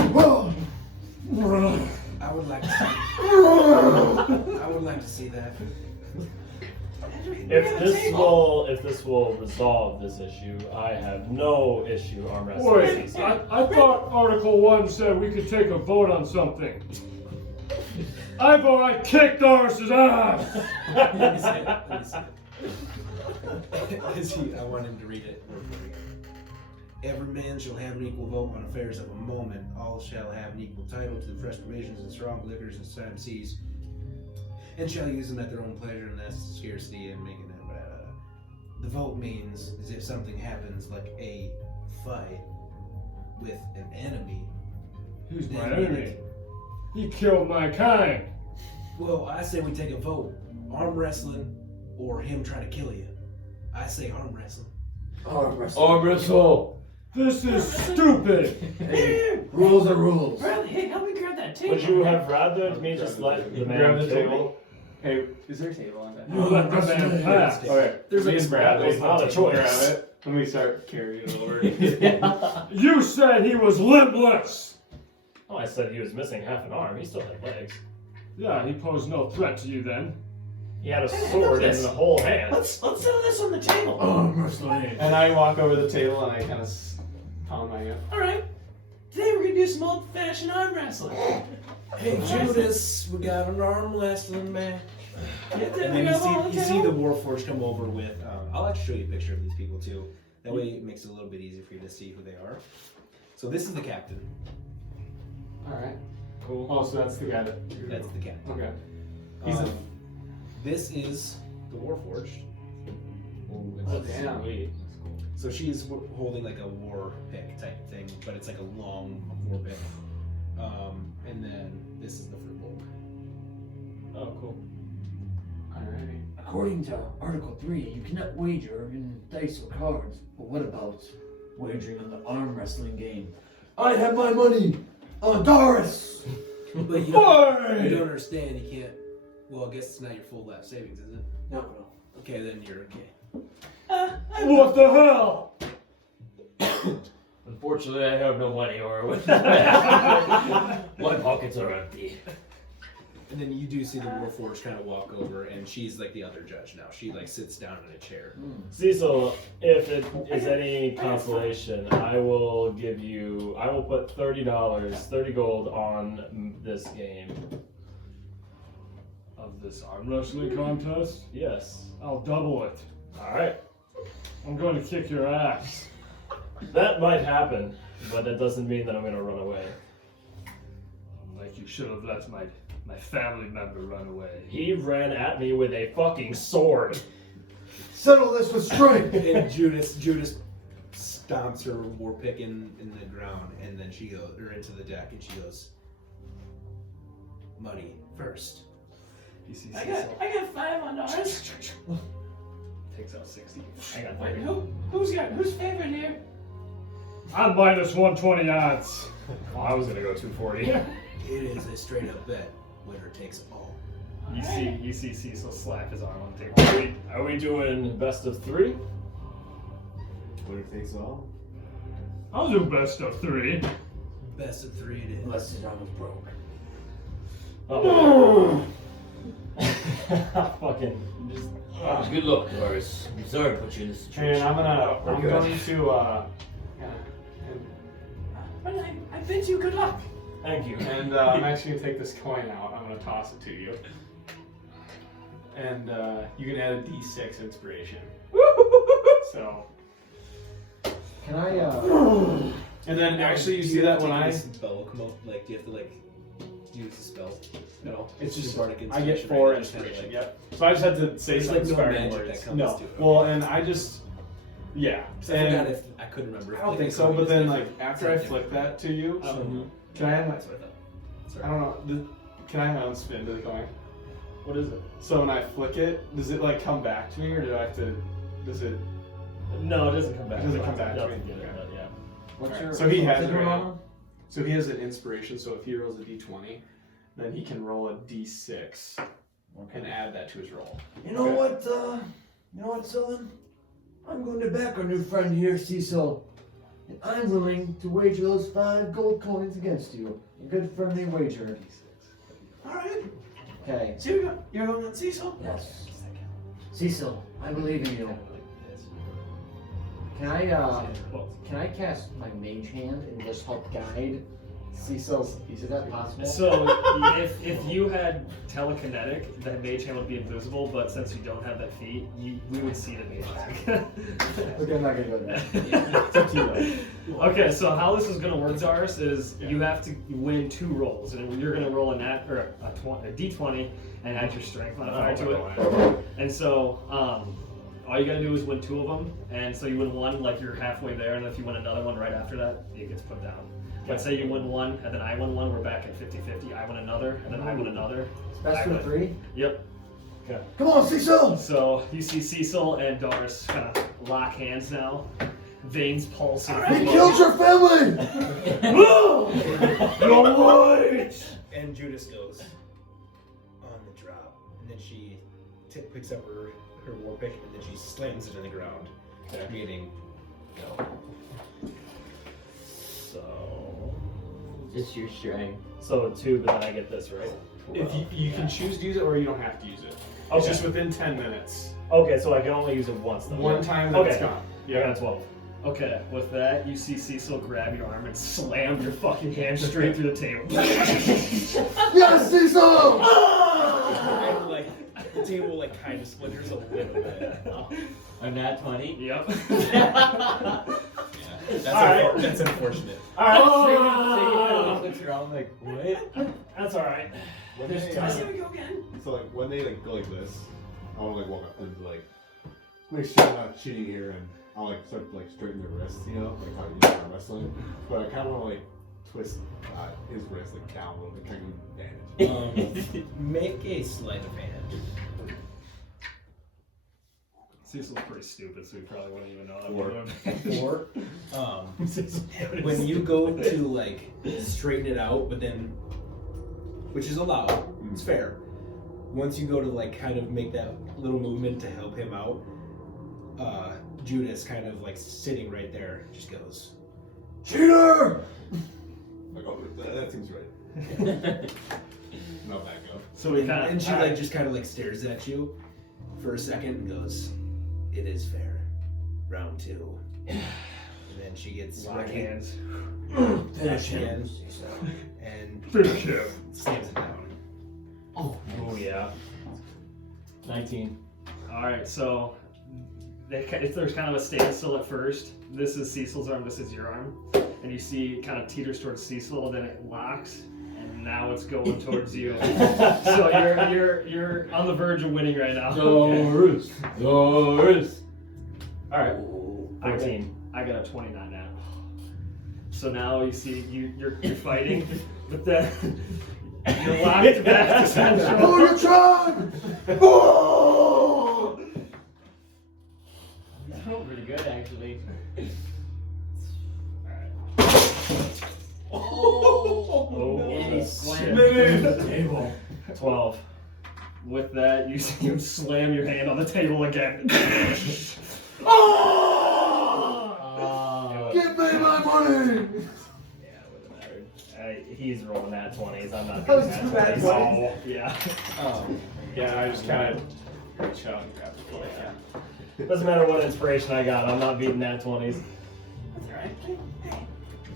would like to see. I would like to see that. If this will resolve this issue, I have no issue arm wrestling. Wait, I thought Article 1 said we could take a vote on something. I vote I kick Darris's ass! Let me see it. I want him to read it. Every man shall have an equal vote on affairs of a moment. All shall have an equal title to the fresh provisions and strong liquors and time seas, and shall use them at their own pleasure, and that's scarcity and making it. The vote means is if something happens like a fight with an enemy. He's my enemy. He killed my kind. Well, I say we take a vote: arm wrestling or him trying to kill you. I say arm wrestling. Arm wrestle. Arm wrestle! This is stupid. Hey, rules are rules. Bradley, hey, help me grab that table. Would you have rather me just let the man Grab the kill table. me? Hey, is there a table on that? You let the man pass. Okay, There's me like and Bradley it's not a choice. grab it. Let me start carrying it over. You said he was limbless. Oh, I said he was missing half an arm. He still had legs. Yeah, he posed no threat to you then. He had a sword in the whole hand. Let's settle this on the table. Arm wrestling. And I walk over the table and I kind of pound my hand. All right. Today we're gonna do some old-fashioned arm wrestling. Hey Judas, we got an arm wrestling match. And And then you see the Warforged come over with. I'll actually show you a picture of these people too. That way it makes it a little bit easier for you to see who they are. So this is the captain. Alright. Cool. Oh, so that's the guy that. That's the captain. Okay. This is the Warforged. Oh, damn. Sweet. So she's holding like a war pick type thing, but it's like a long war pick. And then this is the Fruitbowl. Oh, cool. Alrighty. According to Article 3, you cannot wager in dice or cards. But what about wagering on the arm wrestling game? I have my money on Darris! But you don't understand, you can't. Well, I guess it's not your full life savings, is it? No. Okay, then you're okay. What the hell? Unfortunately, I have no money or my pockets are empty. And then you do see the Warforged kind of walk over, and she's like the other judge now. She like sits down in a chair. Cecil, if it is any consolation, I will put $30 gold on this game. Of this arm wrestling contest? Yes. I'll double it. Alright. I'm going to kick your ass. That might happen, but that doesn't mean that I'm gonna run away. Like you should have let my family member run away. He ran at me with a fucking sword. Settle this with strength! And Judas stomps her war pick in the ground, and then she goes into the deck, and she goes, "Money first." You see I Cecil got 5 on ours. takes out 60. I got Wait, 30. who's favorite here? I'm minus 120 odds. Well, I was gonna go 240. It is a straight up bet. Winner takes all. You see Cecil slap his arm on the table. Are we doing best of 3? Winner takes all. I'll do best of 3. Best of 3 it is. Unless his arm is broke. Oh. Fucking just. Good luck, Darris. I'm sorry to put you in this situation. And I'm going to Well, I bid you good luck. Thank you. and I'm actually gonna take this coin out. I'm gonna toss it to you. And you can add a D6 inspiration. So. Can I, And then actually you see that when I spell come up, like do you have to like use the spell? no, it's just bardic I get inspiration, 4 right? Just kinda inspiration. like- Yep. So I just had to say There's some like no inspiring magic words. that comes No. to it. Well, and I just yeah. 'Cause I forgot if I couldn't remember. I don't think so. But then like after I flick that to you, can I have my? That's what I thought. Sorry. I don't know. Can I have my own spin to the coin? What is it? So when I flick it, does it like come back to me, or do I have to? Does it? No, it doesn't come back. It doesn't come back to You'll me. have to get it, Okay. but yeah. what's Alright, your... so he has what's it your right armor? now. So he has an inspiration. So if he rolls a D20, then he can roll a D6 and add that to his roll. You know what, Sylvin? I'm going to back our new friend here, Cecil. And I'm willing to wager those 5 gold coins against you. A good friendly wager. All right. Okay. So you're going on Cecil? Yes. Cecil, I believe in you. Can I cast my mage hand and just help guide Cecil's? Is that possible? So if you had telekinetic, that mage hand would be invisible, but since you don't have that feat, we would see the mage hand. Okay, I'm not gonna go there. It's up to you, though. Okay, so how this is gonna work, Darris, is you have to win 2 rolls, and you're gonna roll a D20 and add your strength modifier to it. And so all you gotta do is win 2 of them, and so you win 1, like you're halfway there, and if you win another one right after that, it gets put down. Let's say you win 1, and then I win 1, we're back at 50-50. I win another, and then I win another. It's best for 3? Yep. Okay. Come on, Cecil! So you see Cecil and Darris kind of lock hands now. Veins pulsing. He killed your family! You're right! And Judas goes on the drop, and then she picks up her war pick, and then she slams it in the ground, meaning no. So. Just your strength. So 2, but then I get this, right? If you can choose to use it, or you don't have to use it. It's Okay. just within 10 minutes. Okay, so I can only use it once though. One time that it's Okay. gone. I got a 12. Okay, with that, you see Cecil grab your arm and slam your fucking hand straight through the table. Yes, Cecil! And like the table like kind of splinters a little bit. A nat 20? Yep. That's unfortunate. Alright. Looks around like, what? That's alright. When Here we go again. So like when they like go like this, I want to like walk up to them to like make sure I'm not cheating here, and I'll like start to like straighten their wrists, you know, like how you do arm wrestling. But I kind of want to like twist his wrist like down a little bit, kind of advantage. Make a sleight of hand. Cecil's pretty stupid, so he probably wouldn't even know that. 4. When you go to like straighten it out, but then, which is allowed, it's fair. Once you go to like kind of make that little movement to help him out, Judas kind of like sitting right there just goes, Cheater! Like, oh, that seems right. No back up. So we kind of, and she like just kind of like stares at you for a second and goes, "It is fair. Round 2." And then she gets lock ready, hands. finish him, and Finish him. slams it down. Oh yeah. 19. Alright, so if there's kind of a standstill at first, this is Cecil's arm, this is your arm, and you see it kind of teeters towards Cecil, then it locks, and now it's going towards you. So you're on the verge of winning right now. Darris! Darris! Alright. 14. I got a 29 now. So now you see you're fighting, but then you're locked back to central. Mordai! Oh! You feel pretty good, actually. Oh, And he shit. slammed the table. 12. With that, you see him slam your hand on the table again. Give me my money! Yeah, it wouldn't matter. he's rolling nat 20s. I'm not Those doing two nat nat 20s. Yeah. Yeah, I just kind of reach out and grab it. Yeah. Doesn't matter what inspiration I got. I'm not beating nat 20s. That's alright. Hey,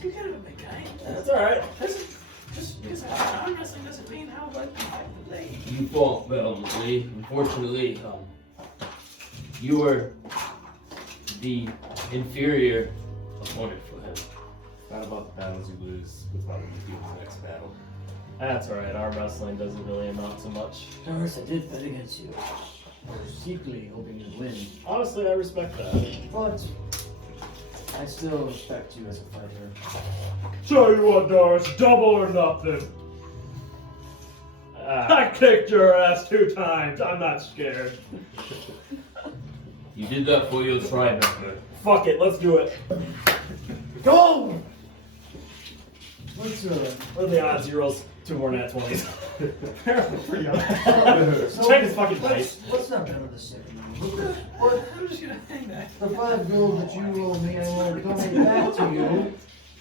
you're kind of a big guy. That's all right. Just because I'm arm wrestling doesn't mean how I like to fight the blade. You fought valiantly. Unfortunately, you were the inferior opponent for him. Not about the battles you lose, it's about when you do the next battle. That's all right. Arm wrestling doesn't really amount to much. Darris, I did bet against you. I was secretly hoping you'd win. Honestly, I respect that. But I still respect you as a fighter. Tell you what, Doris, double or nothing. I kicked your ass 2 times. I'm not scared. You did that for your tribe member. Fuck it. Let's do it. Go! What's What are the odds he rolls 2 more nat 20s? Pretty honest. so Check his fucking dice. let's not bet on the second one. I'm just gonna hang that. The 5 gold that you owe me, I will donate back to you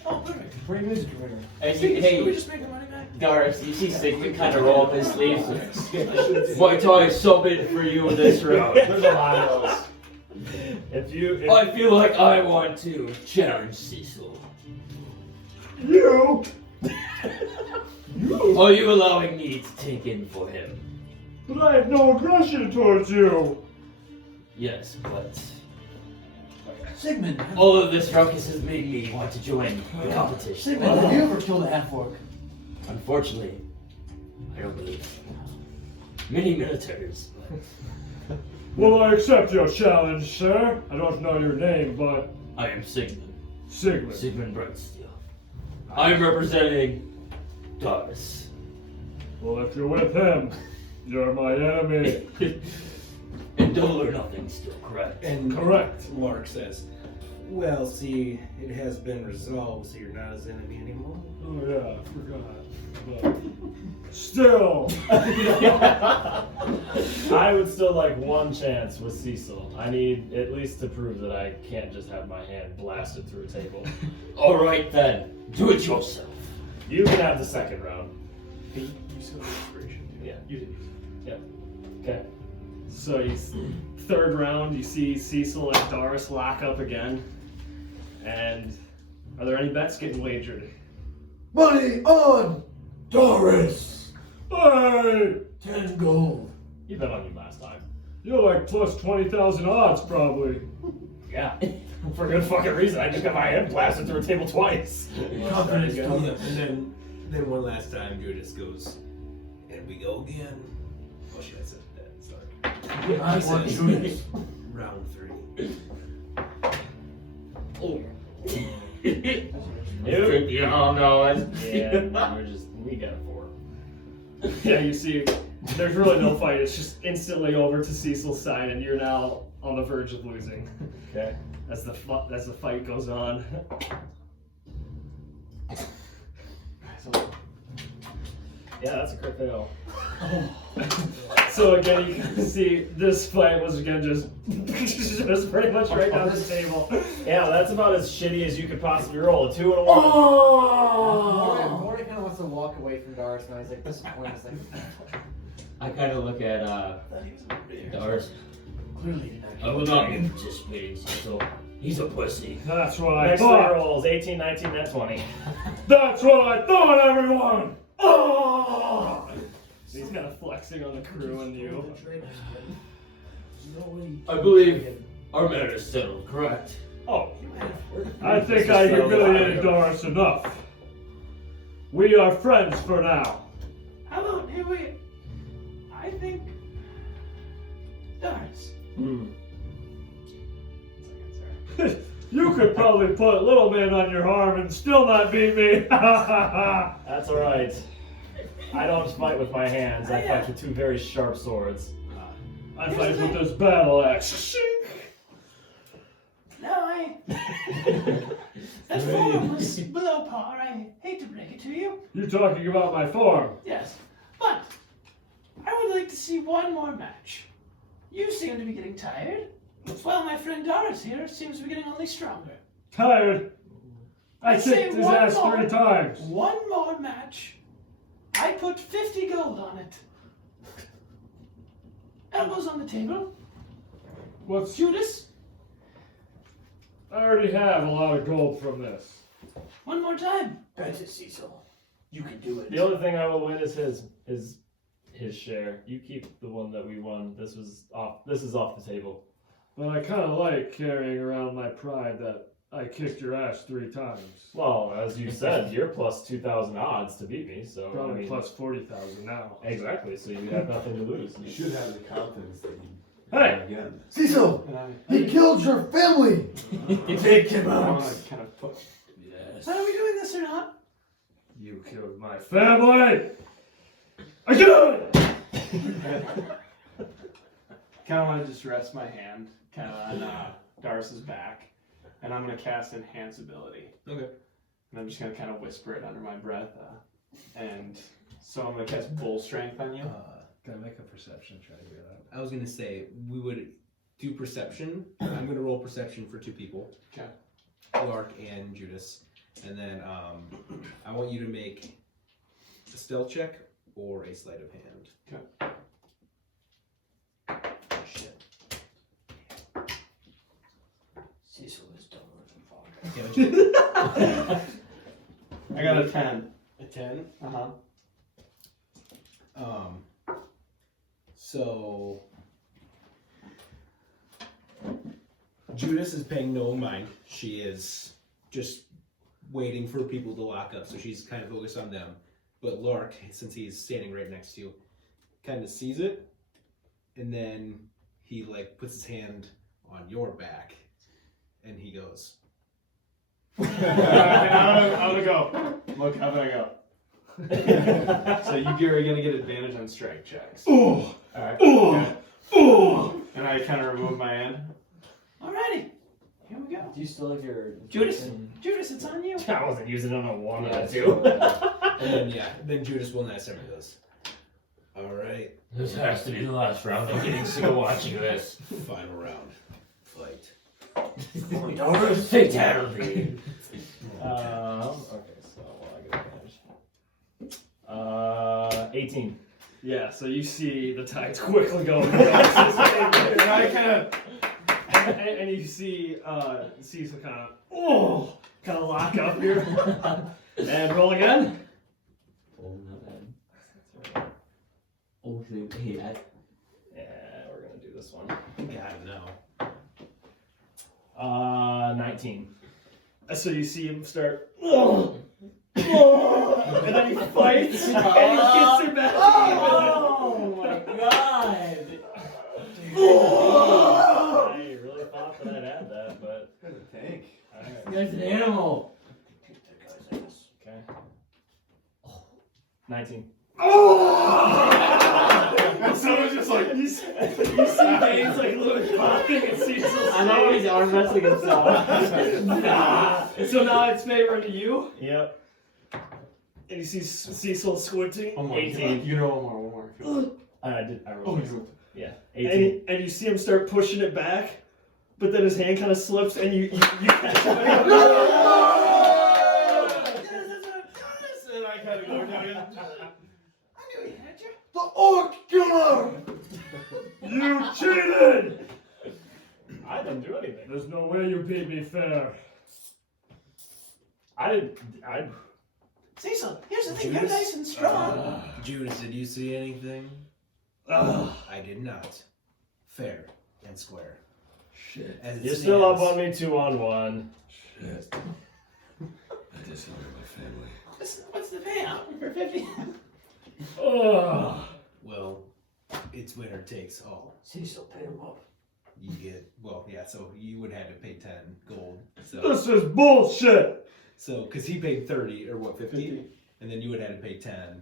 Oh, perfect. for your music career. Hey, Can we hey, just make the money back? Doris, you see Sigmond kind of roll up his sleeves. Muay Thai is subbing for you in this round. There's a lot of those. If I feel like I want to challenge Cecil. You? Are you allowing me to take in for him? But I have no aggression towards you. Yes, but Sigmund, all of this ruckus has made me want to join the competition. Sigmund, have you ever killed a half-orc? Unfortunately, I don't believe so. Many militaries, but Well, I accept your challenge, sir. I don't know your name, but I am Sigmond. Sigmund. Sigmund Brightsteel. I am representing Darris. Well, if you're with him, you're my enemy. And double or nothing still, correct? And Correct. Mark says, well, see, it has been resolved, so you're not his enemy anymore. Oh yeah, I forgot. But still, I would still like 1 chance with Cecil. I need at least to prove that I can't just have my hand blasted through a table. Alright then, do it yourself. You can have the 2nd round. You still have inspiration. Yeah. You didn't use Okay. So you, 3rd round, you see Cecil and Darris lock up again. And are there any bets getting wagered? Money on Darris! hey, 10 gold. You bet on you last time. you're like plus 20,000 odds, probably. Yeah. For good fucking reason. I just got my hand blasted through a table twice. Confidence it. gold. And then one last time, Judas goes, and we go again. Oh shit, I said that, sorry. I He want says, Judas. round 3. Oh. Nope. Yeah, no, Yeah, we got 4. Yeah, you see, there's really no fight. It's just instantly over to Cecil's side, and you're now on the verge of losing Okay. as the fight goes on. Yeah, that's a crit fail. So again, you can see this fight was again just pretty much right down the table. Yeah, that's about as shitty as you could possibly roll. A 2 and a 1. Mordai kind of wants to walk away from Darris now. He's like disappointed. He's like, I kind of look at Darris. clearly did not. I will not be participating, Cecil. He's a pussy. That's what I Next 3 thought. rolls 18, 19, net 20. That's what I thought, everyone. Oh! He's kind of flexing on the crew and you. I believe our matter is settled, correct? Oh, I think I humiliated Doris enough. We are friends for now. How about, hey, wait. I think. Darris. You could probably put Little Man on your arm and still not beat me. That's alright. I don't fight with my hands. I fight with 2 very sharp swords. I fight with this battle axe. No, that form was below par. I hate to break it to you. You talking about my form? Yes, but I would like to see one more match. You seem to be getting tired. Well, my friend Darris here seems to be getting only stronger. Tired? I say kicked his one ass more. 3 times. One more match. I put 50 gold on it. Elbows on the table. What's... Judas, I already have a lot of gold from this. one more time. That's it, Cecil. You can do it. The only thing I will win is his share. You keep the one that we won. This is off the table. But I kind of like carrying around my pride that I kicked your ass 3 times. Well, as you said, you're plus 2,000 odds to beat me, so Probably I mean, plus 40,000 now. exactly. So you have nothing to lose. You should have the confidence that you Hey! again. Cecil, And he killed your family. Take him I out. want to kind of put. Yes. Are we doing this or not? You killed my family! Again! Kind of want to just rest my hand kind of on Darris's back, and I'm going to cast Enhance Ability. Okay. And I'm just going to kind of whisper it under my breath. And so I'm going to cast Bull Strength on you. Can I make a perception try to get out? I was gonna say we would do perception. I'm gonna roll perception for 2 people. Okay. Lark and Judas. And then I want you to make a stealth check or a sleight of hand. Okay. Oh, shit. Cecil is dumber than fuck. Yeah, I got a 10. a 10. Uh-huh. So Judas is paying no mind. She is just waiting for people to lock up, so she's kind of focused on them. But Lark, since he's standing right next to you, kind of sees it, and then he like puts his hand on your back, and he goes. I'm gonna go. Look, how did I go? So you are gonna get advantage on strike checks. Oh! Alright. Oh! Oh! And I kind of remove my hand. Alrighty. Here we go. Do you still have your Judas, it's on you. I wasn't using it on a 1 or a 2. And then Judas will not serve this. All right, This has to be the last round. I'm getting sick of watching this. final round, fight. Doris fatality. Okay, so I get advantage. 18. Yeah, so you see the tides quickly going. And I kind of. and you see Cecil kind of lock up here. And roll again. Oh, not bad. Oh, hey, Yeah, we're gonna do this one. God no. 19. So you see him start. And then he fights and he gets her back. Oh my god! I really thought that I'd add that, but Tank. This guy's an animal. okay. 19. And someone's just like. You see Dane's like literally popping and Cecil's I know he's arm wrestling himself. So now it's favoring to you. Yep. And you see Cecil squinting. One more. 18. You know one more. I rolled. Oh, this. you Yeah. 18. And you see him start pushing it back, but then his hand kind of slips and you catch him. And I kind of go down. I knew he had you. The Orc Killer! You cheated! I didn't do anything. There's no way you beat me fair. I didn't. Cecil, here's the thing. You're Judas? nice and strong. Judas, did you see anything? Ugh. I did not. Fair and square. Shit. As it You're still up stands. on me 2-on-1. Shit. I dishonored my family. What's the payout for 50? Ugh. Well, it's winner takes all. Cecil, pay him up. You get so you would have to pay 10 gold. So This is bullshit! because he paid 30 or what 50, and then you would have to pay 10.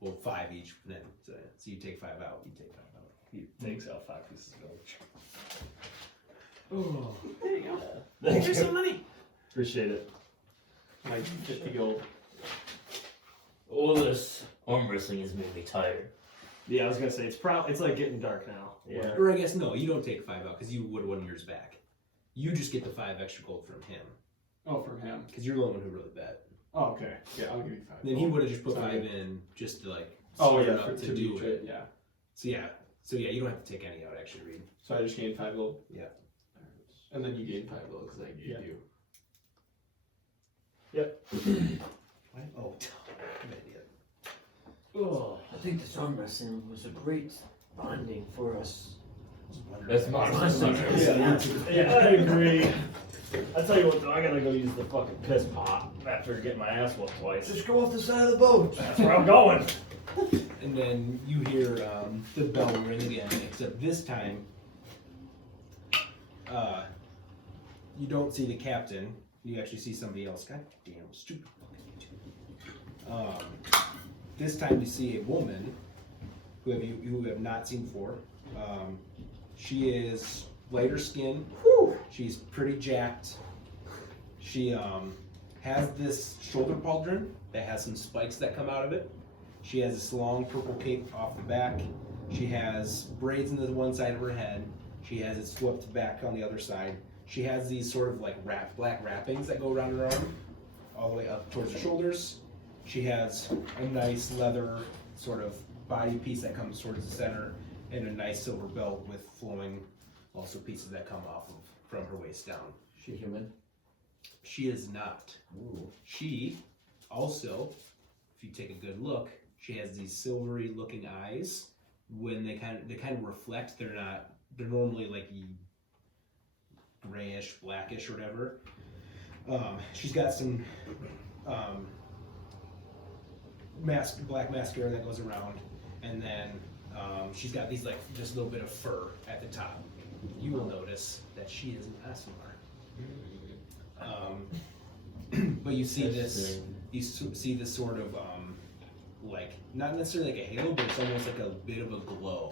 Well, 5 each then. So you take 5 out. You take 5 out. He takes out 5 pieces of gold. Oh. There you go. Thank Here's you. some money. Appreciate it. Like 50 gold. All this arm wrestling has made me tired. Yeah, I was gonna say it's like getting dark now. Yeah. Or I guess no, you don't take 5 out because you would have won yours back. You just get the 5 extra gold from him. Oh, from him. Because you're the one who really bet. Oh, okay. Yeah, I'll give you 5. Then he would have just put Sorry. 5 in just to like. Oh start yeah, up to do do it. it. Yeah. So yeah, you don't have to take any out. Actually, Reed. So I just gained 5 gold. Yeah. And then you gained 5 gold because I gave you. What? Oh, I'm an idiot. Oh, I think this arm wrestling was a great bonding for us. That's monstrous. Yeah, I agree. I tell you what, though, I gotta go use the fucking piss pot after getting my ass whooped twice. Just go off the side of the boat. That's where I'm going. And then you hear the bell ring again, except this time, you don't see the captain. You actually see somebody else. God damn, stupid fucking YouTube. This time you see a woman who you have not seen before. She is lighter skinned. She's pretty jacked. She has this shoulder pauldron that has some spikes that come out of it. She has this long purple cape off the back. She has braids on the one side of her head. She has it swept back on the other side. She has these sort of like black wrappings that go around her arm, all the way up towards her shoulders. She has a nice leather sort of body piece that comes towards the center, and a nice silver belt with flowing also pieces that come off of from her waist down. She human? She is not. Ooh. She also, if you take a good look, she has these silvery looking eyes. When they kind of reflect, they're normally like grayish, blackish, or whatever. She's got some black mascara that goes around, and then she's got these like just a little bit of fur at the top. You will notice that she is an Asmar. But you see this. You see this sort of like not necessarily like a halo, but it's almost like a bit of a glow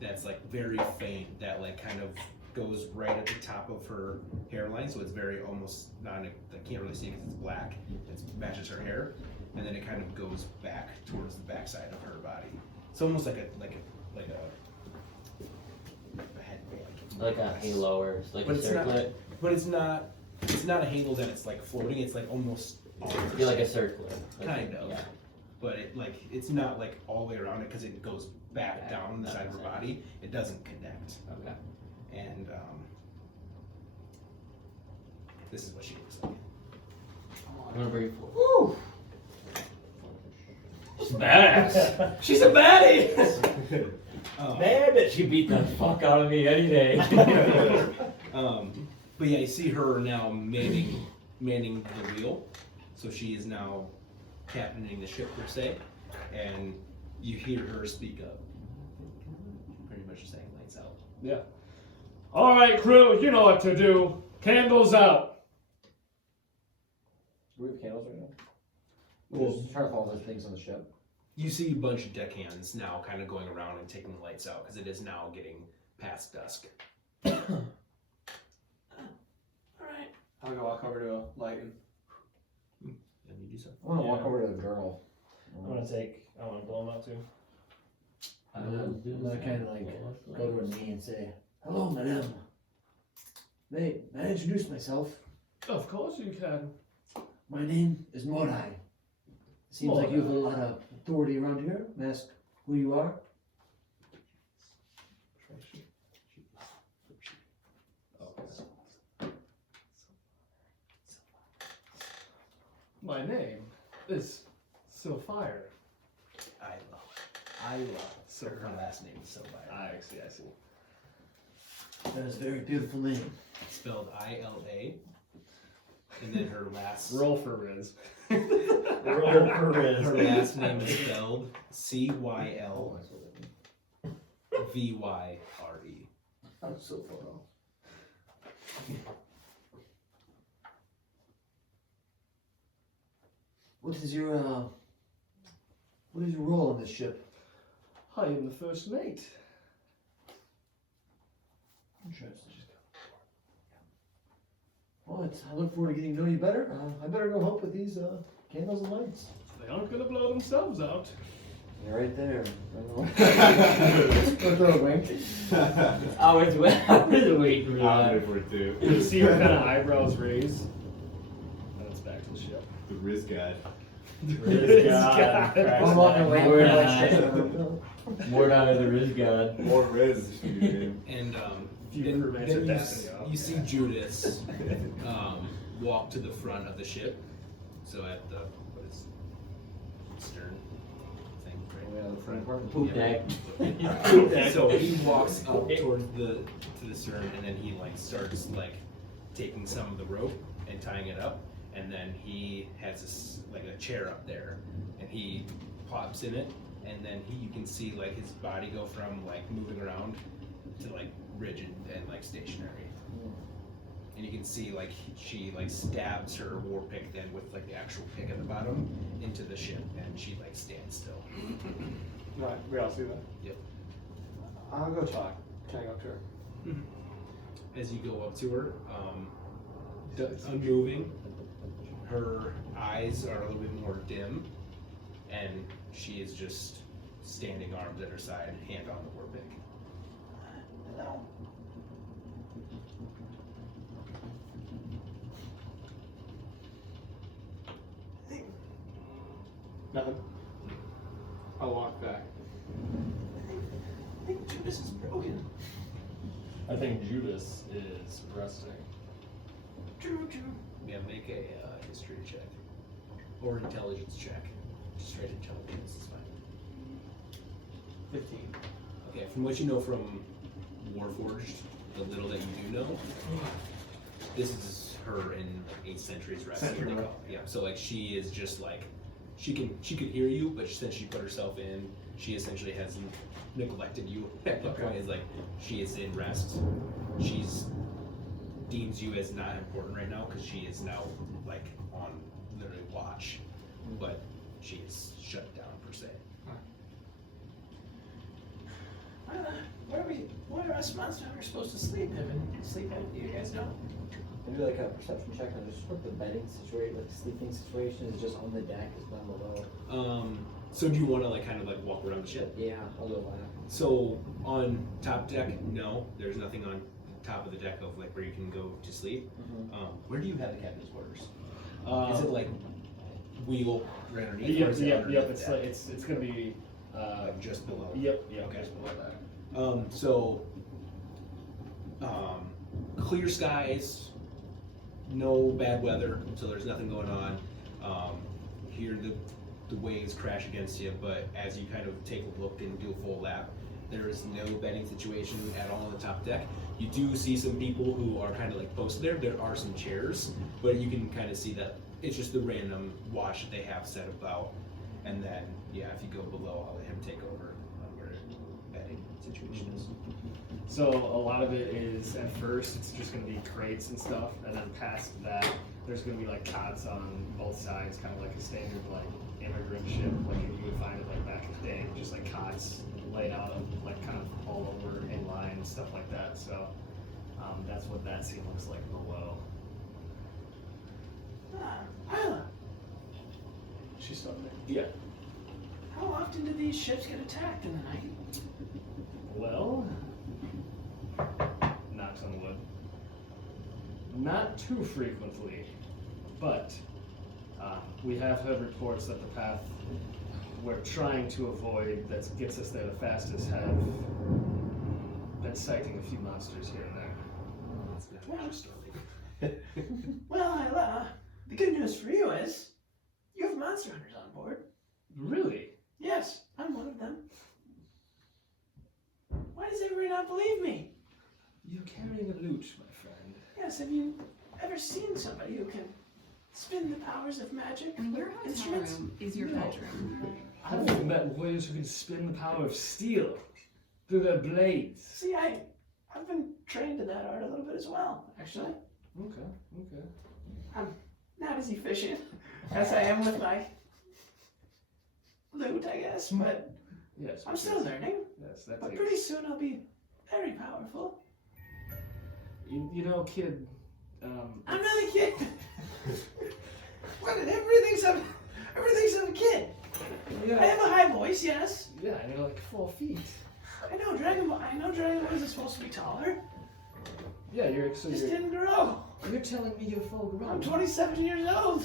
that's like very faint. That like kind of goes right at the top of her hairline, so it's very almost not. I can't really see it because it's black. It matches her hair, and then it kind of goes back towards the backside of her body. It's almost like a head. Like a halo or like But a it's circlet. But it's not a halo that it's like floating. It's like almost. I feel like a circlet. Kind of. Yeah. But it's not like all the way around it because it goes back down the side of her body. It doesn't connect. Okay. And this is what she looks like. I'm gonna bring it forward. Woo! She's badass. She's a baddie! Man, that she beat the fuck out of me any day. But yeah, you see her now manning the wheel. So she is now captaining the ship per se, and you hear her speak up. Pretty much saying lights out. Yeah. All right, crew, you know what to do. Candles out. Do we have candles right now? Well, Just trying to follow those things on the ship. You see a bunch of deckhands now kind of going around and taking the lights out because it is now getting past dusk. Alright. I'll go walk over to a light and And you do so. I want to walk over to the girl. I want to blow them out too. I'm gonna kind of like go to her knee and say, "Hello, madame. May I introduce myself? Of course you can. My name is Mordai. Seems like you have a lot of authority around here. May I ask who you are?" My name is Sylfire. I love so her last name is Sylvin. I see. That is a very beautiful name. Spelled I-L-A. And then her last Roll for Riz. her last name is spelled C-Y-L-V-Y-R-E. I'm so far off. What is your role on this ship? I am the first mate. Interesting. Well, I look forward to getting to know you better. I better go help with these candles and lights. They aren't gonna blow themselves out. They're right there. I was waiting for I'm that. ready for it too. You see her kind of eyebrows raise. Riz God. Riz God. I'm walking away. Mordai the Riz God. More Riz should be your name. And Few crewmates are you, dapping you up. you see Judas walk to the front of the ship. So at the stern thing, right? Poop deck. So he walks up towards to the stern, and then he like starts like taking some of the rope and tying it up, and then he has this like a chair up there, and he pops in it, and then you can see like his body go from like moving around to like rigid and like stationary. And you can see like she like stabs her war pick then with like the actual pick at the bottom into the ship, and she like stands still. Right, we all see that? Yep. I'll go talk. Can I go up to her? As you go up to her, unmoving, her eyes are a little bit more dim, and she is just standing arms at her side, hand on the war pick. Hello. Nothing. I'll walk back. I think Judas is broken. I think Judas is resting. True. Yeah, make a history check. Or intelligence check. Straight intelligence is fine. 15. Okay, from what you know from Warforged, the little that you do know, this is her in 8th century's rest. Century, right. Yeah, so like she is just like, she could hear you, but since she put herself in, she essentially has neglected you at that point. Is like, she is in rest. She's deems you as not important right now because she is now like on literally watch, but she is shut down per se. Where are us monster hunters supposed to sleep? Have been sleeping? Do you guys know? I do like a perception check on just what the bedding situation, like the sleeping situation is just on the deck, is down below. So do you want to like kind of like walk around the ship? Yeah, I'll do that. So on top deck, no, there's nothing on top of the deck of like where you can go to sleep. Where do you have the captain's quarters? Is it like wheel right underneath? or Yep, is it yep. underneath It's that? like it's gonna be. Like just below. Yep. Okay. Just below that. Clear skies, no bad weather, so there's nothing going on. Here the waves crash against you, but as you kind of take a look and do a full lap, there is no bedding situation at all on the top deck. You do see some people who are kind of like posted there. There are some chairs, but you can kind of see that it's just the random watch that they have set about. And then, yeah, if you go below, I'll let him take over on where bedding situation is. So a lot of it is, at first, it's just going to be crates and stuff, and then past that, there's going to be like cots on both sides, kind of like a standard like immigrant ship, like you would find it like back in the day, just like cots laid out like kind of all over in line and stuff like that. So that's what that scene looks like below. She's still there. Yeah. How often do these ships get attacked in the night? Well, knocks on wood. Not too frequently, but we have heard reports that the path we're trying to avoid that gets us there the fastest have been sighting a few monsters here and there. That's not your story. Well, the good news for you is you have monster hunters on board. Really? Yes, I'm one of them. Why does everyone not believe me? You're carrying a lute, my friend. Yes, have you ever seen somebody who can spin the powers of magic? And where in this room is your bedroom? I've met warriors who can spin the power of steel through their blades. See, I've been trained in that art a little bit as well, actually. Okay. I'm not as efficient as I am with my lute, I guess, but Yes. I'm still learning. Yes, that But takes. pretty soon I'll be very powerful. You know, kid. I'm not a kid. What? Everything's a kid. I have a high voice, yes. Yeah, and you're like 4 feet. I know Dragon Boys are supposed to be taller. Yeah, Just didn't grow. you're telling me you're full grown. I'm 27 years old.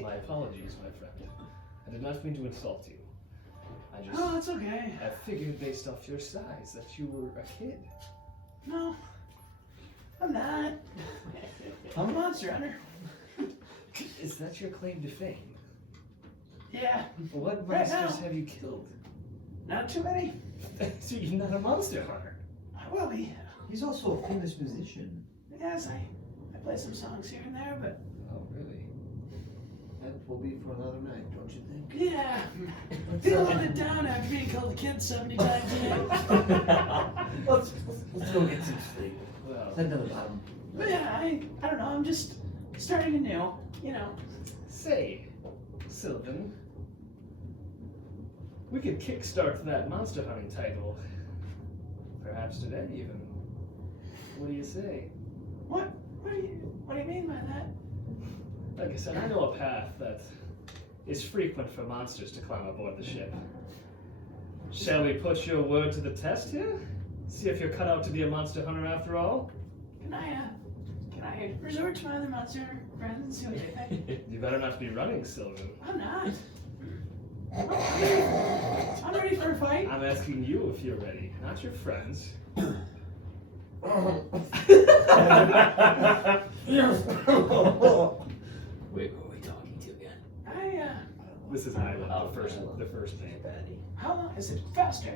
My apologies, my friend. I did not mean to insult you. Oh, it's okay. I figured based off your size that you were a kid. No, I'm not. I'm a monster hunter. Is that your claim to fame? Yeah. What Right monsters now. have you killed? Not too many. So you're not a monster hunter. I will be. He's also a famous musician. Yes, I play some songs here and there, but Oh, really? That will be for another night, don't you think? yeah. Feel a little bit down after being called a kid 70 times a day. Let's go get some sleep. Well, Head to the bottom. But yeah, I don't know. I'm just starting anew. You know. say, Sylvin, we could kickstart that monster hunting title. Perhaps today, even. What do you say? What do you mean by that? Like I said, I know a path that is frequent for monsters to climb aboard the ship. Shall we put your word to the test here? See if you're cut out to be a monster hunter after all? Can I resort to my other monster friends and see what they think? You better not be running, Sylvin. I'm not. I'm ready for a fight. I'm asking you if you're ready, not your friends. Wait, who are we talking to again? This is Island, the first name. How long is it faster?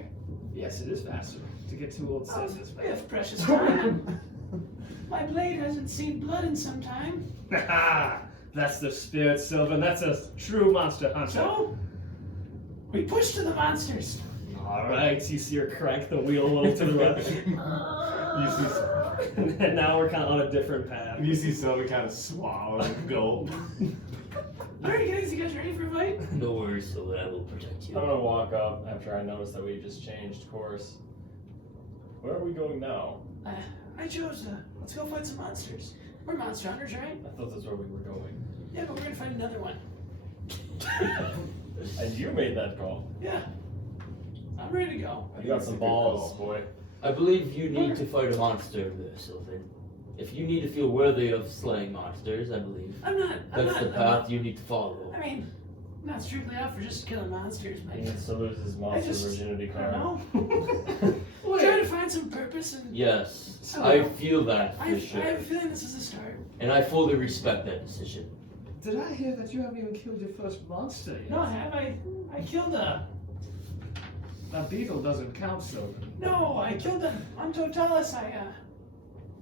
Yes, it is faster to get to Oldstead this We way. have precious time. My blade hasn't seen blood in some time. That's the spirit, Sylvan. That's a true monster hunter. So, we push to the monsters. All right, you see her crank the wheel over to the left. You see, and now we're kind of on a different path. You see Sylvin kind of swallow and gulp. Alright guys, you guys ready for a fight? No worries, Sylvin, I will protect you. I'm gonna walk up after I notice that we just changed course. Where are we going now? I chose let's go fight some monsters. We're monster hunters, right? I thought that's where we were going. Yeah, but we're gonna find another one. And you made that call. Yeah. I'm ready to go. You got some balls, boy. I believe you need to fight a monster there, Sylvin. If you need to feel worthy of slaying monsters, I believe I'm not. that's the path you need to follow. I mean, I'm not strictly out for just killing monsters, but He needs to lose his monster virginity I card. don't know. Trying to find some purpose and Yes, Oh, I well. feel that for I sure. have a feeling this is a start. And I fully respect that decision. Did I hear that you haven't even killed your first monster yet? No, have I killed a. That beetle doesn't count, Sylvan. No, I killed an untold. I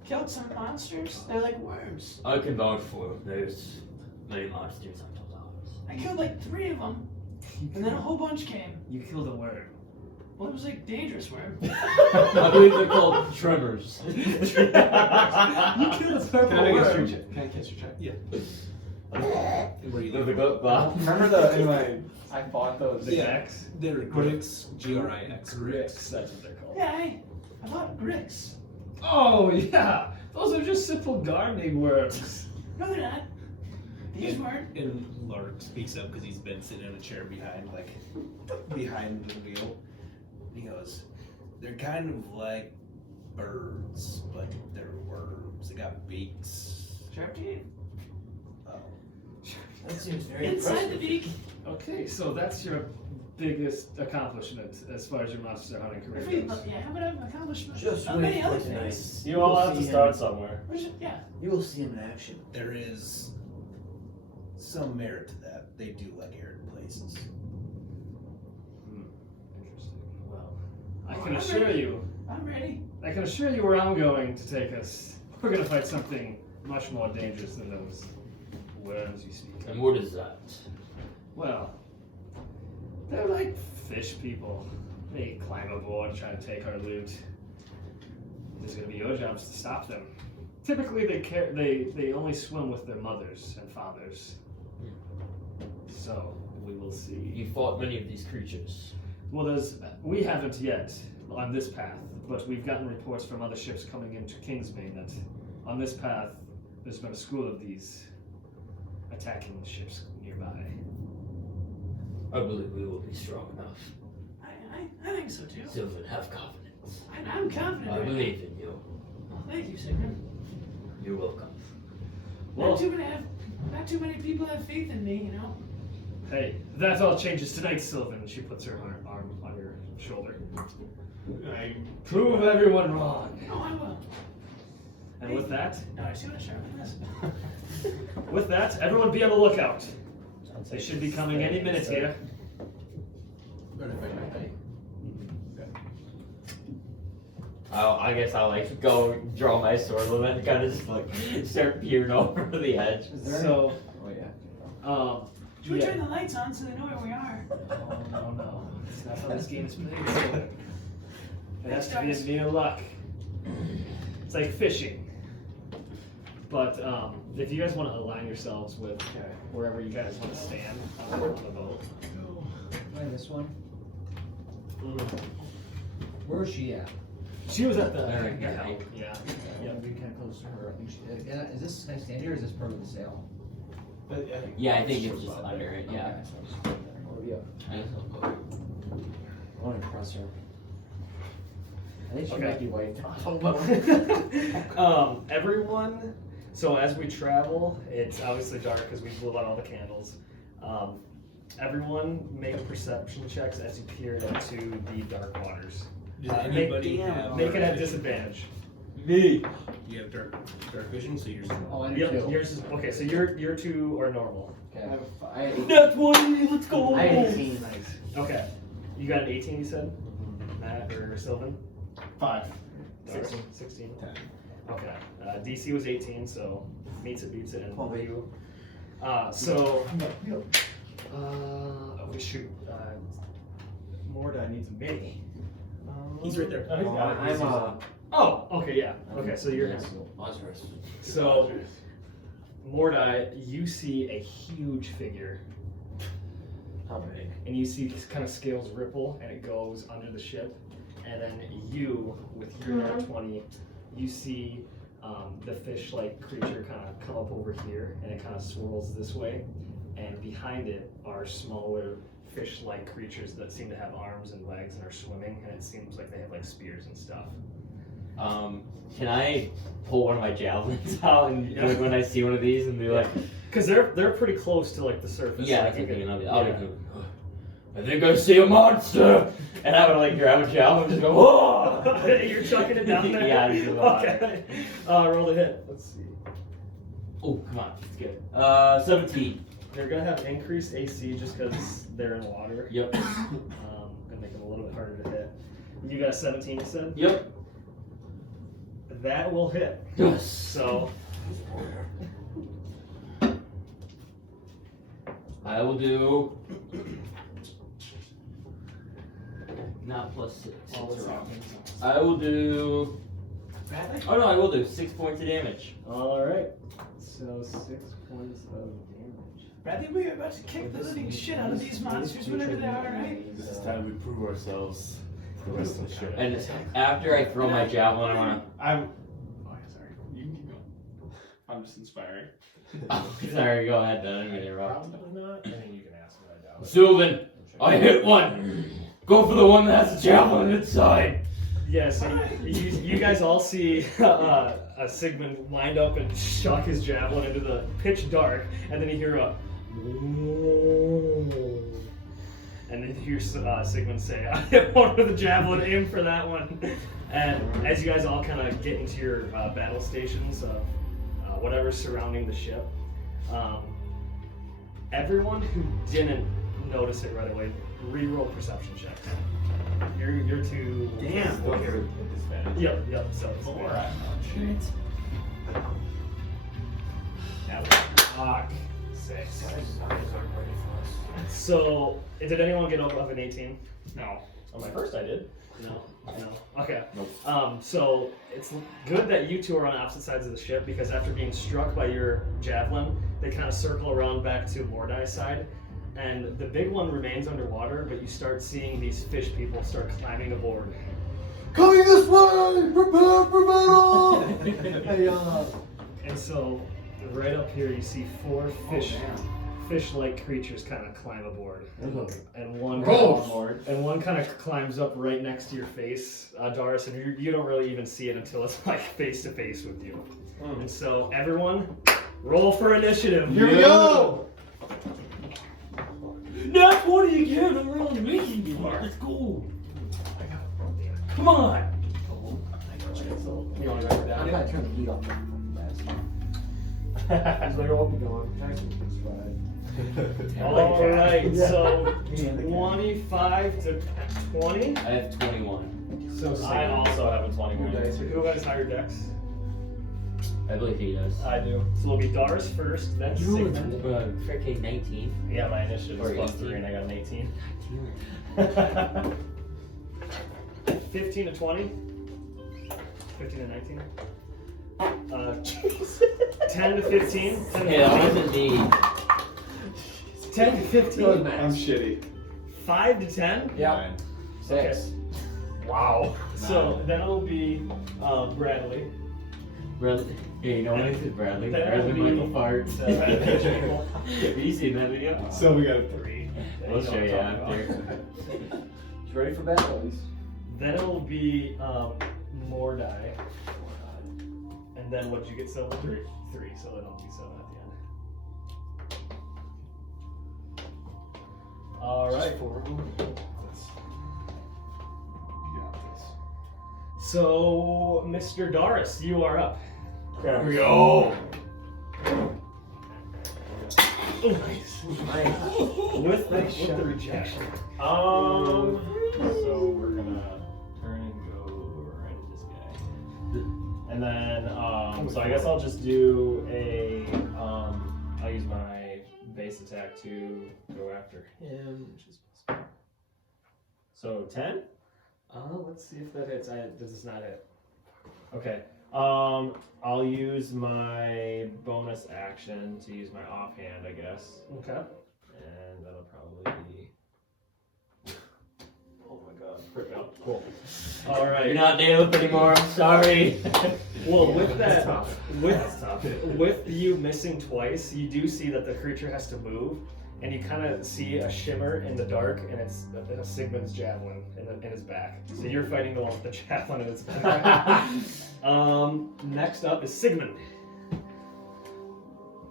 killed some monsters. They're like worms. I can vouch for it. There's many monsters on Total Dollars. I killed like 3 of them, and then a whole bunch came. You killed a worm. Well, it was like dangerous worm. I believe they're called tremors. You killed a purple Can I get a worm. check? Can I catch your check? Yeah. Where you They're the goat bob. Remember the I bought those. The Yeah. X? They're Grix, Grix. Grix, that's what they're called. Yeah, I bought Grix. Oh, yeah! Those are just simple gardening worms. No, they're not. These weren't. And Lark speaks up because he's been sitting in a chair behind the wheel. He goes, they're kind of like birds, but they're worms. They got beaks. Sharp teeth. Oh. That seems very Inside the impressive. beak. Okay, so that's your biggest accomplishment as far as your monster hunting career goes. Yeah, how about an accomplishment? Just many wait other for tonight. things. You all We'll have to see start him. somewhere. Yeah. You will see him in action. There is some merit to that. They do like arid places. Interesting. Well, I Oh, can I'm assure ready. you, I'm ready. I can assure you where I'm going to take us. We're going to fight something much more dangerous than those worms you speak of. And what is that? Well, they're like fish people. They climb aboard, try to take our loot. It's going to be your jobs to stop them. Typically, they only swim with their mothers and fathers. So we will see. You fought many of these creatures. Well, we haven't yet on this path, but we've gotten reports from other ships coming into Kingsmane that on this path there's been a school of these attacking ships nearby. I believe we will be strong enough. I think so too. Sylvan, have confidence. I I'm confident. I believe in you. Thank you, Sigmond. You're welcome. Well, Not too many people have faith in me, you know. hey, that all changes tonight, Sylvin. She puts her arm on your shoulder. I Prove everyone wrong. Oh, I will. And with that, No, I see what I sharpen this. with that, everyone be on the lookout. They should be coming any minute here. I guess I'll like go draw my sword and then kind of just like start peering over the edge. So, Oh yeah. Should we yeah. turn the lights on so they know where we are? Oh no, that's not how this game is played. So it has to be a mere luck. It's like fishing. But if you guys want to align yourselves with wherever you guys want to stand on the boat. Wait, this one? Where is she at? She was at the There, yeah. right? Yeah. Yeah, be kind of close to her. I think she, is this nice stand here or is this part of the sail? Yeah, I think it's just under it. Yeah. Okay, so I'll just put it there. What do we have? I guess I'll go. I want to impress her. I think she Okay. might be white. Everyone, so as we travel, it's obviously dark because we blew out all the candles. Everyone make perception checks as you peer into the dark waters. Does anybody Make it at disadvantage. Me. You have dark vision, so yours is Oh, I Yep, do too. yours is okay. So your two are normal. Okay. I have That's 20. Let's go. I have 18. Nice. Okay, you got an 18. You said, Matt or Sylvan? 5. 16. 10. Okay. DC was 18, so meets it, beats it, and you. We shoot. Mordai needs a mini. He's right there. I'm Oh, okay, yeah. Okay, so you're. monstrous. So, Mordai, you see a huge figure. How big? And you see these kind of scales ripple, and it goes under the ship. And then you, with your nat 20, you see the fish-like creature kind of come up over here, and it kind of swirls this way. And behind it are smaller fish-like creatures that seem to have arms and legs and are swimming, and it seems like they have like spears and stuff. Can I pull one of my javelins out and like, when I see one of these and be like, because they're pretty close to like the surface. yeah, so I think could- I'll be I think I see a monster, and I would like grab a javelin and just go, whoa! You're chucking it down there? Yeah, into the water. Okay. Roll the hit. Let's see. Oh, come on, it's good. 17. They're gonna have increased AC just because they're in water. Yep. Gonna make them a little bit harder to hit. You got a 17, you said? Yep. That will hit. Yes. So I will do. Not plus 6. It's wrong. I will do. Oh no, I will do 6 points of damage. all right. So 6 points of damage. Bradley, we're about to kick the living shit out of these monsters whenever they are, right? This is time we prove ourselves to the rest of the ship. And after I throw my javelin, I Oh, sorry. You can keep going. I'm just inspiring. wanna. Sorry, go ahead then. I'm gonna interrupt. Probably not. I mean, you can ask, but I doubt it. Sylvin, I hit one. Go for the one that has a javelin inside. Yeah, so you guys all see Sigmond wind up and chuck his javelin into the pitch dark, and then you hear a and then you hear Sigmund say, I hit one with a javelin, aim for that one. And as you guys all kind of get into your battle stations of whatever's surrounding the ship, everyone who didn't notice it right away, re-roll perception checks. You're two. Damn. Yep. So it's Fuck. 6. So, did anyone get above an 18? No. On my first, I did. No. Okay. Nope. So it's good that you two are on opposite sides of the ship because after being struck by your javelin, they kind of circle around back to Mordai's side, and the big one remains underwater. But you start seeing these fish people start climbing aboard. Coming this way! Prepare for battle! And so, right up here, you see four fish-like creatures kind of climb aboard, and one Gross. and one kind of climbs up right next to your face, Darris, and you don't really even see it until it's like face to face with you. And so everyone, roll for initiative. Here we go! Not 20 again, I'm rolling making you. Let's go. Come on. You want to write it down? I'm gonna turn the heat off. He's like, oh, I'm going. All right, so 25 to 20. I have 21. So I also have a 21. Who has higher dex? I believe he does. I do. So it'll be Darris first, then Sigmond. Freaking 19. Yeah, my initiative Or is plus 18. 3 and I got an 18. 15 to 20. 15 to 19. 10 to 15. 10 to Yeah, that 15. wasn't me. 10 to 15. I'm shitty. 5 to 10. Yeah. 6. Okay. Wow. So then it'll be Bradley. Bradley. Yeah, you know what I said, Bradley? That Bradley would be- Michael farts. Have you seen that video? So we got a 3. We'll show you after. He's ready for battle, at least. Then it'll be Mordai. And then what'd you get, Sylvin? 3. So then it'll be 7 at the end. All right. So, Mr. Darris, you are up. Here we go. With the rejection. So we're gonna turn and go right at this guy. And then, so I guess I'll just do a, I'll use my base attack to go after him, which is possible. So 10? Let's see if that hits. This is not it. Okay. I'll use my bonus action to use my offhand, I guess. Okay. And that'll probably be. Oh my god, rip out. Cool. All You're right. not nailed anymore, I'm sorry. Well, with That's that, tough. with you missing twice, you do see that the creature has to move, and you kind of see a shimmer in the dark, and it's a Sigmund's javelin in his back. So you're fighting the one with the javelin in his back. Next up is Sigmond.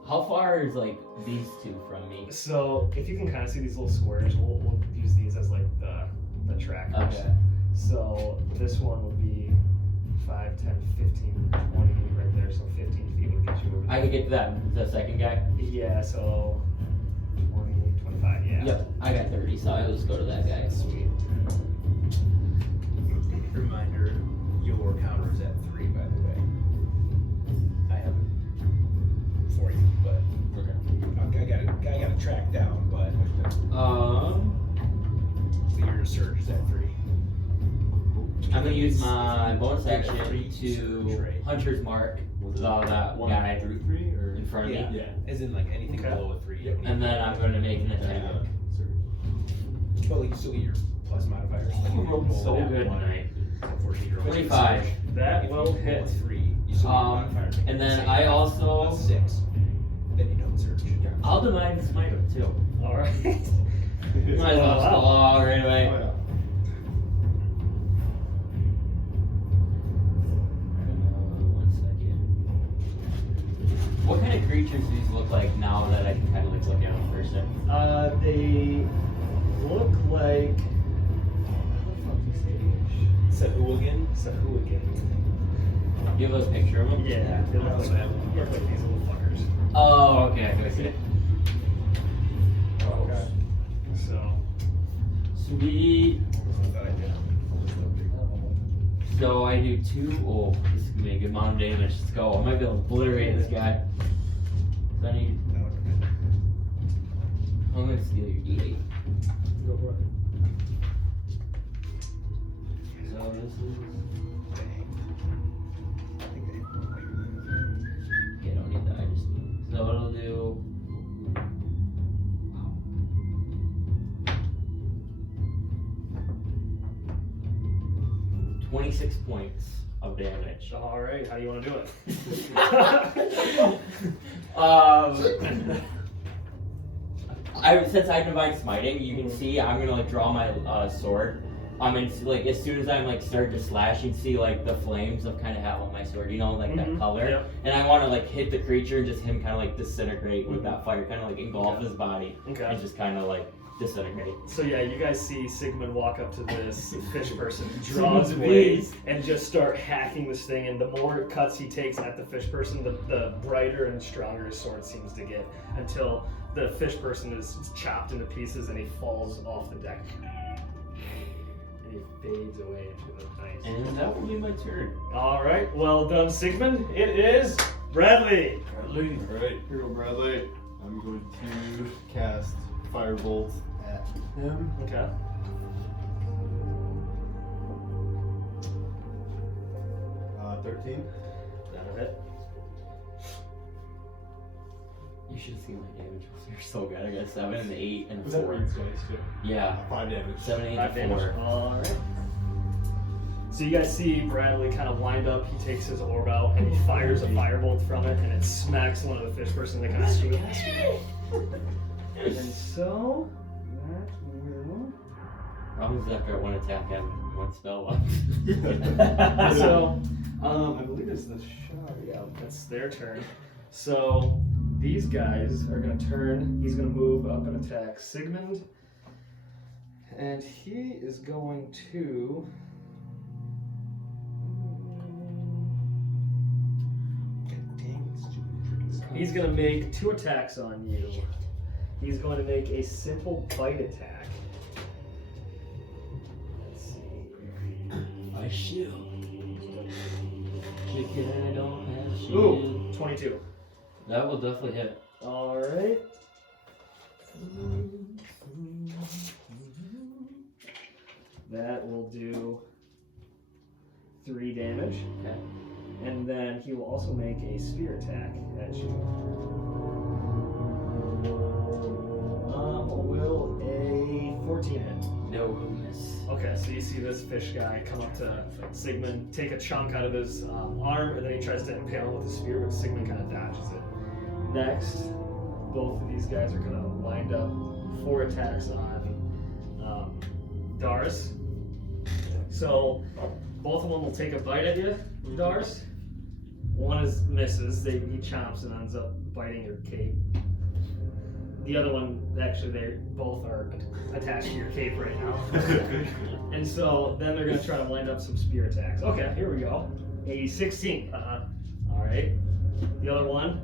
How far is like these two from me? So if you can kind of see these little squares, we'll use these as like the trackers. Okay. So this one would be 5, 10, 15, 20 right there. So 15 feet would get you over there. I could get to the second guy. Yeah, so 20, 25, yeah. Yep, I got 30, so I'll just go to that guy. Sweet. Reminder, your counter is at 3, by the way. I have it for you, but I got it tracked down, but so your surge is at 3. I'm gonna use my bonus action to Hunter's Mark that one guy Through 3 or in front of me. Yeah, as in like anything Okay. below a 3. And then I'm gonna make an attack. Well, you still get your plus modifiers. You rolled so good tonight. Unfortunately, you're only 25. That If will you hit. roll a 3, you still get modifiers. And then I also That's 6. Then you don't surge. I'll divine smite him too. All right. Might as well squall right away. One second. What kind of creatures do these look like now that I can kind of like look at them in person? They look like. How the fuck do you say Sahuagin. Sahuagin. Do you have a picture of them? Yeah, they look like these little fuckers. Oh, okay. I see. Okay. So. Sweet. So I do 2. Oh, this is gonna be a good amount of damage. Let's go. I might be able to obliterate this guy. So I need. I'm gonna steal your D8. Go for it. So this is. Okay, I don't need that. I just need. So it'll do. 26 points of damage. All right. How do you want to do it? since I divide smiting, you can see I'm gonna like draw my sword. Like as soon as I'm like start to slash, you can see like the flames of kind of how on my sword, you know, like that color. Yep. And I want to like hit the creature and just him kind of like disintegrate with that fire, kind of like engulf his body and just kind of like disintegrate. So yeah, you guys see Sigmond walk up to this fish person, draws away, and just start hacking this thing. And the more cuts he takes at the fish person, the brighter and stronger his sword seems to get, until the fish person is chopped into pieces and he falls off the deck. And he fades away into the ice. And that will be my turn. All right, well done, Sigmond. It is Bradley. Bradley. Alright, here go Bradley. I'm going to cast Firebolt at him. Okay. Uh, 13. That'll hit. You should see my damage. You're so good. I got 7 and 8 and Was 4. that Reed's dice too? Yeah. 5 damage. 7, 8, 5 and 4. damage. Alright. So you guys see Bradley kind of wind up, he takes his orb out and he fires a firebolt from it and it smacks one of the fish person that kind of swoops. And so that will... Problem is after one attack, I have one spell left. So, I believe it's the shot. Yeah, that's their turn. So these guys are going to turn. He's going to move up and attack Sigmond, and he is going to. He's going to make 2 attacks on you. He's going to make a simple bite attack. Let's see. My shield. Chicken, I don't have shield. Ooh, 22. That will definitely hit. Alright. That will do 3 damage. Okay. And then he will also make a spear attack at you. Will a 14 hit? No miss. Okay, so you see this fish guy come up to Sigmond, take a chunk out of his arm, and then he tries to impale him with a spear, but Sigmond kind of dodges it. Next, both of these guys are going to wind up 4 attacks on Darris. So both of them will take a bite at you, Darris. One misses, he chomps and ends up biting your cape. The other one, actually, they both are attached to your cape right now. And so then they're going to try to wind up some spear attacks. Okay, here we go. A 16. All right. The other one,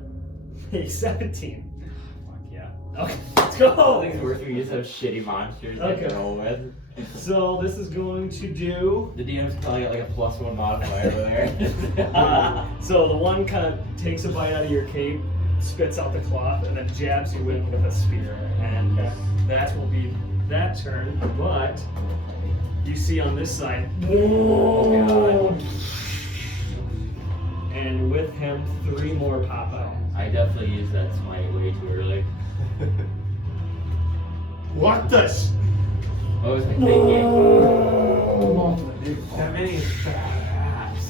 a 17. Fuck yeah. Okay, let's go. I think it's worse when you just have shitty monsters Okay. to roll with. So this is going to do. The DM's probably got like a +1 modifier over there. So the one kind of takes a bite out of your cape, spits out the cloth, and then jabs you in with a spear. And that will be that turn. But you see on this side, and with him, 3 more pop out. I definitely used that smite way too early. What this? What was I thinking? That many is badass.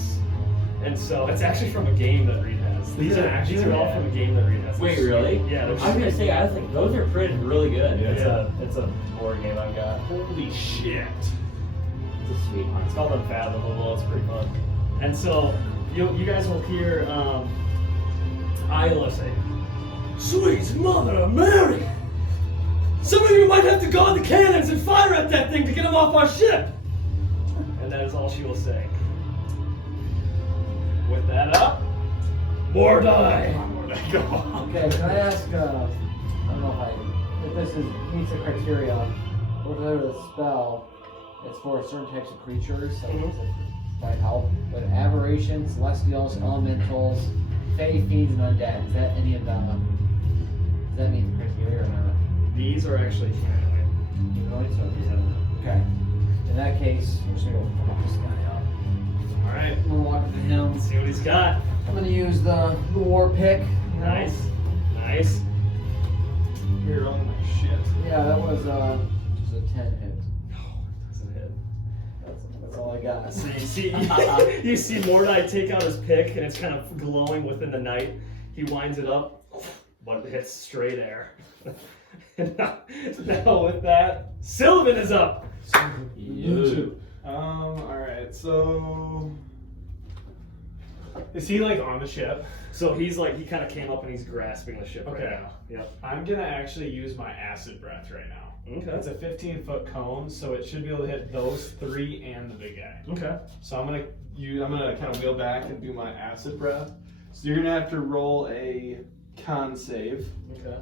And so it's actually from a game that Reed has. These are all from a game that Reed has. Wait, really? Yeah. I was gonna say, I was like, those are pretty really good. Yeah. It's a board game I've got. Holy shit. It's a sweet one. It's called Unfathomable. It's pretty fun. And so you guys will hear Isla say, "Sweet Mother of Mary! Some of you might have to guard the cannons and fire at that thing to get him off our ship!" And that is all she will say. With that up, Mordai! Okay, can I ask, I don't know if this meets the criteria, whatever the spell, it's for certain types of creatures, so it might help, but aberrations, celestials, elementals, fae, fiends, and undead, is that any of them? Does that meet the criteria or not? These are actually humanoid. Okay. In that case, I'm just gonna go fuck this guy up. Alright, I'm gonna walk up to him. let's see what he's got. I'm gonna use the war pick. you know? Nice. Nice. You're on my shit. Yeah, that was just a 10 hit. Doesn't hit. That's all I got. So you see Mordai take out his pick, and it's kind of glowing within the night. He winds it up, but it hits straight air. And now with that, Sylvin is up. Alright, so. Is he like on the ship? So he's like, he kind of came up and he's grasping the ship right Okay. now. Yep. I'm gonna actually use my acid breath right now. Okay. It's a 15-foot cone, so it should be able to hit those 3 and the big guy. Okay. So I'm gonna kind of wheel back and do my acid breath. So you're gonna have to roll a con save. Okay.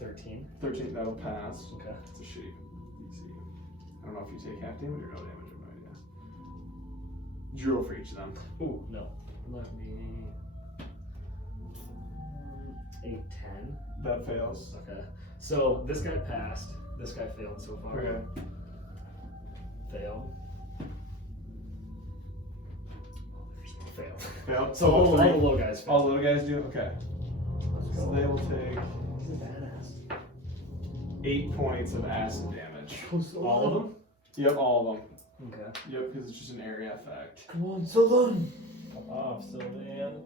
13. 13, that'll pass. Okay. It's a shitty DC. I don't know if you take half damage or no damage. I have no idea. Did you roll for each of them? Ooh, no. Let me. 8, 10. That fails. Okay. So this guy passed. This guy failed so far. Okay. Failed. Failed. Failed. So all the 3. little guys failed. All the little guys do? Okay. So they will take 8 points of acid damage. All of them? Yep, all of them. Okay. Yep, because it's just an area effect. Come on, Sylvin. Come off, Sylvan.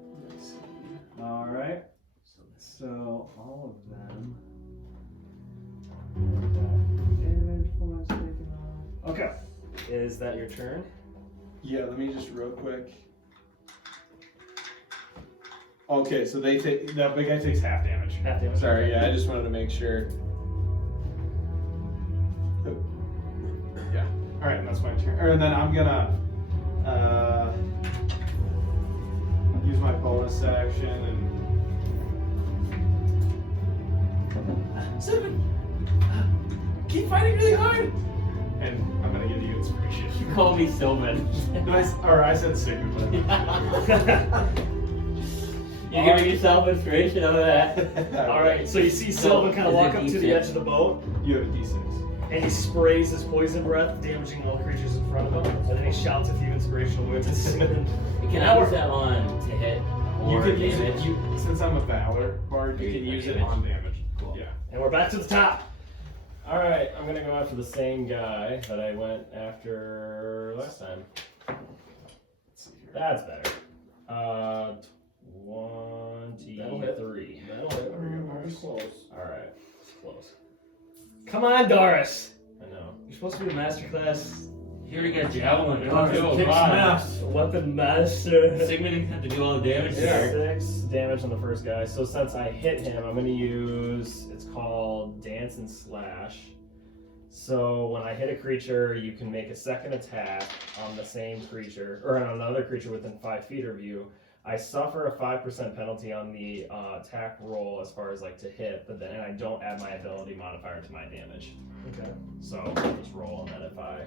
Alright. So all of them. Okay. Is that your turn? Yeah, let me just real quick. Okay, so they take that big guy takes half damage. Half damage. Sorry, yeah, I just wanted to make sure. Yeah. All right, that's my turn. And then I'm gonna use my bonus action and. Sylvin, keep fighting really hard. And I'm gonna give you inspiration. You call me Sylvin. I said Sigmond. You're giving yourself inspiration out of that. Alright, so you see Sylvan kind of is walk it up to the D6? edge of the boat, You have a D6. and he sprays his poison breath, damaging all the creatures in front of him, and then he shouts a few inspirational words at Sigmund. Can I use that on to hit You or can use it. damage? Since I'm a Valor bard, you Use can my use it damage. on damage. Cool. Yeah. And we're back to the top. Alright, I'm gonna go after the same guy that I went after last time. Let's see here. That's better. 23. That'll hit. Close. Alright, it's close. Come on, Darris. I know. You're supposed to be a masterclass You already got javelin. weapon master. Sigmund didn't have to do all the damage there. 6 damage on the first guy. So since I hit him, I'm gonna use, it's called Dance and Slash. So when I hit a creature, you can make a second attack on the same creature, or on another creature within 5 feet of you. I suffer a 5% penalty on the attack roll as far as like to hit, but then I don't add my ability modifier to my damage. Okay. So I'll just roll, and then if I...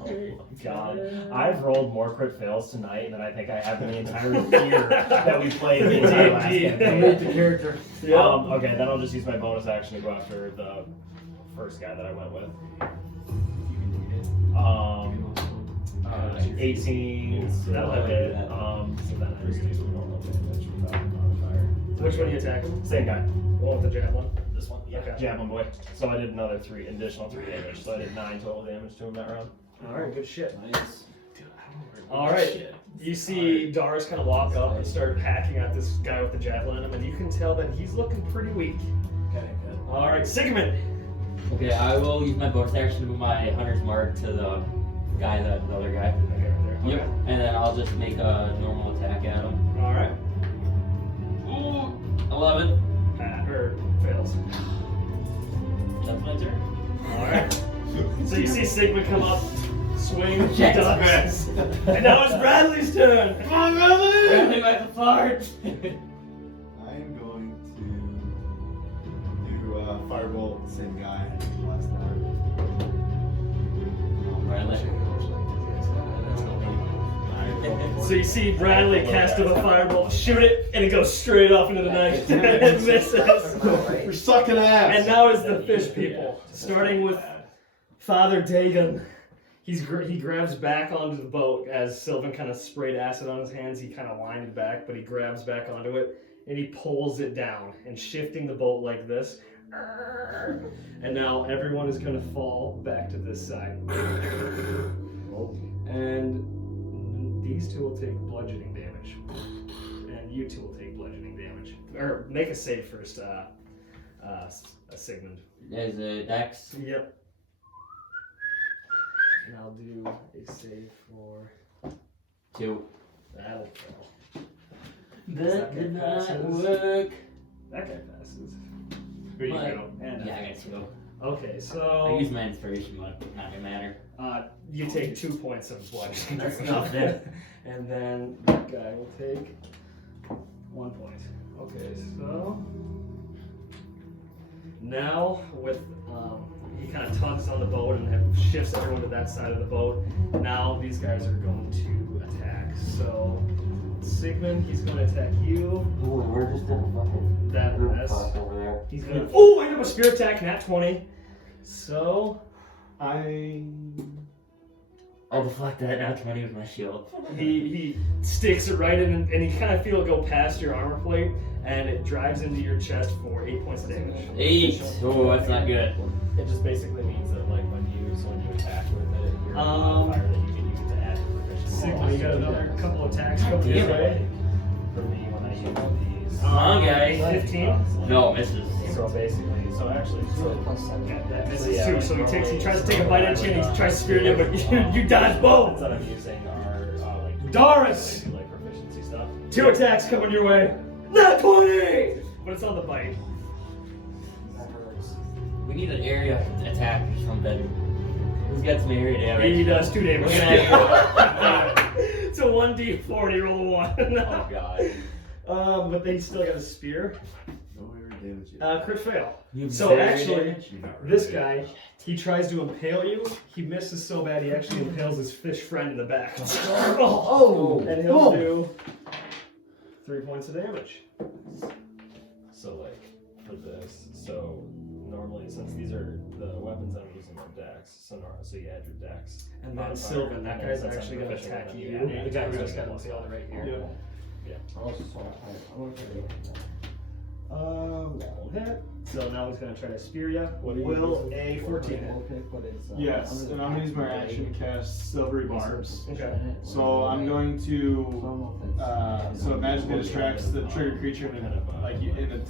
Oh my god. I've rolled more crit fails tonight than I think I have in the entire year that we played the entire last campaign. Rate the character. Okay, then I'll just use my bonus action to go after the first guy that I went with. 18, so that'll hit. So then I just use my normal damage without modifier. Which one are you attacking? Same guy. The one with the javelin. This one? Yeah, Okay. javelin boy. So I did another additional 3 damage, so I did 9 total damage to him that round. Alright, good shit. Nice. Alright, you see Darris kind of walk up and start hacking at this guy with the javelin in him, and you can tell that he's looking pretty weak. Okay, good. Alright, Sigmund! Okay, I will use my bonus action to move my hunter's mark to the guy, the other guy. Okay, right there. Yep. And then I'll just make a normal attack at him. Alright. Ooh, 11. Fails. That's my turn. Alright. So you see Sigmund come up, swing, Yes. ducks, and now it's Bradley's turn! Come on, Bradley! Bradley by the fart. I am going to do Firebolt, the same guy last time. Bradley. So you see Bradley cast up a fireball, shoot it, and it goes straight off into the night and misses. We're sucking ass. And now is the fish people, starting with Father Dagon. He grabs back onto the boat as Sylvan kind of sprayed acid on his hands. He kind of winded back, but he grabs back onto it and he pulls it down and shifting the boat like this. And now everyone is going to fall back to this side. And these two will take bludgeoning damage. And you two will take bludgeoning damage. Or make a save first, Sigmond. There's a dex. Yep. And I'll do a save for 2. that'll fail. That did not passes. work. That guy passes. Who you But- go? And Yeah, I got 2. okay, I so use my inspiration, but not gonna matter. you take 2 points of bludgeoning That's damage. nothing. And then that guy will take 1 point. Okay, so now with he kind of tugs on the boat and then shifts everyone to that side of the boat. Now these guys are going to attack. So Sigmund, he's going to attack you. Ooh, we're just in a fucking That group mess. fuck over there. He's gonna. Oh, I have a spear attack, nat 20. So I'll deflect that now 20 with my shield. he sticks it right in, and you kind of feel it go past your armor plate, and it drives into your chest for 8 points of damage. 8. Oh, that's not good. It just basically means that like when you attack with it, you're a modifier that you can use to add to proficiency. Sigmund, you got another couple attacks coming Damn your it. way. For me, when I use these. Come on, guys. 15. No, misses. So basically, That misses yeah, too. like So he tries to normally- take a bite at you, and he tries to spear you, but you dodge both. That I'm using are like Darris! I do, like proficiency stuff. 2 attacks coming your way. Not 20! But it's on the bite. We need an area attack from bedroom. Who's got some area damage? He does 2 damage. Look at It's a 1d4, you roll a 1. Oh god. But they still got a spear. No area damage yet. Crit fail. You So have area actually, damage? You're not this ready. guy, he tries to impale you. He misses so bad he actually impales his fish friend in the back. Oh! And he'll do 3 points of damage. So like for this, so normally since these are the weapons I'm using are dex, so you add your dex. And then modifier, Sylvin, that and then guy's since I'm actually going to proficient attack with you. them, yeah, The guy who yeah, just got yeah. impaled right here. Yeah. That will hit. So now he's going to try to spear you. What do you Will use? a 14 hit? Yes, and I'm gonna use my action to cast Silvery Barbs. Okay. So I'm going to so it magically distracts the trigger creature in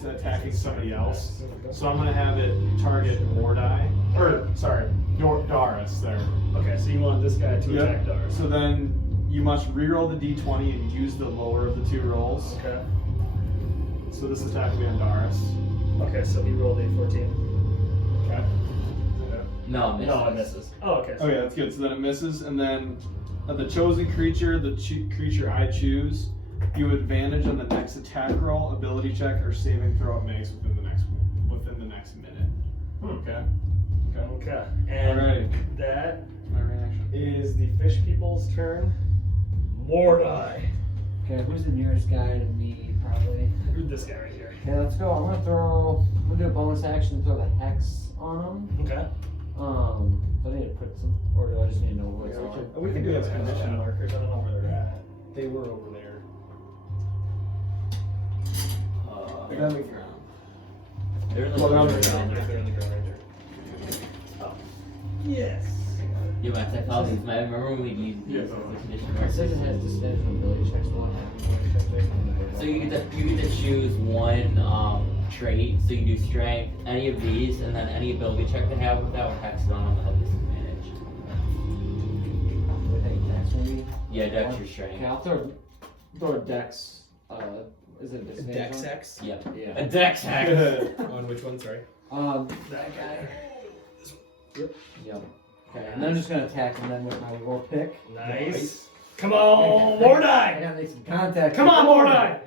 attacking somebody else. So I'm gonna have it target Mordai, or sorry, Darris there. Okay, so you want this guy to Yep. attack Darris. So then you must reroll the d20 and use the lower of the 2 rolls. Okay. So this attack will be on Darris. Okay, so he rolled a 14. Okay. No, misses. No, it misses. Oh, okay. Okay, that's good. So then it misses, and then the chosen creature, the creature I choose, you have advantage on the next attack roll, ability check, or saving throw it makes within the next minute. Okay. Okay. And Alrighty. that My reaction. is the fish people's turn. Mordai. Okay, who's the nearest guy to me, probably? This guy right here. Okay, let's go. I'm gonna do a bonus action and throw the hex on him. Okay. Do I need to put some, or do I just need to know what it's on? We can do those condition markers. I don't know where they're at. They were over there. They're on the ground. They're in the Well, they're on the ground. ground. They're in the Ground Ranger. Oh. Yes. Yeah, my technology. I remember when we used these as a condition It marker. says it has disadvantage on ability checks. Will it have ability checks based on the So you get to choose one trait. So you can do strength, any of these, and then any ability check they have with that would hex it on them to help disadvantage. With any dex maybe? Yeah, dex your strength. Okay, I'll throw a dex. Is it a disadvantage? Dex on it? X? Yep. Yeah. A dex hex. On which one, sorry? That guy. Yep. Okay, and then I'm just gonna attack him then with my war pick. Nice. Come on, Mordai! I gotta make some contact. Come on, Mordai!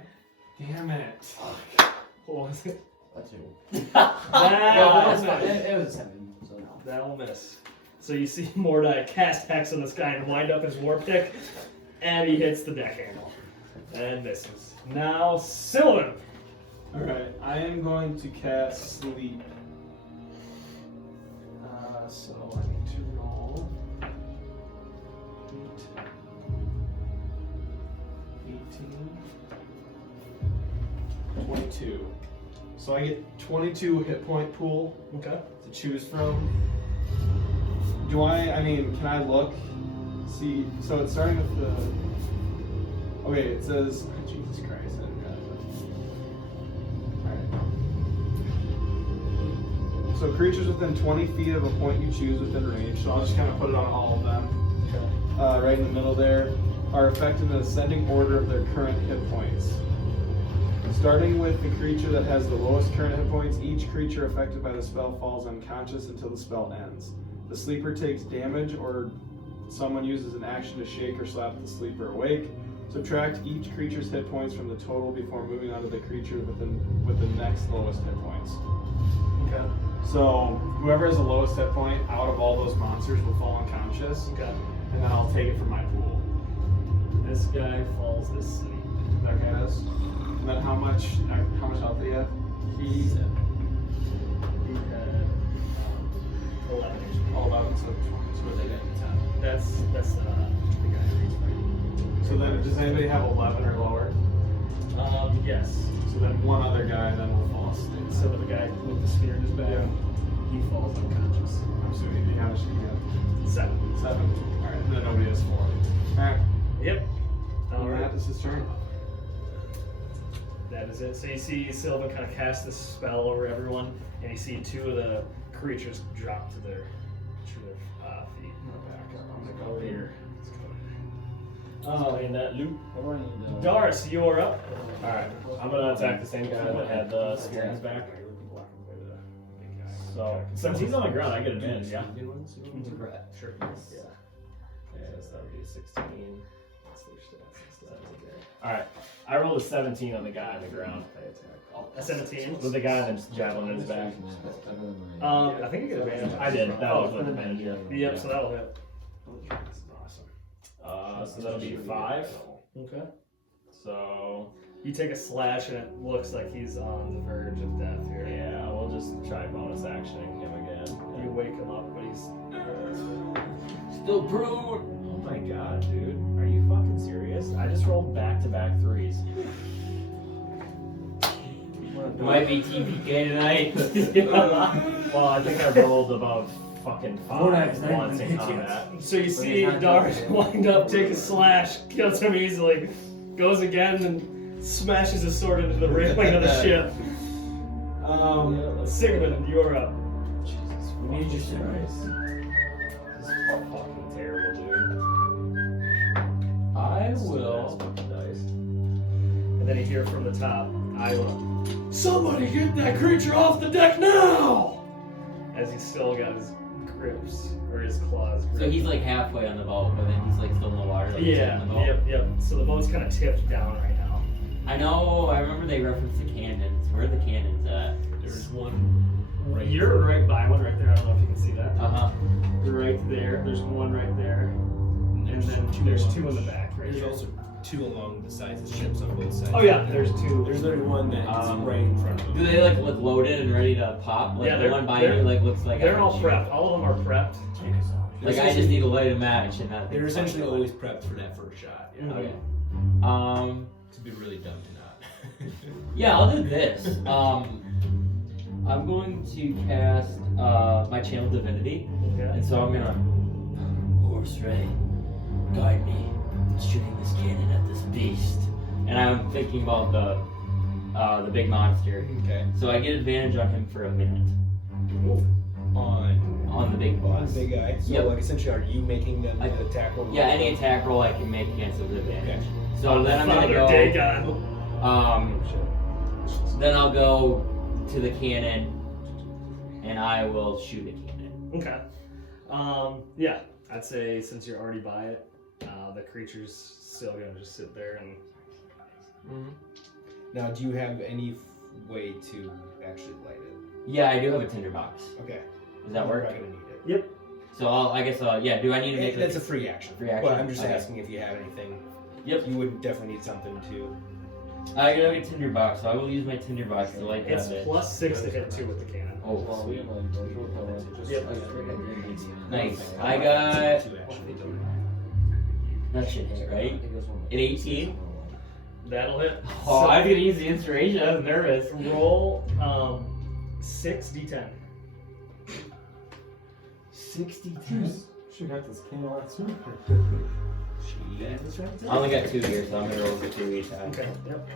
Damn it. What was it? That's two. That will miss. It was a 7, so no. That'll miss. So you see Mordai cast hex on this guy and wind up his war pick, and he hits the deck handle. And misses. Now, Sylvin. Alright, I am going to cast Sleep. So I need to roll 8, 18, 22. So I get 22 hit point pool Okay. to choose from. Can I look? See, so it's starting with the. Okay, it says. Oh, Jesus Christ, I didn't realize So creatures within 20 feet of a point you choose within range. So I'll just kind of put it on all of them. Right in the middle there. Are affected in ascending order of their current hit points. Starting with the creature that has the lowest current hit points, each creature affected by the spell falls unconscious until the spell ends. The sleeper takes damage, or someone uses an action to shake or slap the sleeper awake. Subtract each creature's hit points from the total before moving on to the creature with the next lowest hit points. Okay. So whoever has the lowest hit point out of all those monsters will fall unconscious. Okay. And then I'll take it from my pool. This guy falls asleep. That guy does. And then how much health do you have? He had 11 HP. All 11, so 20. So they get 10. That's the guy who's fighting. So then, does anybody have 11 or lower? Yes. So then one other guy then will fall asleep. So the guy with the spear in his back, he falls unconscious. I'm assuming how much do you have? 7. 7. Alright, and then nobody has 4. Alright. Yep. Alright, this is his turn. That is it. So you see Sylvin kind of cast this spell over everyone, and you see 2 of the creatures drop to their feet. I'm gonna go here. In that loop. Darris, you're up. Alright, I'm gonna attack the same guy that had the spear in his back. So, since he's on the ground, I get advantage, yeah? Sure. Yeah. Okay, so that would be a 16. That's their stats. Alright, I rolled a 17 on the guy on the ground. A 17? With the guy that's javelin in his back. I think you get advantage. I did. That was with advantage, yeah. Yep, so that'll hit. So that'll be 5. Okay. So You take a slash and it looks like he's on the verge of death here. yeah, we'll just try bonus actioning him again. You wake him up, but he's Still prone. Oh my god, dude. Are you fucking serious? I just rolled back-to-back 3s. It might be TPK tonight. Well, I think I rolled about fucking 5 once in combat. So you see Darris wind up, take a slash, kills him easily, goes again and smashes his sword into the railing of the ship. Sigmond, you're up. Jesus fucking Christ. This is fucking terrible, dude. I will. And then you hear from the top, I will. Somebody get that creature off the deck now! As he's still got his grips, or his claws gripped. So he's like halfway on the boat, but then he's like still in the water. Like Yeah, in the boat. yep. So the boat's kind of tipped down right now. I know. I remember they referenced the cannons. Where are the cannons at? There's one right You're right by one right there. I don't know if you can see that. Uh huh. Right there. There's one right there. And then there's 2 in the back right There's here. also 2 along the sides of the ships on both sides. Oh yeah, there's 2. There's literally one that's right in front of Do them. they like look loaded and ready to pop? Like Yeah, the one by they're- you like looks like They're I all can shoot. prepped. All of them are prepped. Like I just need to light a match and not. They're essentially always prepped for that first shot. Yeah. Okay. It'd be really dumb to not. Yeah, I'll do this. I'm going to cast my channel divinity, and so I'm gonna Horse Ray, guide me in shooting this cannon at this beast. And I'm thinking about the big monster. Okay. So I get advantage on him for a minute. On the big boss. The big guy. So Yep. like essentially, are you making them the attack roll? Yeah, any attack roll I can make against with advantage. So then I'm gonna Father go. Dagon. Then I'll go to the cannon, and I will shoot a cannon. Okay. Yeah, I'd say since you're already by it, the creature's still gonna just sit there and. Now, do you have any way to actually light it? Yeah, I do have a tinderbox. Okay. Does that work? We're not gonna need it. Yep. So I guess, yeah. Do I need to make? That's a free action. Free action. But I'm just Okay. asking if you have anything. Yep. You would definitely need something to. I got a tinderbox, so I will use my tinderbox to light that It's bitch. +6 to hit 2 with the cannon. Oh, sweet. Yep. Nice. I got. Two actually. That should hit, right? An 18. That'll hit. Oh, So I was gonna use the inspiration. I was nervous. roll 6d10. 62. Should have this candle out soon. I only got 2 here, so I'm gonna roll for 2 each time. Okay. Yep.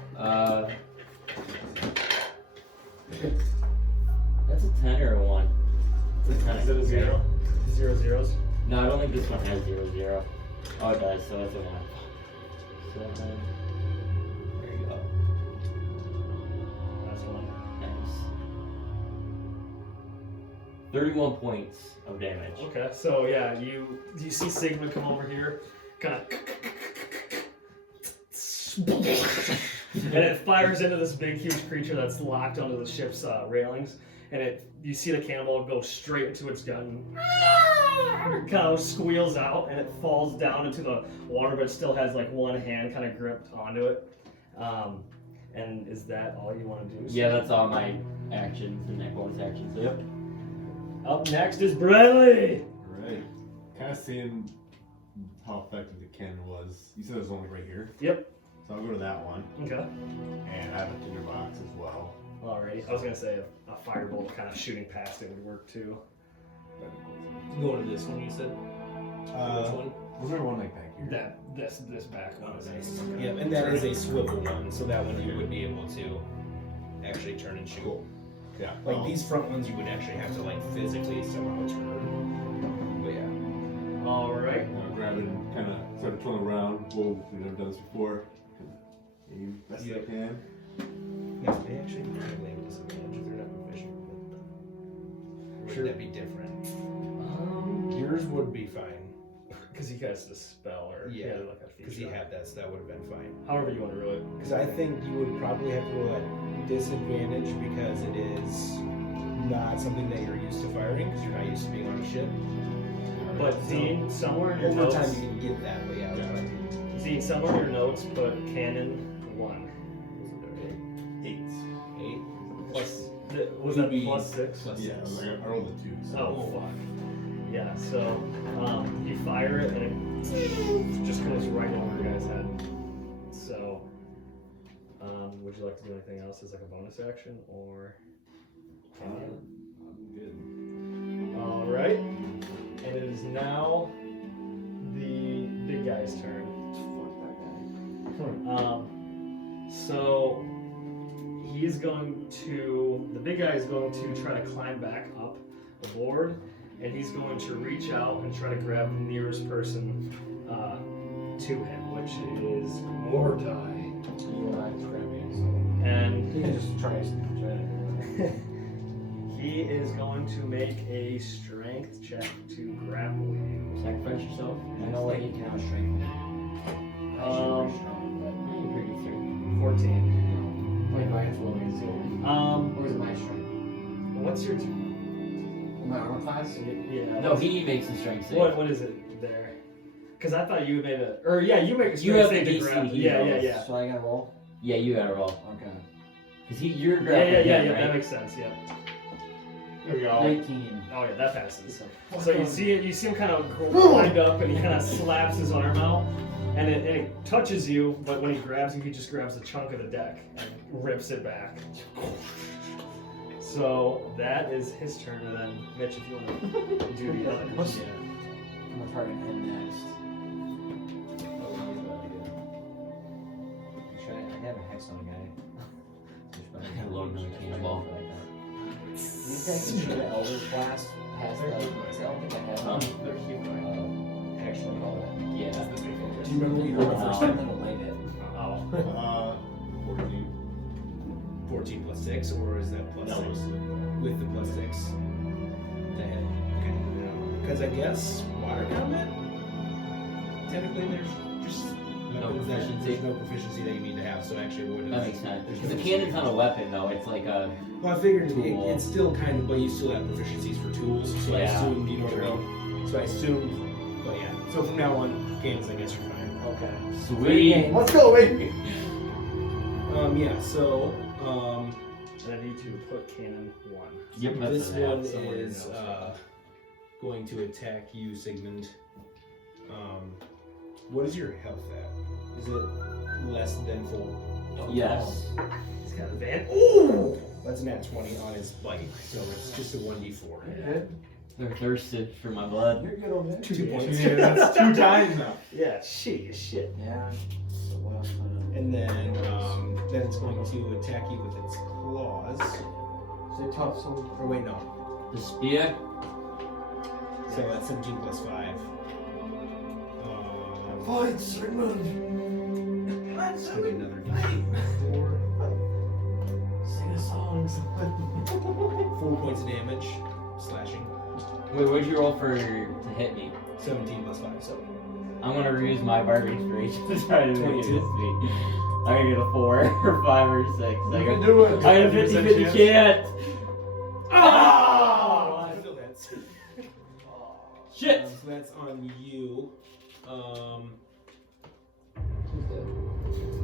That's That's a 10 or a 1? It's a 10. Is it a 0? 0 zeros? No, I don't think this one has 0 0. Oh, it does, so it's a 1. 7. There you go. That's 1. Nice. 31 points of damage. Okay, so yeah, you see Sigmond come over here, kind of, and it fires into this big, huge creature that's locked onto the ship's railings, and you see the cannonball go straight into its gun, kind of squeals out, and it falls down into the water, but it still has like one hand kind of gripped onto it. And is that all you want to do? Yeah, that's all my actions and that bonus actions. Yep. Up next is Bradley. Alright. Kind of seeing how effective the cannon was. You said it was only right here? Yep. So I'll go to that one. Okay. And I have a tinderbox as well. Alrighty. I was gonna say a firebolt kind of shooting past it would work too. Go to this one, you said? Which one? Was there one like back here? This back one is nice. Yeah, and that is a swivel one, so that one you would be able to actually turn and shoot. Cool. Yeah. Like these front ones, you would actually have to like physically somehow turn. But yeah. Alright. I'll grab it and kind of start twirling around. Whoa, we've never done this before. Aim best I can. Yeah, they actually have land disadvantage if they're not proficient. Or would that be different? Yours would be fine. Because he cast a spell or Yeah, like a because he had that, so that would have been fine. However you want to roll it. Because I think you would probably have to roll at disadvantage because it is not something that you're used to firing because you're not used to being on a ship. But Zine, somewhere in your Over notes, time you can get that, but yeah. Zine, somewhere in your notes, put cannon 1. 8. Plus, was that plus 6? Yeah, I rolled a 2. So. Oh, fuck. Yeah, so you fire it and it just goes right over your guy's head. So, would you like to do anything else as like a bonus action or? I'm good. Alright. And it is now the big guy's turn. So he's going to, the big guy is going to try to climb back up the board, and he's going to reach out and try to grab the nearest person to him, which is Mordai. And He can just try he is going to make a strength check to grapple you. Sacrifice yourself. I know what he can outstrength. 14. Wait, do I have to roll it too? Or is it my strength? What's your My armor class? yeah? No, he makes a strength save. What is it there? Because I thought you made a, or yeah, you make a You strength have save the to DC, grab. he Yeah, rolls. yeah. So I gotta roll? Yeah, you gotta roll. Okay. Because you're grappling Yeah, him, that right? makes sense. Yeah. There we go. 19. Oh yeah, that passes. So you see him kind of wind up, and he kind of slaps his arm out, and it touches you. But when he grabs you, he just grabs a chunk of the deck and rips it back. So that is his turn, and then Mitch, if you want to do the other. What's- Yeah. I'm gonna target him next. I have a hex on a guy. I love another cannonball. These guys can shoot an Elder's Blast past the. I don't think I have They're human. actually called it. Yeah. That's the big one. Do you remember what you rolled the first time? That'll light it. Oh. 14. 14 plus 6, or is that plus That 6? was With the plus 6 to hit. Okay. Because I guess water combat, technically there's just there's no proficiency that you need to have, so actually it would That makes sense. Because the cannon's not a weapon, though. It's like a. Well, I figured Tool. it's still kind of, but you still have proficiencies for tools, so I Yeah, assumed, you know what I true. mean? So I assumed, but yeah. So from now on, games, I guess you're fine. Okay. Sweet. Let's go, baby! Yeah, so, And I need to put cannon 1. Yep, that's this an one add. somewhere in is there. going to attack you, Sigmond. What is your health at? Is it less than full? Yes. He's got a van. Ooh! That's a nat 20 on his bite, so it's just a 1d4. They're thirsted for my blood. You're good over there. 2 points. Yeah, that's 2 times now. Yeah, shit. Yeah. So what else? And then it's going to attack you with its claws. So tough, so. Or wait, no. The spear. So that's 17 plus 5. Fight, Sigmond! It's gonna be another D4. Sing a song. 4 points of damage, slashing. Wait, what'd you roll to hit me? 17 plus 5, so. I'm gonna reuse my bardic inspiration to try to make it 22. this sweet. I'm gonna get a 4 or 5 or 6. You can do it. I got a 50-50 chance. Oh! Still hits. Shit. So that's on you.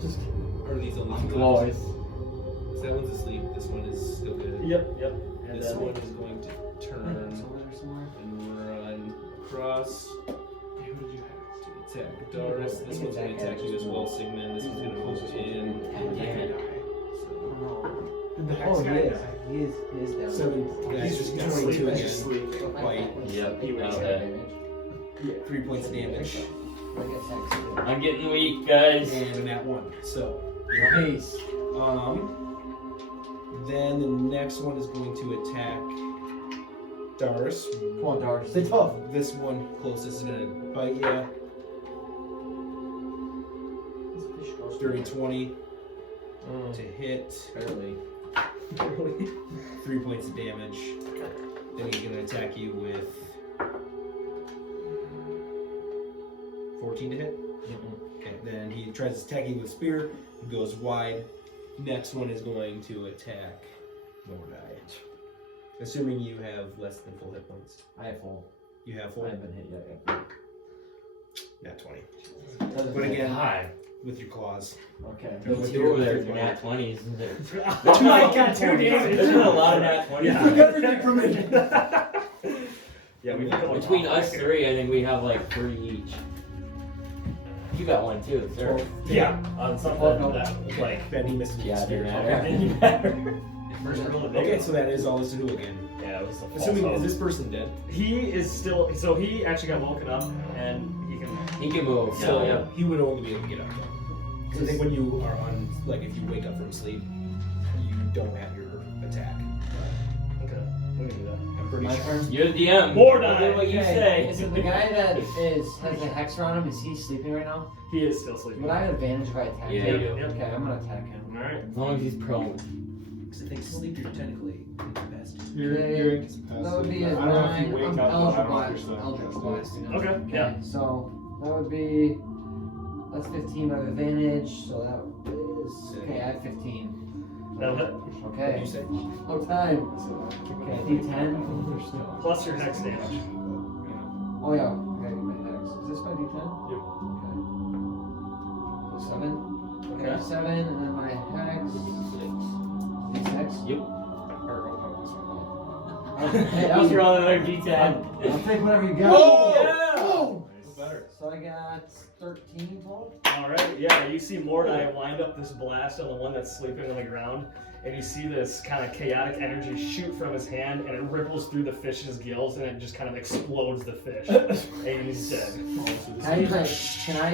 Just Or are these only two Close. left? So that one's asleep. This one is still good. Yep. And This one is going to turn and run across. To attack Darris. This one's going to attack you as well, Sigmond. This one's going to move in. Damn it. Did the hex Oh, guy he is. die? He is dead. So that's just 22 again. Bite. Yep. He was Okay. damage. 3 points of damage. I'm getting weak, guys. And a nat 1. So, Nice. then the next one is going to attack Darris. Come on, Dark. Stay tough. This one closest is going to bite you. Dirty 20 to hit. Barely. 3 points of damage. Then he's going to attack you with 14 to hit. Okay, then he tries to attack you with spear. He goes wide. Next one is going to attack Mordai. Assuming you have less than full hit points. I have full. You have I full? haven't been hit yet. Not 20. Doesn't But hit. again, Hi. with your claws. Okay. Let's go over there for nat 20s, isn't there? Oh my god, 2 damage. There's been a lot of nat 20s. Yeah. Took everything from me. Yeah, we've been going Between off. us three, I think we have like 3 each. You got one too, sir. Yeah, on something that like Then he misses Yeah, the it didn't spear. matter. first roll of the Okay, day. so that is all this to do again. Yeah, it was the Assuming, false is hope. this person dead? He is still. So he actually got woken up, and he can. He can move. So Yeah. he would only be able to get up though. Because I think when you are on, like if you wake up from sleep, you don't have your attack. Okay, we can do that. I'm pretty My sure. turn. You're the DM. Mordai. Do what you Okay, say. Is it the guy that has a hex around him? Is he sleeping right now? He is still sleeping. Would I have advantage if I attack Yeah, him? you do. Yep. Okay, I'm gonna attack him. All right. As long as he's prone. Because I think sleep you're technically incapacitated. You're incapacitated. That would be a I don't know if 9. you wake I'm up, though. I don't know if eligible you're still blasting him. Okay. Yeah. So that would be. That's 15 by advantage. So that is. Okay, I have 15. That'll hit. What Okay. do you say? No time. Okay, D10. Plus your hex damage. Oh yeah. Okay, my hex. Is this my D10? Yep. Okay. 7. Okay. 7, and then my hex. D6. Yep. Hey, that I'll was draw another D10. I'll take whatever you got. Oh! So I got 13 total. All right. Yeah. You see Mordai wind up this blast on the one that's sleeping on the ground, and you see this kind of chaotic energy shoot from his hand, and it ripples through the fish's gills, and it just kind of explodes the fish, and he's dead. Can I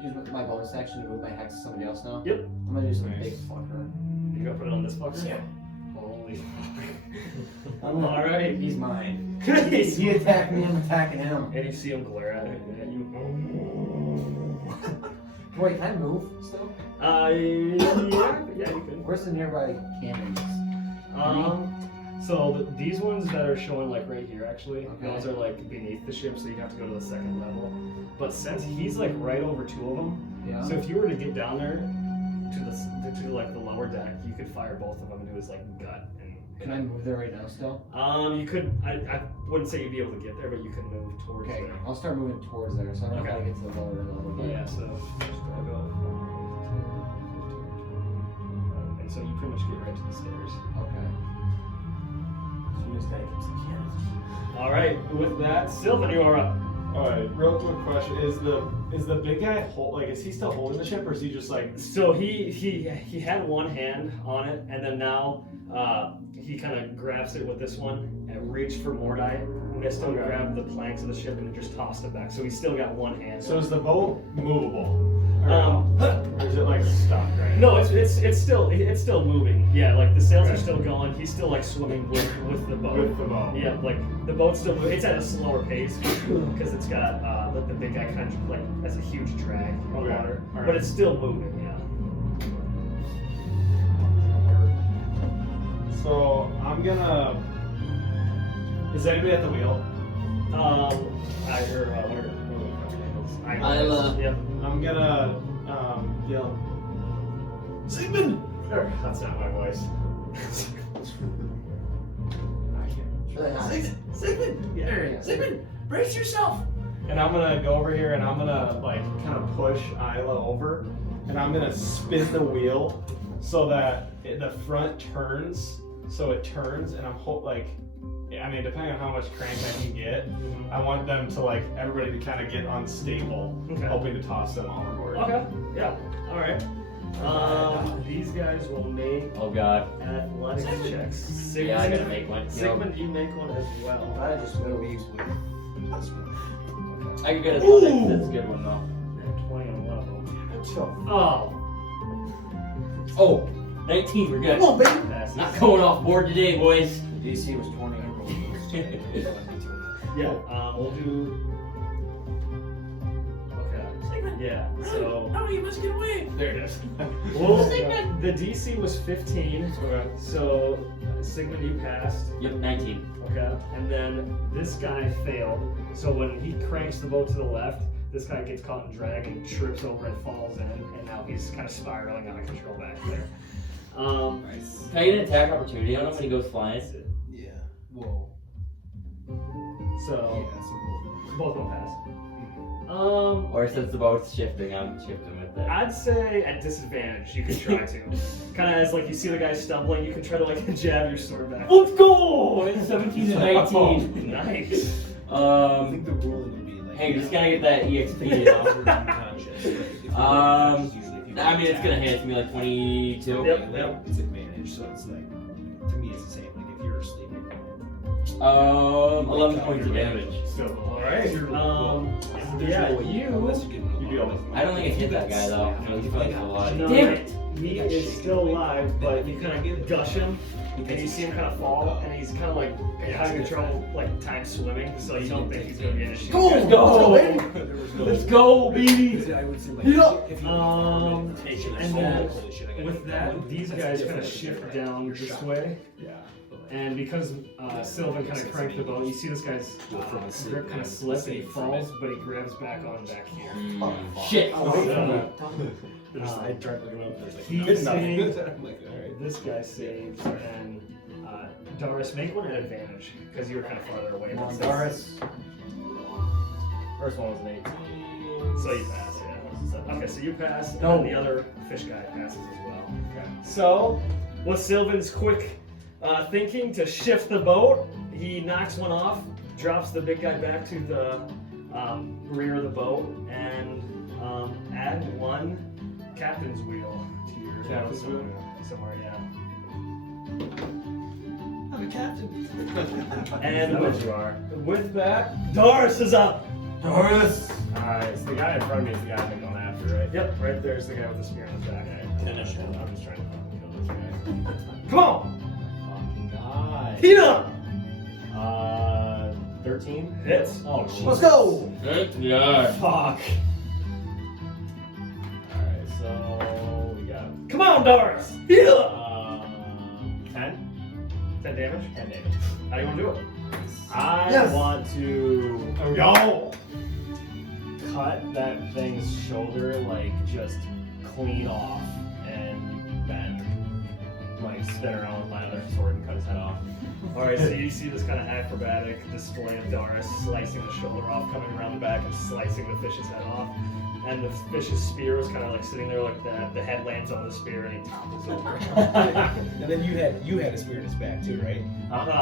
use my bonus action to move my hex to somebody else now? Yep. I'm gonna do some big fucker. You gonna put it on this fucker? Yeah. Holy. I'm All right. He's mine. He attacked me, I'm attacking him. And you see him glare at you. Wait, can I move still? Yeah, you can. Where's the nearby cannons? So these ones that are showing like right here, actually, Okay. those are like beneath the ship, so you have to go to the second level. But since he's like right over 2 of them, Yeah. so if you were to get down there to like the lower deck, you could fire both of them into his like gut. Can I move there right now still? You could. I wouldn't say you'd be able to get there, but you could move towards Okay, there. I'll start moving towards there, so I don't know how to get to the lower level. But Yeah, so I'll go. And so you pretty much get right to the stairs. Okay. All right, with that, Sylvin, you are up. Alright, real quick question. Is the big guy is he still holding the ship, or is he just like So he had one hand on it, and then now he kind of grabs it with this one and reached for Mordai. missed him, grabbed the planks of the ship, and just tossed it back. So he's still got one hand. So is the boat movable? Or is it like stuck right No, it's still moving. Yeah, like the sails are still going. He's still like swimming with the boat. With the boat. Yeah, like the boat's still moving. It's at a slower pace because it's got like the big guy kind of like has a huge drag on the water, but it's still moving. Yeah. So I'm gonna. Is anybody at the wheel? Yep. I'm gonna yell. Sigmond! That's not my voice. Sigmond, brace yourself. And I'm gonna go over here and I'm gonna like kind of push Isla over, and I'm gonna spin the wheel so that the front turns. So it turns, and I'm I mean, depending on how much crank I can get, I want them to like everybody to kind of get unstable, hoping to toss them overboard. Okay. Yeah. All right. These guys will make athletics checks. Sigmond, Yeah, I gotta make one. Sigmond, you make one as well. I just went weeks with this one. I could get athletics. That's a good one though. 20 on one of them. Oh. Oh, 19. We're good. Come on, baby. Not going off board today, boys. The DC was 20. Yeah. We'll do. Okay. Yeah. So. Oh, you must get away. There it is. Well, the DC was 15. So Sigmund, you passed. Yep, 19. Okay. And then this guy failed. So when he cranks the boat to the left, this guy gets caught in drag and trips over and falls in, and now he's kind of spiraling out of control back there. Nice. Can I get an attack opportunity on him when he goes flying? Yeah. Whoa. So both of them pass. Or since the boat's shifting, I'm shifting with it. I'd say at disadvantage you could try to. Kind of as like you see the guy stumbling, you can try to like jab your sword back. Let's go! It's 17 to 19. Nice. I think the ruling would be like. Hey, you just gotta get that EXP, you know? I mean, it's gonna hit. It's gonna be like 22. Yep. It's advantage, so it's like, to me, it's the same. Like if you're sleeping. 11 points of damage. So, alright. Yeah, you I don't think I hit that guy though. No, he's probably still alive. No, Damn it! he is still alive, but you kind of gush him, and you see him kind of fall, and he's kind of like having trouble like time swimming, so you don't think he's gonna be an issue. Let's go! Let's go, baby! And then with that, these guys kind of shift down this way. And because Sylvin kind of cranked the boat, you see this guy's grip kind of slip and he falls, but he grabs back on back here. Shit! I tried looking up. He saved. This guy saved, and Darris, make one at advantage because you were kind of farther away. Come on, Darris. First one was an 18. So you pass, yeah. Okay, so you pass, and then the other fish guy passes as well. Okay. So, with Sylvin's quick thinking to shift the boat, he knocks one off, drops the big guy back to the rear of the boat, and add one captain's wheel to your Captain's wheel? somewhere, yeah. I'm a captain. And What you are. with that, Darris is up. Darris! Alright, so the guy in front of me is the guy I've been going after, right? Yep, right there's the guy with the spear on his back. Finish him. I'm just trying to kill this guy. Come on, Fucking guy. heat up. 13? Hits. Oh, jeez. Let's go! Yeah. Fuck. Alright, so we got Come on, Darris. Heat up. 10? 10 damage. 10 damage. How do you want to do it? I want to Yo! cut that thing's shoulder, like, just clean off, and then, like, spin around with my other sword and cut his head off. Alright, so you see this kind of acrobatic display of Darris slicing the shoulder off, coming around the back and slicing the fish's head off. And the fish's spear was kind of like sitting there like that. The head lands on the spear and he topples over. And then you had a spear in his back too, right?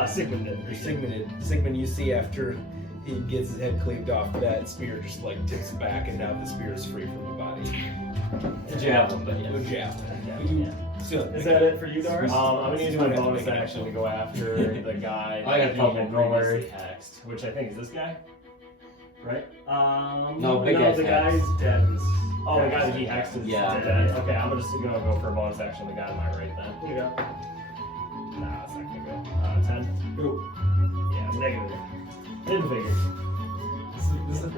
Sigmund did. Or Sigmund did. Sigmund, you see after he gets his head cleaved off, that spear just like tips back, and now the spear is free from the body. It's a javelin, but yeah. A javelin. Yeah. So, Is that it for you, Darris? I'm gonna use my bonus action to go after the guy I got a that he couple had more. previously hexed, which I think is this guy, right? No, big guy's the hexed. guy's dead. Oh, the guy that he hexed is Yeah. dead. Okay, I'm just gonna go for a bonus action. The guy on my right then. Here you go. Nah, that's not gonna go. 10. Ooh. Yeah, negative. Didn't figure. This is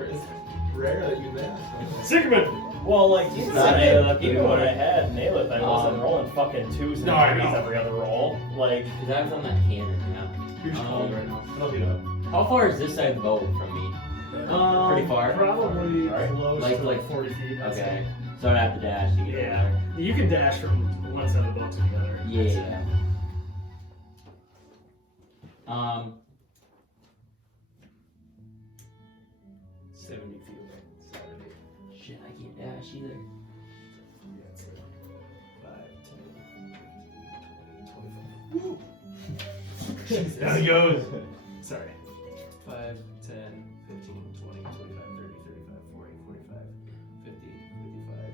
rare that you missed. Sigmond! Well, like, It's not Naileth even when I anymore. had Naileth, I wasn't rolling fucking 2s and No, I 3s know. every other roll. Like, Because I was on that cannon, yeah. Who's calling right now? I'll do that. How far is this side of the boat from me? Pretty far? Probably Alright. close Like- to like 40 feet. I'd Okay. say. So I'd have to dash to get over Yeah. You can dash from one side of the boat to the other. there. Yeah. 70 feet away. Shit, I can't dash either. 5, 10, 25. There he goes. Sorry. 5, 10, 15, 20, 25, 30, 35, 40, 45, 50, 55,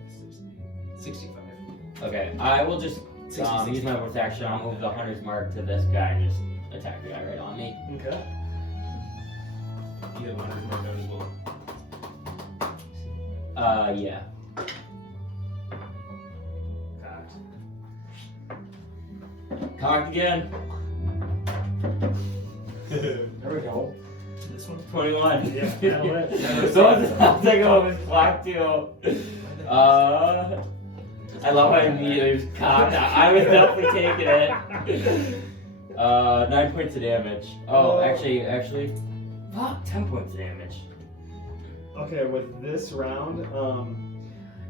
60, 65. Okay, I will just use my protection. I'll move the hunter's mark to this guy and just attack the guy right on me. Okay. You have 100 more note as well. Yeah. Cocked again. There we go. This one? 21. Yeah, that'll hit. So I'll take off his clock too. I love how immediately he was cocked. I was definitely taking it. 9 points of damage. Oh, actually, fuck, 10 points of damage. Okay, with this round,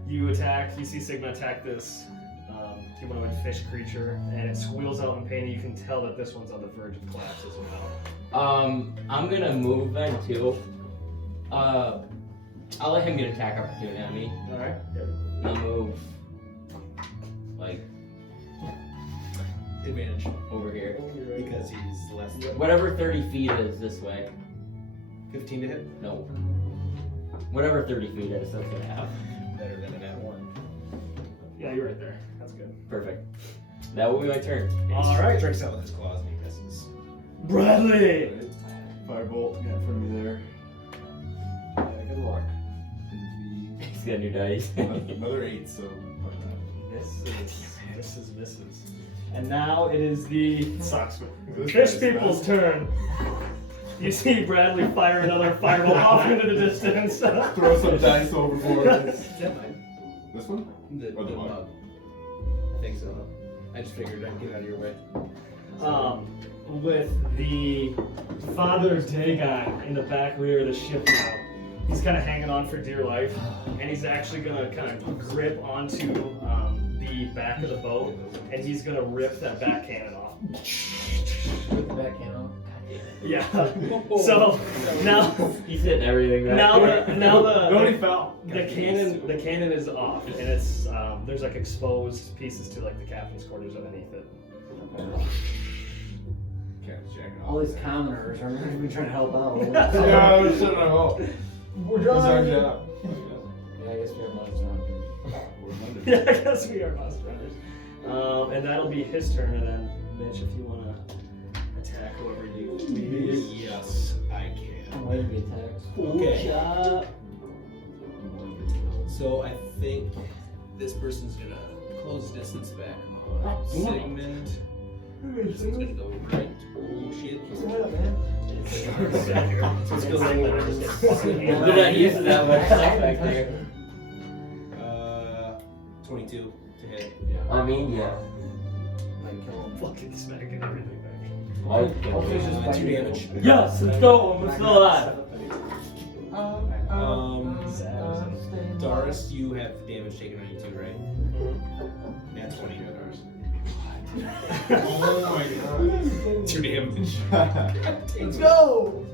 you attack, you see Sigma attack this humanoid fish creature, and it squeals out in pain, and you can tell that this one's on the verge of collapse as well. I'm gonna move then too. I'll let him get attack opportunity on me. Alright. I'll move like Advantage. over here. Because he's less than Whatever 30 feet is this way. 15 to hit. No. Whatever 30 feet is, that's gonna have. Better than an at 1. Yeah, you're right there. That's good. Perfect. That will be my turn. Alright. Strikes out with his claws and he misses. Bradley! Firebolt in front of me there. Yeah, good luck. He's got new dice. Another 8, so why Misses. And now it is the not? fish people's turn. You see Bradley fire another fireball off into the distance. Throw some dice overboard. Is that mine? This one? The Or the mug? mug. I think so. I just figured I'd get out of your way. With the Father Dagon in the back rear of the ship now. He's kind of hanging on for dear life, and he's actually going to kind of grip onto the back of the boat, and he's going to rip that back cannon off. With the back cannon. Yeah. So now He's hitting everything. the fell. cannon is off, and it's there's like exposed pieces to like the captain's quarters underneath it. Captain's jacket off. All these commoners are not even trying to help out. Yeah, I was sitting at home. We're It's our done. job. Yeah, I guess we have monsters around here. We're Monday. Yeah, I guess we are monster runners. And that'll be his turn, and then Mitch, if you want to attack whoever you need. Yes, I I'm can. ready to be attacked. Okay. So I think this person's gonna close distance back on Sigmond. This one's gonna go right. Oh shit. So it's They're They're not using that much stuff back there. 22 to hit. I mean, yeah. Might kill him. Fucking smacking everything back. All fishes bite 2 you. damage. Yes, let's go. We're still alive. Darris, you have damage taken on you too, right? That's 20. Oh my god. 2 damage. Let's go!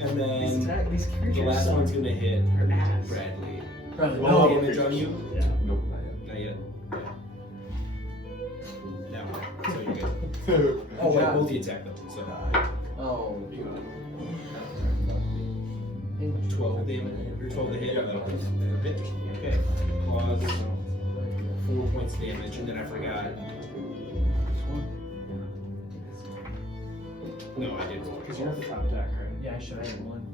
And These then these creatures the last suck. one's gonna hit They're ass. Bradley. Brother, Roll no. damage on you? Yeah. Nope, not yet. Not yet. No. So you're good. Oh wait, job. multi-attack though. So Oh. 12 damage. Or 12 to hit. That'll hit. Okay. Claws. 4 points of damage, and then I forgot. No, I didn't. Because you're at the top deck, right? Yeah, I should have 1,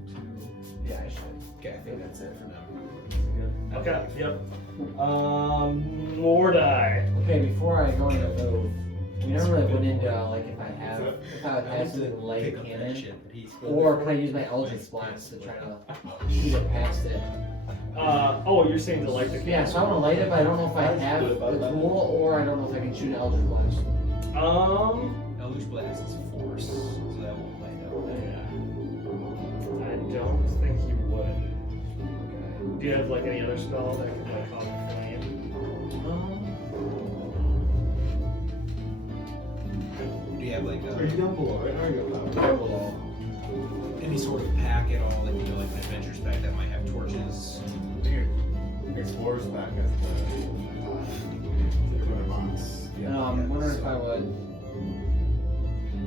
2. Yeah, I should. Okay, I think that's it for now. Okay, yep. Mordai. Okay, before I go into move, we never really went into like if I would have something light Pick up that cannon, shit that he's or can I use my Eldritch Blast to try to shoot it past it? Oh, you're saying to light the Yeah, so I want to light it, but I don't know if I have the tool, or I don't know if I can shoot an Eldritch Blast. Eldritch Blast is force, so that won't light up. Yeah. I don't think you would. Do you have like any other spell that could like cause a flame? Do you have like Are you down below, right? Or are you up? Down below. any sort of pack at all, like you know, like an adventurers pack that might have torches? Explorers back at the box. I'm wondering if I would.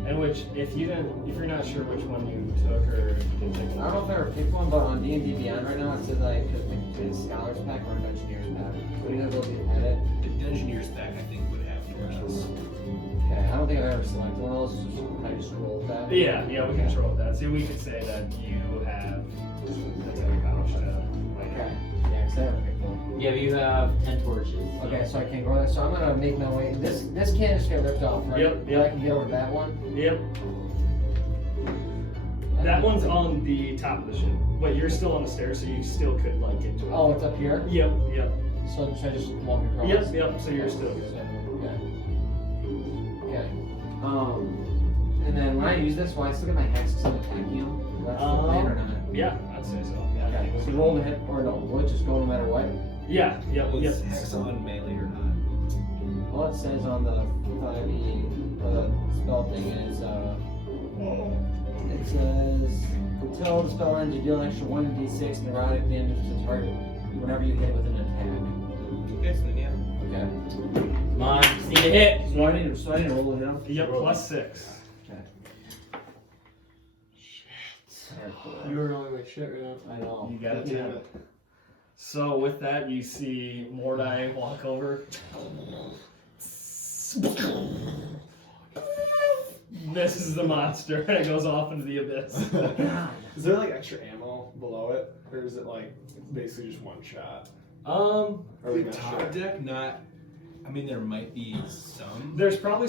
And which, if you're not sure which one you took or didn't take, I don't know if I ever picked one, but on D&D Beyond right now it says I could pick a Scholars pack or an Engineers pack. What do you have ability to edit? The engineers pack, I think, would have torches. Okay, I don't think I've ever selected one of those. Can I just roll with that? yeah, we can control that. So we could say that you have that's how we pouch Okay. Yeah, because I haven't picked one. Yeah, but you have 10 torches. So. Okay, so I can't go there. So I'm gonna make my way. This can't just get ripped off, right? Yep, But I can get over to that one. Yep. That one's on the top of the ship, but you're still on the stairs, so you still could like get to it. Oh, it's up here. Yep. So should I just walk across? Yep. So you're still good. Okay. And then when I use this, will I still get my hex because I'm attacking him? That's the plan or not? Yeah, I'd say so. Okay. So roll the hit or no? Will it just go no matter what? Yeah. Was Hex on melee or not? All it says on the 5e spell thing is it says until the spell ends, you deal an extra 1d6 neurotic damage to the target whenever you hit it with an attack. Okay, so then yeah. Okay. Come on, just need a hit. So I need to roll the hit on? Yep. +6. Okay. You were rolling like shit right now. I know. You got it. Damn it. So with that, you see Mordai walk over. This is the monster, and it goes off into the abyss. Is there like extra ammo below it, or is it like basically just one shot? The top deck, not. I mean, there might be some. There's probably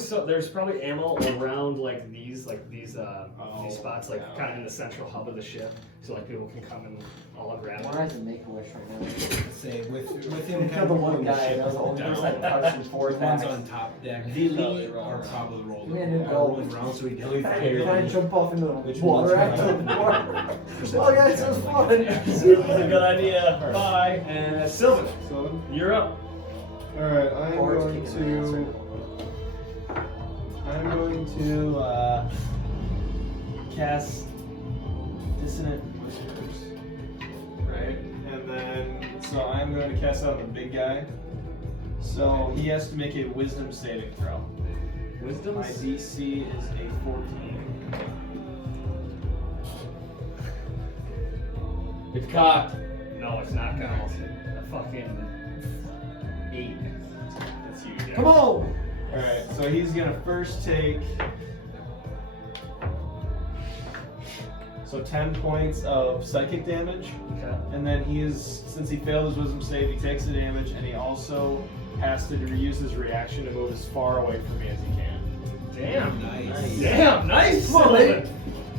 ammo around like these spots, like yeah. kind of in the central hub of the ship, so like people can come and all grab Why it. does it make a wish right now? Say with him kind Kill of the one pulling guy the ship that was the only down. person that touched him 4 The ones attacks. on top deck Really really wrong. are probably rolling, Yeah, dude, go. rolling around, so he definitely Can I failed. jump off into the Which water one's after the right? water? Oh yeah, it sounds fun. That's a good idea. Bye. And Sylvin, you're up. Alright, I'm Or it's going kicking my ass right to cast Dissonant Whispers. Right? And then, so I'm going to cast out on the big guy. So he has to make a Wisdom saving throw. Wisdom? My DC is a 14. It's cocked. No, it's not count. A fucking 8. That's you. Yeah. Come on! Alright, so he's gonna first take 10 points of psychic damage, Okay. and then since he failed his wisdom save, he takes the damage, and he also has to use his reaction to move as far away from me as he can. Damn. Nice. Damn. Nice. Come on, Sylvin.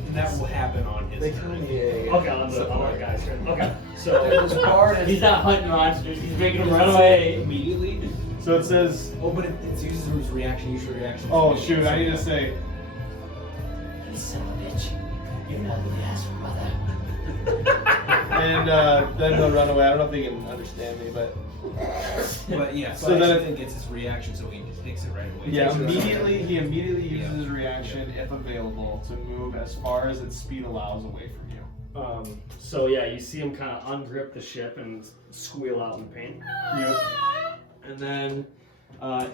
And that will happen on his turn. Okay, on the guy's turn. Okay. So This bard He's is. not hunting monsters, he's making them Does run it say away. immediately. So it says, Oh, but it uses his reaction. Use your reaction. oh shoot, I need to say, You son of a bitch. You're not the ass brother. and then they'll run away. I don't know if they can understand me, but But yeah, So so then then it- it gets his reaction, so he just takes it right away. yeah, Takes it right away. he immediately uses Yeah. his reaction, if available, to move as far as its speed allows away from you. So yeah, you see him kind of ungrip the ship and squeal out in pain. Yep. And then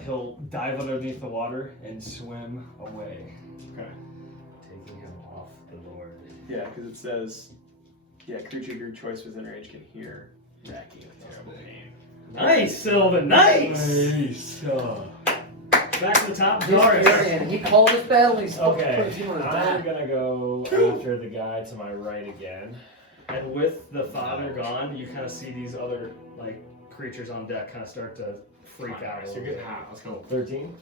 he'll dive underneath the water and swim away, Okay. taking him off the Lord. Yeah, because it says, creature of your choice within range can hear racking with terrible pain. Nice, Sylvin. Nice. Nice. Back to the top. And he called his battle. He's Okay, he wanted I'm that. gonna go after the guy to my right again. And with the father gone, you kind of see these other like creatures on deck kind of start to freak out. So you're good. Let's go. 13.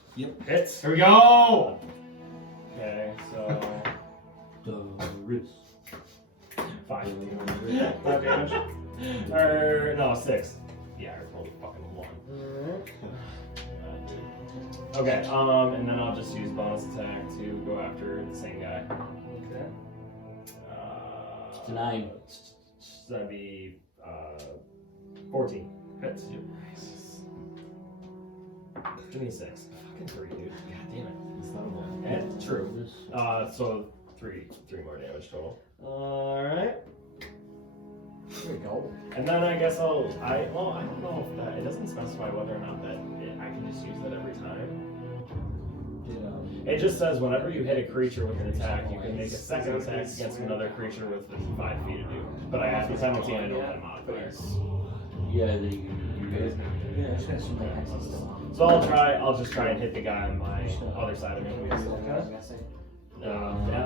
Hits. Here we go. Okay, so Darris. 5. 5 damage. Or no, 6. Yeah, I rolled a fucking 1. Okay, and then I'll just use bonus attack to go after the same guy. Okay. It's a 9. So that'd be 14. Hits. Give me 6. Fucking 3, dude. God damn it. It's not a one. And true. So 3 more damage total. Alright. There we go. And then I guess I don't know if that, it doesn't specify whether or not that I can just use that every time. It just says whenever you hit a creature with an attack, you can make a second attack against another creature within 5 feet of you. But I have the penalty and I don't have a modifier. Yeah, then you guys. Yeah, I just gotta assume that X is still on. So I'll just try and hit the guy on my other side of me. Yeah,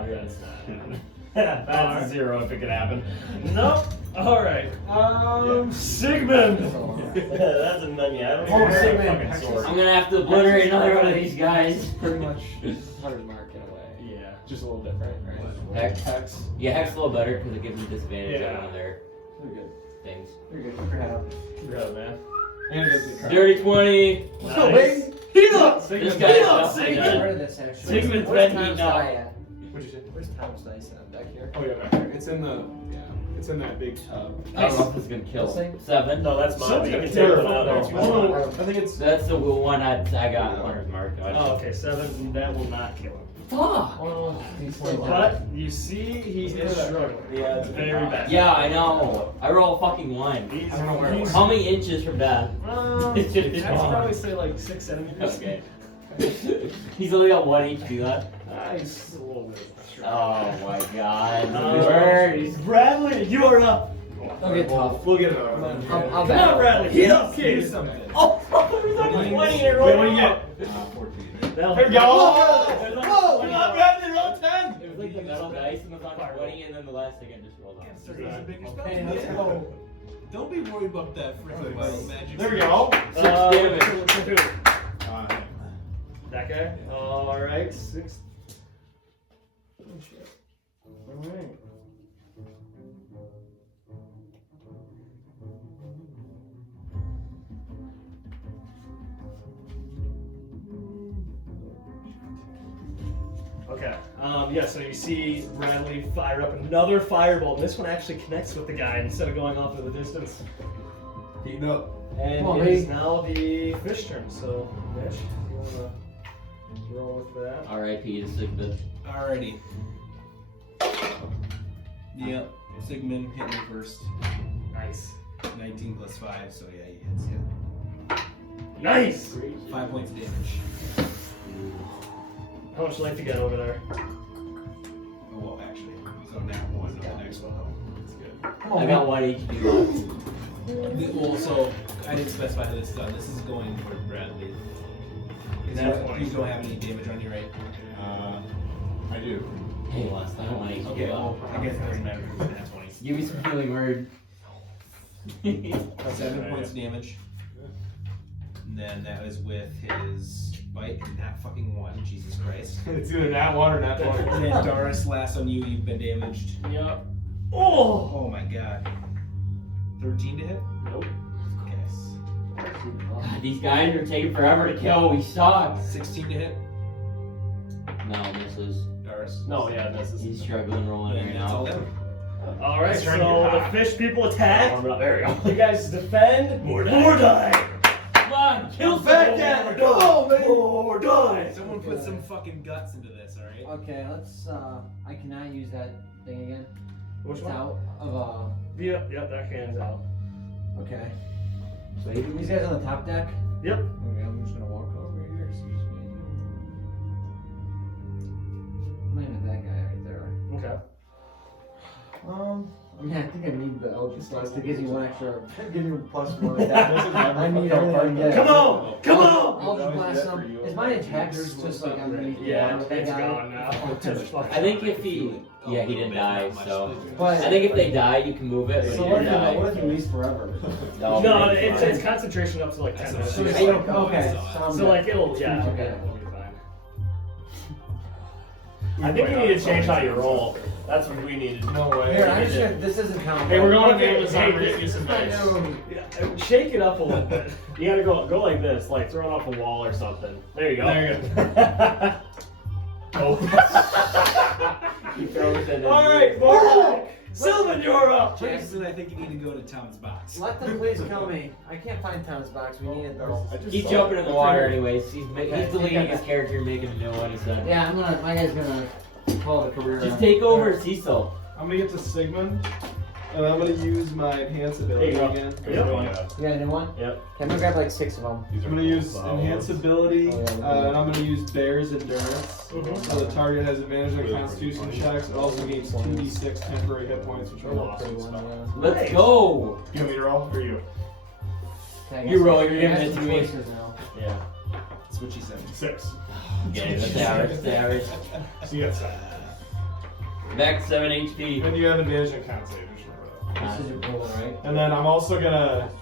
that's not. That's a 0 if it could happen. Nope. All right. Sigmund. That's a none, yeah. Oh, Sigmund. Fucking sword. I'm gonna have to obliterate another one of these guys. Pretty much 100 mark in a way. Yeah. Just a little different, right? Hex. Hex. Yeah, Hex a little better because it gives them disadvantage Yeah. on their You're good. things. You're good. Keep your head up. Really, man. And it is the Dirty 20. Let's go, baby. Heat up. This Heat guy's up, up. Get Sigmund. rid of this, actually. Sigmund's Where's been Tom's eaten up. die at? What'd you say? Where's Tom's dice at? Back here? Oh yeah, back there. It's in the it's in that big tub. I don't know if this is gonna kill. This thing? 7. No, that's mine. Someone's You gonna can tear take it one out up. of there. I think it's That's the one I got 100 mark. Oh, okay, 7. That will not kill him. Fuck. But you see, he is struggling. Yeah, it's Very bad. Yeah, I know. I roll a fucking 1. He's, I don't know where it was. How many inches from death? I'd probably say like 6 centimeters. Okay. He's only got 1 HP left. Nice. A little bit. Oh my god. Words. Bradley, you are up. Don't get tough. We'll get another one. I'll Come on, back. Bradley. Heat up, Do kid. something. Oh, he's only 20 and Wait, what do rolling you up. get? 14. That'll Here we go. Whoa! Whoa! Come on, Bradley, roll 10. It was like the metal dice and was on 20 and then the last second just rolled off. Hey, let's go. Don't be worried about that freaking magic. There we go. 6 damage. That guy? Alright, 6. Oh, shit. Alright. Okay. Yeah, so you see Bradley fire up another firebolt. This one actually connects with the guy instead of going off in the distance. Heating up. And Come on, it is baby. now the fish turn. So, Mitch, you wanna roll with that? R.I.P. to Sigmund. Alrighty. Yep. Sigmund hit me first. Nice. 19 plus 5, so yeah, he hits you. Nice! 5 points of damage. How much life you got over there? Oh, well, actually. So now one on the next one. That's good. I got 1 HP left. Well, so I didn't specify how this is done. This is going for Bradley. You don't have any damage on you, right? I do. Hey, last time 1 HP Okay, well, left. I guess it doesn't matter because it's nat 20. Give me some healing word. 7 points of damage. And then that was with his bite and nat fucking 1. Jesus Christ. It's either that one or that And one. then Darris, last on you, you've been damaged. Yep. Oh! Oh my god. 13 to hit? Nope. Yes. God, these guys are taking forever to kill. We suck. 16 to hit? No, misses. Darris. No, yeah, this is. He's struggling rolling And right that's all now. them. Alright, It's so turning you the hot. fish people attack. There we go. You guys defend. Mordai! Come on, kill Back someone. down! Go, man! Mordai! Someone put some fucking guts into this, alright? Okay, let's, I cannot use that thing again. Which It's one? out of, Yep, that cann's out. okay. So these guys on the top deck? Yep. Okay, I'm just gonna walk over here, excuse me. I'm aiming at that guy right there. Okay. I mean, I think I need the Eldritch Blast. It gives you one extra. Give you a +1 attack. I need everything. Yeah. Come on! Come on! Eldritch Blast some. Is my attacks just like underneath the Yeah, water with that it's guy? gone now. I think if he, yeah, he didn't die, so. But I think if they die, you can move it, but so if what you if die. what if he leaves forever? No, it's concentration up to like 10 minutes. Okay. So like it'll, yeah. Okay. It'll be fine. I think you need to change how you roll. That's what we needed. No way. Here, I'm just gonna. This isn't counting. Hey, we're going Okay, to Amazon. hey, Get you some dice. Shake it up a little bit. You gotta go like this, like throwing off a wall or something. There you go. There you He throws it in. All right, Mordai. Sylvin, you're up. Jackson, I think you need to go to Tom's box. Let them please kill me. I can't find Tom's box. We need it though. He's jumping in the water anyways. He's deleting his character, making him know what he said. Yeah, my guy's gonna call it a career. Just take over, Cecil. I'm gonna get to Sigmond, and I'm gonna use my enhance ability again. You got a new one? Yep. Okay, I'm gonna grab like 6 of them. I'm gonna use enhance ability, and I'm gonna use Bear's Endurance. So the target has advantage on Constitution checks. It also gains 2d6 temporary hit points, which are lost. Let's go. You want me to roll or you? Okay, You roll, you're I giving got it some to me. choices now. Yeah. That's what she said. 6. Yeah, that's average. That's average. So you got 7. Back to 7 HP. And you have advantage on con save, just remember that. This is your goal, right? And then I'm also gonna, Last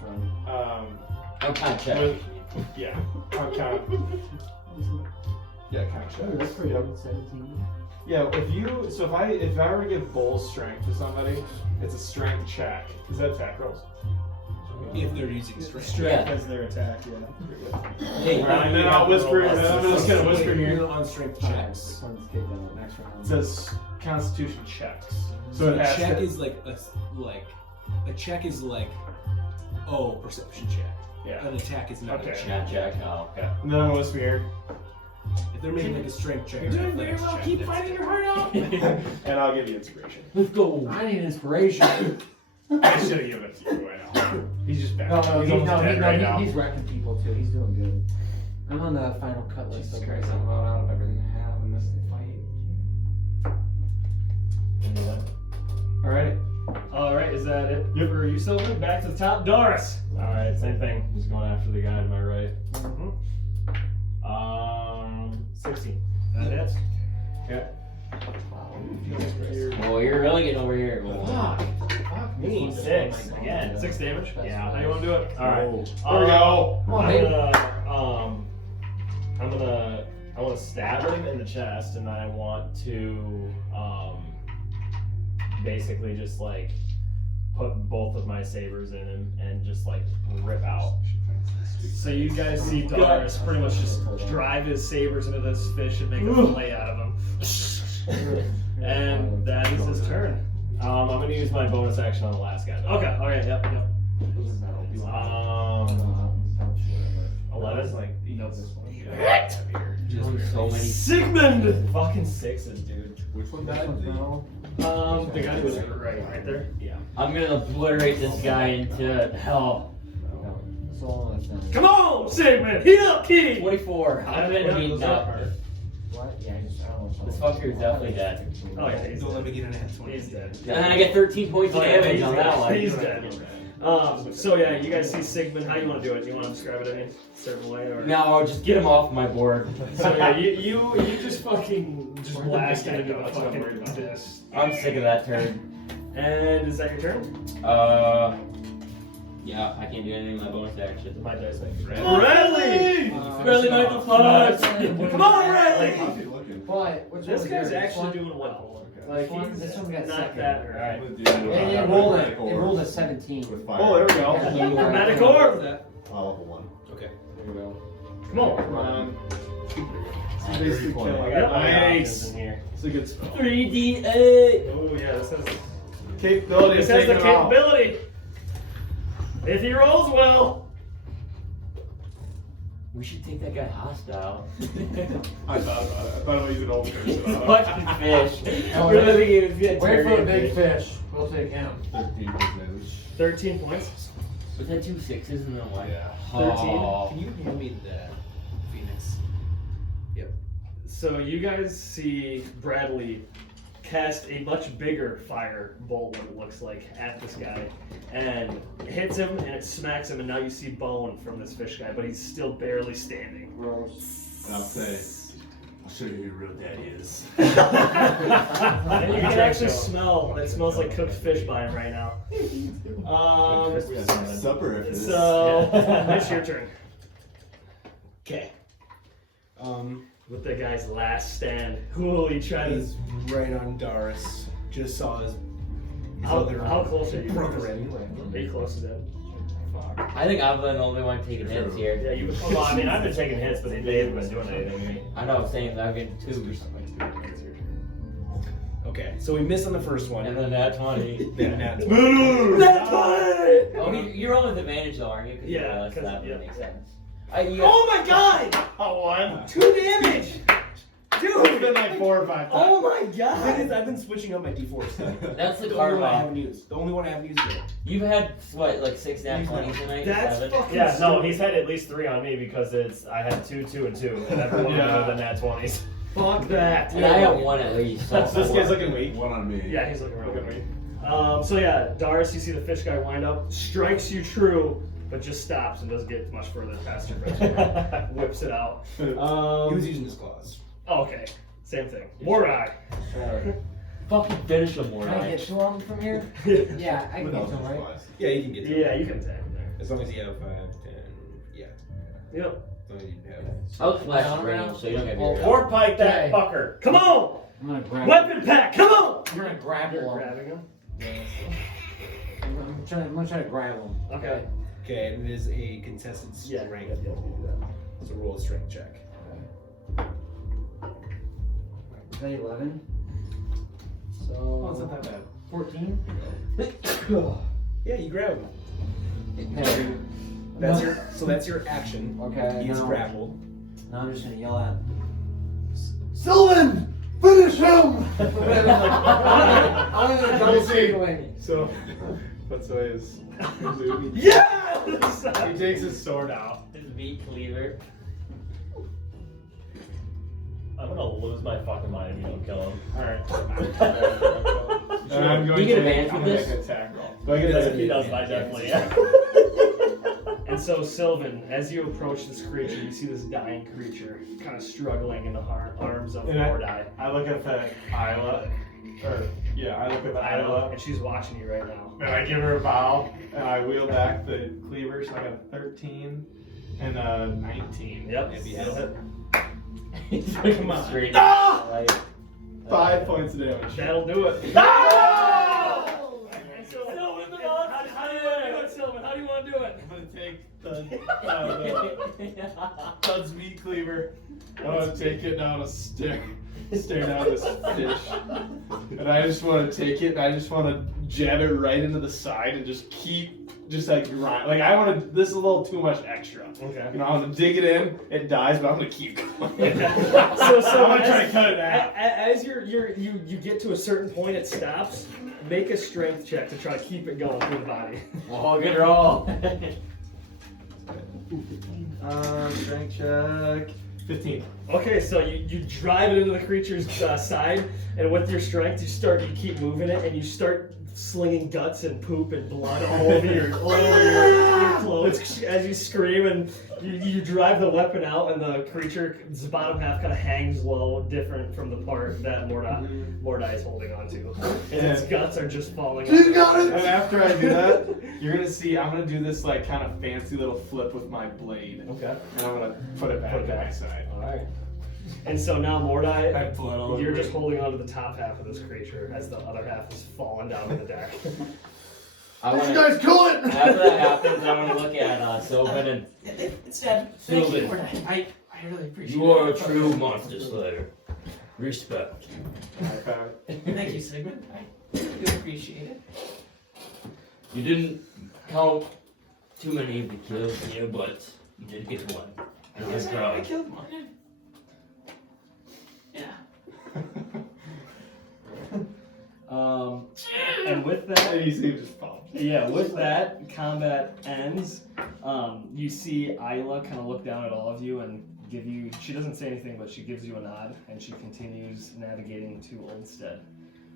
run. I'm kind of check. yeah, I'm kind of, yeah, kind of Oh, that's check. pretty Yep. good. 17. Yeah, if I were to give bull strength to somebody, it's a strength check. Is that attack rolls? If they're using strength. Strength as their attack, yeah. Hey, Alright, and then I'll whisper. I'm just gonna whisper here. You're on strength Alright, checks. this one's getting done next round. It says Constitution checks. So So it a has check to, is like a check is like perception check. yeah. An attack is not Okay. a check. Not check. Oh, okay. And then I'm gonna whisper here, If they're making like a strength check, You're or doing very athletics well. check, Keep that's fighting it. your heart out. and I'll give you inspiration. Let's go. I need inspiration. I should have given it to you right now. He's just bad. No, He's almost dead right now. he's wrecking people too. He's doing good. I'm on the final cut list. Jesus Christ, I'm about out of everything I have in this fight. Alright. All right, is that it for you, Sylvin? Back to the top, Darris. Alright, same thing. Just going after the guy to my right. 16. That hits. Okay. Oh, you're really getting over here. Fuck me. 6. Again. 6 damage. Yeah. How you want to do it? Alright. There we go. I want to stab him in the chest, and then I want to basically just like put both of my sabers in him and just like rip out. So you guys see Darris pretty much just drive his sabers into this fish and make a fillet out of him. And that is his turn. I'm gonna use my bonus action on the last guy. Though. Okay, alright, yep. 11. Nope. So many. Sigmond! Fucking 6s, dude. Which one died? The guy who was right there. Yeah. I'm gonna obliterate this guy into hell. Come on, Sigmund! Heat up, kid! 24. I'm gonna heat up. What? Yeah, I don't know. This fucker is definitely dead. Oh yeah, he's Don't let dead. me get an at 20. He's dead. And then I get 13 points of damage on that one. He's dead. So yeah, you guys see Sigmund. How you want to do it? Do you want to describe it any certain way, or No, just get him off my board. So yeah, you just fucking just blast it into the fucking abyss. I'm sick of that turn. And is that your turn? Yeah, I can't do anything with my bonus action. My dice make Bradley! Bradley Michael Fox! Come on, Bradley! But which This one guy's is yours? actually doing well. Like This one got not second. that All right. And it rolled a 17. With fire. Oh, there we go. Dramatic orb! Level 1. Okay. There we go. Come on. Come on. I Basically got kill. I got my Nice. options in here. It's a good spell. 3d8! Oh yeah, this has Capability. this of has the taking it off. capability. If he rolls well. We should take that guy hostile. I thought about it. I thought about using altercation. Fucking fish. Oh, We're really gonna get Wait for the targeted big fish. We'll take him. 13 damage. 13 points. Was that 2 6s and then what? Yeah. 13. Can you hand me the Phoenix? So you guys see Bradley cast a much bigger fire bolt, what it looks like, at this guy, and it hits him and it smacks him, and now you see bone from this fish guy, but he's still barely standing. Gross. And I'll say, I'll show you who your real daddy is. And you can actually smell, it smells like cooked fish by him right now. We have some supper after this. So, it's your turn. Okay. With the guy's last stand, who will you try to... He's right on Darris. Just saw his How other close are you? brother in. Are you close to them? I think I'm the only one taking hits here. Yeah, you. Well, I mean, I've been taking hits, but they haven't been doing anything to me. I know I'm saying that I'm getting 2. Okay, so we missed on the first one. And then that 20. Then nat 20. Oh, you're rolling with advantage though, aren't you? Yeah, Because that yeah. would make sense. Oh my god! A 1. 2 damage! It's been like 4 or 5 times. Oh my god! The thing is, I've been switching up my d4 stuff. That's the The only card one I roll. haven't used. The only one I haven't used yet. You've had, what, like 6 nat 20s tonight? That's 7? fucking Yeah, no, he's had at least 3 on me because I had 2, 2, and 2, and everyone Yeah. other than nat 20s. Fuck that. And I have 1 at least. So This guy's looking weak. One on me. Yeah, he's looking real Looking good. weak. So yeah, Darris, you see the fish guy wind up, strikes you true, but just stops and doesn't get much further past your breastplate. Whips it out. He was using his claws. Oh, okay. Same thing. Mordai. fucking finish him, Can I Mordai. get 2 of them from here? Yeah, I can Without get 2, right? supplies. Yeah, you can get to Yeah, it. you can attack him there. As long as you have 5, 10. Yeah. Yep. As long as you have. I'll flash range so you don't get me. Or pike that Okay. fucker. Come on! I'm gonna grab Weapon pack, come on! You're gonna grab You're him. grabbing him? I'm gonna try to grab him. Okay. Okay, and it is a contested Yeah, strength. you do that. So roll a strength check. Is that 11? So. Oh, it's not that bad. 14? Yeah, you grab him. Okay. That's your action. Okay. He is now- grappled. Now I'm just gonna yell at Sylvin! Finish him! I'm gonna double signaling. So, what's his? Yes! He takes his sword out. His meat cleaver. I'm gonna lose my fucking mind if you don't kill him. Alright. And I'm going Do you get to advantage I'm with gonna this? make an attack roll. Do I get If that? he does, I definitely, yeah. And so, Sylvin, as you approach this creature, you see this dying creature kind of struggling in the arms of And Mordai. I look at the Isla, I look at the Isla, And she's watching you right now. and I give her a bow, and I wheel back the cleaver, so I got a 13 and a 19. Yep. Maybe That'll hit. Come on. Straight Ah! like, 5 points of damage. That'll do it. Sylvin, how do you want to do it? I'm gonna take the Tud's meat cleaver. I want to take it down a stare down this fish, and I just want to take it and I just want to jab it right into the side and just like grind. Like I want to. This is a little too much extra. Okay. You know, I want to dig it in. It dies, but I'm gonna keep going. So I'm gonna try to cut it out. As you get to a certain point, it stops. Make a strength check to try to keep it going through the body. oh, good roll. Strength check. 15. Okay, so you drive it into the creature's side, and with your strength, you keep moving it, and you start slinging guts and poop and blood all over your clothes as you scream, and you drive the weapon out, and the creature's bottom half kind of hangs low, different from the part that Mordai is holding onto. And its guts are just falling out. You got And it! after I do that, you're gonna see I'm gonna do this like kind of fancy little flip with my blade. Okay. And I'm gonna put it back on my side. Alright. And so now Mordai, I have blood all over you're me. just holding onto the top half of this creature as the other half is falling down to the deck. I You wanna, guys kill it! after that happens, I want to look at Sylvan and It's dead. Thank you. Sylvan. I really appreciate You are a it. true monster slayer. Respect. Thank you, Sigmond. I do appreciate it. You didn't count too many of the kills here, but you did get one. And I was I proud. killed one. Yeah. And with that, And he just pops. yeah, with that, combat ends. You see Isla kind of look down at all of you and give you, she doesn't say anything, but she gives you a nod, and she continues navigating to Oldstead.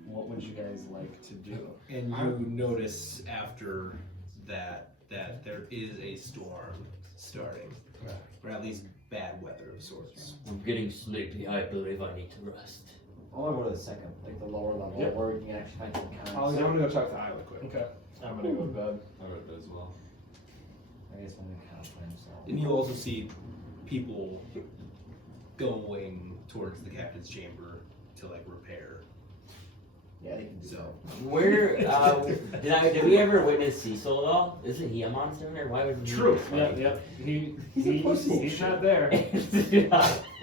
what would you guys like to do? And you notice after that there is a storm starting, or at least bad weather of sorts. I'm getting sleepy. I believe I need to rest. I want to go to the second, like the lower level, Yep. where we can actually find some cons. I'm gonna go talk to Isla quick. Okay. I'm gonna go to bed. I read it as well. I guess I'm gonna count by himself. And you also see people going towards the captain's chamber to like repair. Yeah, they can do So Where did we ever witness Cecil at all? Isn't he a monster hunter? Why would he? True. Yep. He's not there.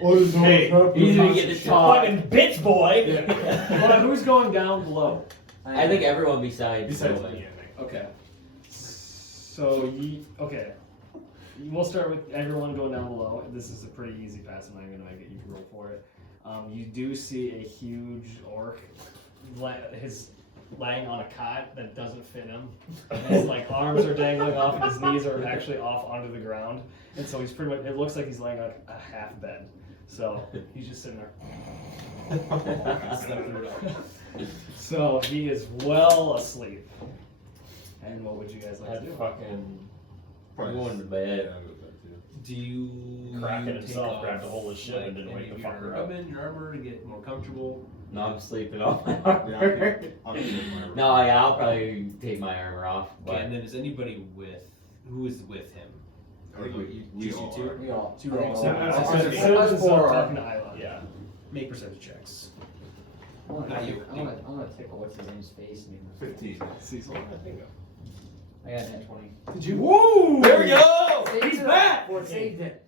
What is Hey, he's gonna get to talk. Fucking bitch, boy. But who's going down below? I think everyone besides Besides Sylvin. me, I think. Okay. So okay. We'll start with everyone going down below. This is a pretty easy pass. I'm not even gonna make it. You can roll for it. You do see a huge orc. His laying on a cot that doesn't fit him. His like arms are dangling off, and his knees are actually off onto the ground. And so he's pretty much. It looks like he's laying on a half bed. So he's just sitting there. So he is well asleep. And what would you guys like to I'd do? fucking I'm going to Yeah, bed. I would that too. do you Kraken take himself off, grabbed a hold of shit and like, didn't any wake the of your fucker up. equipment, your armor to get more comfortable? No, I'm sleeping off my Yeah, armor. I'll take my No, yeah, I'll probably take my armor off. Okay, But and then is anybody who is with him? I think we Just you all two? are. We all. So you're all So, set. Sylvan's talking to Isla. Yeah. Make percentage checks. I want Not you. to tickle what's his name's face and make him 15. Cecil. I got that 20. Did you? Woo! There we go. He's back! Well, it saved it.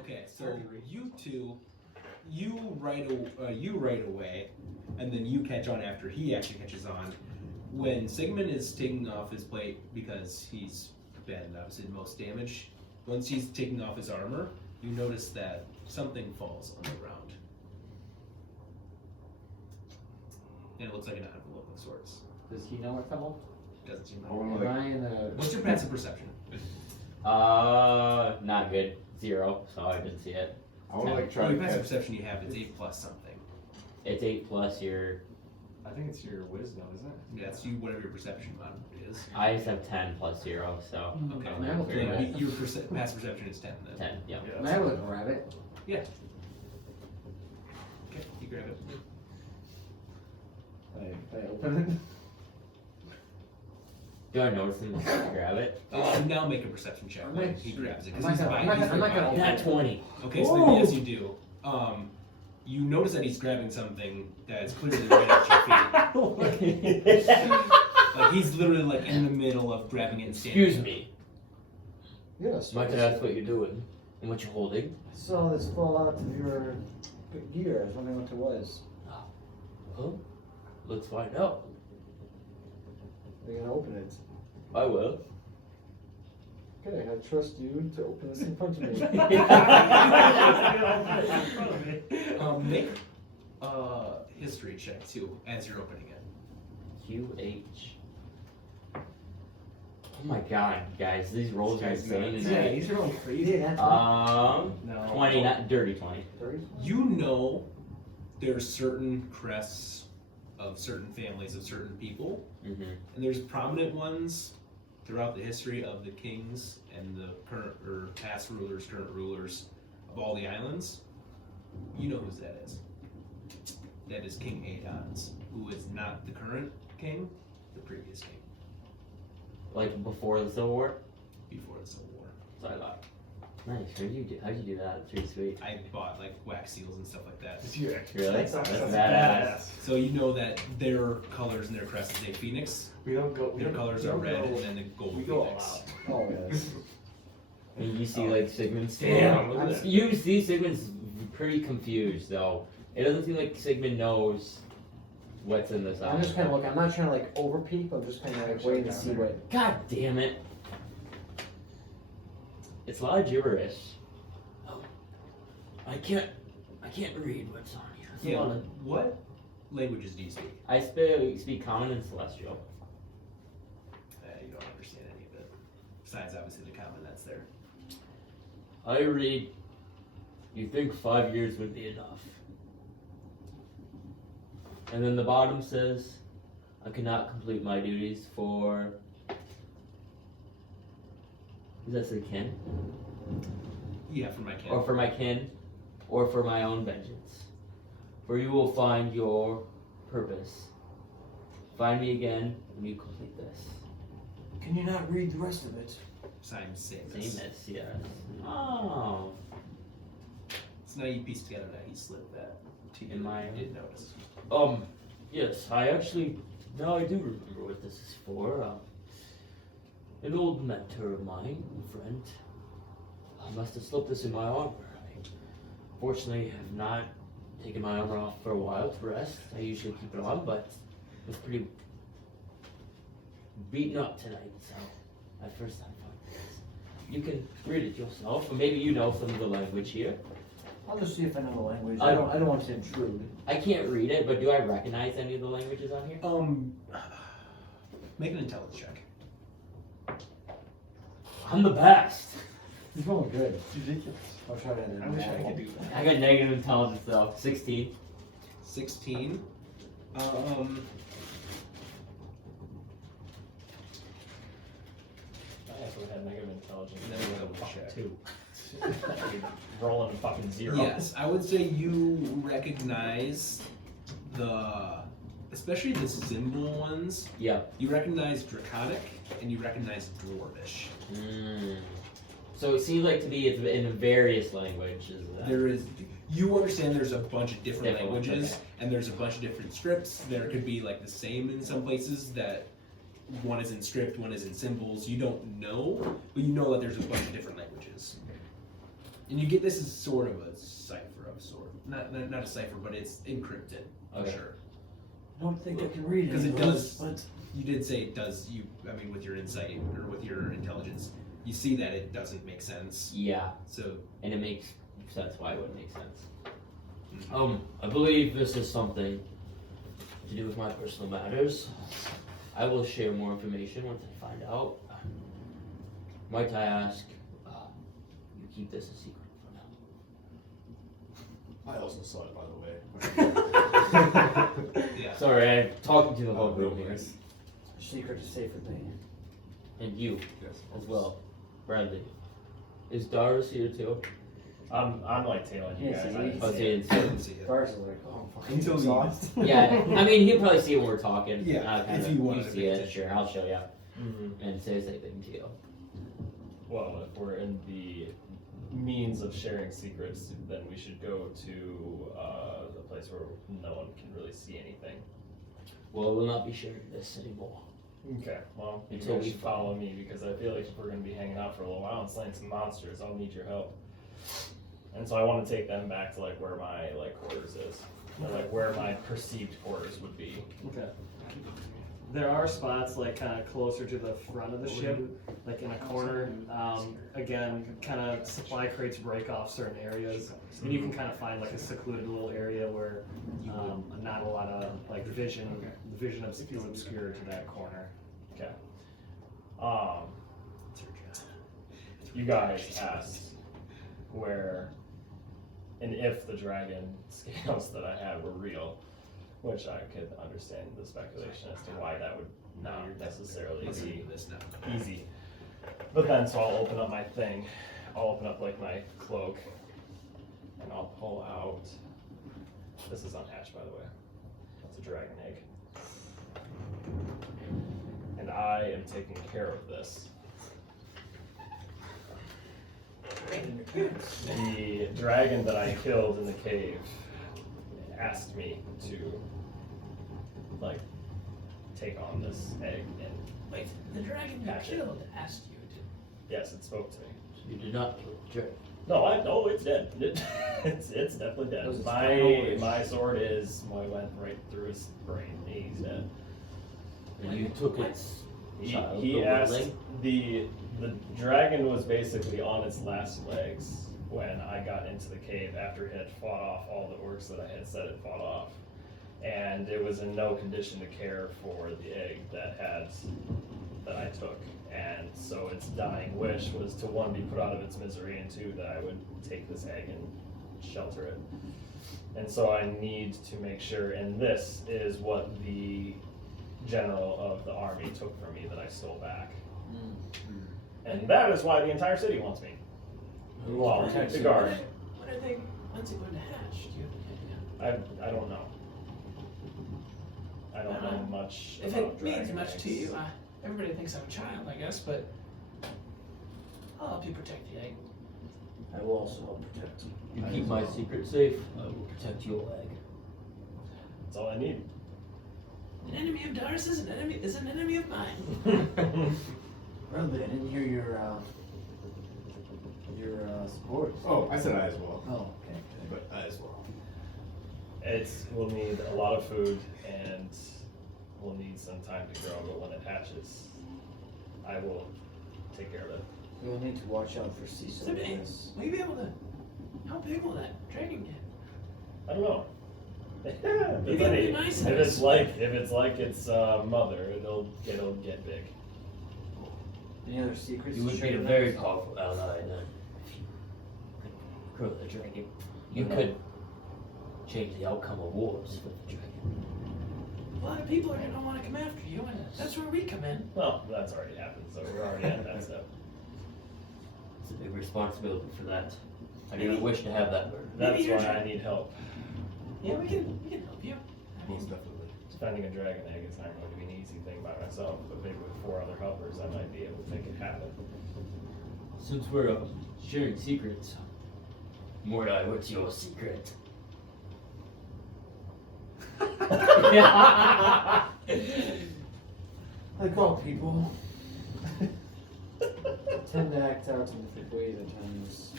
Okay, so you two, you right away, and then you catch on after he actually catches on. When Sigmond is taking off his plate because he's been obviously the most damage, once he's taking off his armor, you notice that something falls on the ground. And it looks like an envelope of sorts. Does he know what fell? Doesn't seem I like wanna, Am like, I in the... What's your passive perception? not good. 0, so I didn't see it. I want to like try Oh, to your passive catch. perception you have is 8 plus something. It's 8 plus your. I think it's your wisdom, isn't it? Yeah, that's you, whatever your perception mod is. I just have 10 plus 0, so. Okay, I'm able to then do that. your passive perception is 10 then. 10, yeah. Am I able to grab it? Okay, you grab it. I open Do I notice him grab it? Now make a perception check I'm when not he sure. grabs it. I'm 'Cause not he's gonna- by- I'm not he's gonna- I'm right not gonna by Nat you. 20. Okay, so then, yes, you do. You notice that he's grabbing something that is clearly right at your feet. Like he's literally like in the middle of grabbing it and standing. Excuse me. Yes. Might I ask what you're doing and what you're holding? I saw this fall out of your gear. I was wondering what it was. Well, let's find out. We're gonna open it. I will. Okay, I trust you to open this in front of me. Make history check too as you're opening it. QH. Oh my god, guys, these rolls are insane Yeah, tonight. he's rolling crazy. Yeah, that's No. 20, not dirty 20. 30. You know there's certain crests of certain families of certain people, Mm-hmm. and there's prominent ones throughout the history of the kings and the current or past rulers, current rulers of all the islands. You know who that is. That is King Adon's, who is not the current king, the previous king, Like before the Civil War? before the Civil War. So I thought. Nice. How'd you do that? That's pretty sweet. I bought like wax seals and stuff like that. Really? That's badass. badass. So you know that their colors and their crest is a phoenix. We don't go. Their colors are red and then the gold We go all phoenix. out. Oh, yes. And you see like Sigmund. Damn, look at that. You see Sigmund's pretty confused though. It doesn't seem like Sigmund knows what's in this I'm just island. kind of looking. I'm not trying to like over peek. I'm just kind of like waiting to see what. God damn it. It's a lot of gibberish. Oh, I can't read what's on here. It's a Yeah. lot of- What languages do you speak? I speak common and celestial. You don't understand any of it. Besides, obviously, the common that's there. I read. You think 5 years would be enough? And then the bottom says, I cannot complete my duties for. Does that say kin? Yeah, for my kin. Or for my kin, or for my own vengeance. For you will find your purpose. Find me again when you complete this. Can you not read the rest of it? Signed Samus. Samus, yes. Oh. So now you piece together that he slipped that to you. In my- You did notice. Yes, I actually, now I do remember what this is for. An old mentor of mine, a friend. I must have slipped this in my armor. I fortunately have not taken my armor off for a while to rest. I usually keep it on, but it was pretty beaten up tonight, so at first I thought this. You can read it yourself, or maybe you know some of the language here. I'll just see if I know the language. I- I don't want to intrude. I can't read it, but do I recognize any of the languages on here? Make an intelligence check. I'm the best. He's rolling good. Ridiculous. I'll try to. I wish I could do that. I got negative intelligence though. 16. 16. I also had negative intelligence. Then and we'll a fucking check. 2. Rolling a fucking 0. Yes, I would say you recognize especially the symbol ones. Yeah. You recognize Draconic and you recognize Dwarvish. So it seems like to me it's in various languages. There is. You understand there's a bunch of different Different, languages, okay. and there's a bunch of different scripts. There could be like the same in some places that one is in script, one is in symbols. You don't know, but you know that there's a bunch of different languages. And you get this is sort of a cipher of sort. Not a cipher, but it's encrypted. I'm Okay. sure. I don't think I can read it. Because it does. But You did say it does. I mean, with your insight or with your intelligence, you see that it doesn't make sense. Yeah. So. And it makes sense why it would make sense. I believe this is something to do with my personal matters. I will share more information once I find out. Might I ask, you keep this a secret for now? I also saw it, by the way. Yeah. Sorry, I'm talking to the whole no group here. worries. secret is safer thing. And you Yes, as well, Bradley. Is Darris here too? I'm like tailing you Yes, guys. he I is. didn't Oh, see so you it. didn't see I it. didn't see it. Dars is like, oh, I'm fucking Until exhausted. Yeah, I mean he'll probably see it when we're talking. Yeah, kind if of, you wanted to see pay it, attention. sure, I'll show you Mhm. and say the same thing to you. Well, if we're in the means of sharing secrets, then we should go to the place where no one can really see anything. Well, we'll not be sharing this anymore. Okay, well, you Until guys we should follow me because I feel like if we're going to be hanging out for a little while and slaying some monsters, I'll need your help. And so I want to take them back to like where my like quarters is, or like where my perceived quarters would be. Okay. There are spots like kind of closer to the front of the ship, like in a corner. Again, kind of supply crates break off certain areas, and you can kind of find like a secluded little area where not a lot of like vision. The vision is obscured to that corner. Okay. You guys asked where and if the dragon scales that I had were real, which I could understand the speculation as to why that would not necessarily Let's be do this now. easy. But then, so I'll open up my thing. I'll open up like my cloak, and I'll pull out. This is unhatched, by the way. It's a dragon egg, and I am taking care of this. The dragon that I killed in the cave asked me to, like, take on this egg and Wait, the dragon you Hatchet. killed asked you to. yes, it spoke to me. You did not kill the dragon. No, it's dead. It's definitely dead. Those My sword went right through his brain. He's dead. And you took its child, He the asked wordling? the dragon was basically on its last legs when I got into the cave after it had fought off all the orcs that I had said it fought off, and it was in no condition to care for the egg that I took, and so its dying wish was to one, be put out of its misery, and two, that I would take this egg and shelter it. And so I need to make sure, and this is what the general of the army took from me that I stole back. And that is why the entire city wants me. Well, the guard. When are they? When's it going to hatch? Do you have any idea? I don't know. I don't know much. If about it means dragon much eggs. to you, everybody thinks I'm a child, I guess, but I'll help you protect the egg. I will also help protect you. You keep my secret safe, I will protect your egg. That's all I need. An enemy of Darris is an enemy of mine. Bradley, I didn't hear your support. Oh, I said I as well. Oh, okay. But I as well. We'll need a lot of food and we'll need some time to grow, but when it hatches, I will take care of it. We'll need to watch out for Cecil. Sylvin, will you be able to? How big will that dragon get? I don't know. You gotta be nice. If it's like its mother, it'll get big. Any other secrets? You to would share be a with very us? powerful ally then. If you could grow the dragon. You could change the outcome of wars with the dragon. A lot of people are gonna want to come after you, and that's where we come in. Well, that's already happened, so we're already at that step. It's a big responsibility for that. I do not wish to have that burden. That's why I need help. Yeah, we can help you. Most definitely. Finding a dragon egg is not going to be an easy thing by myself, but maybe with 4 other helpers, I might be able to make it happen. Since we're sharing secrets, Mordai, what's your secret? Like all people, tend to act out in different ways at times.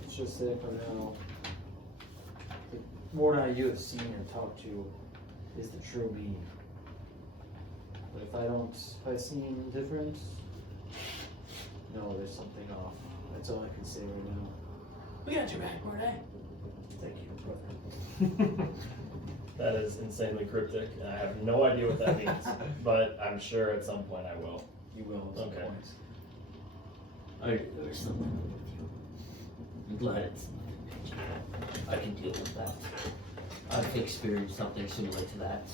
Let's just say for now, the Mordai you have seen or talked to is the true me. But if I seem different, no, there's something off. That's all I can say right now. We got your back, Mordai. Thank you, brother. That is insanely cryptic, and I have no idea what that means, but I'm sure at some point I will. You will at some Okay. point. I knew there was something with you. I'm glad it's nothing major. I can deal with that. I've experienced something similar to that.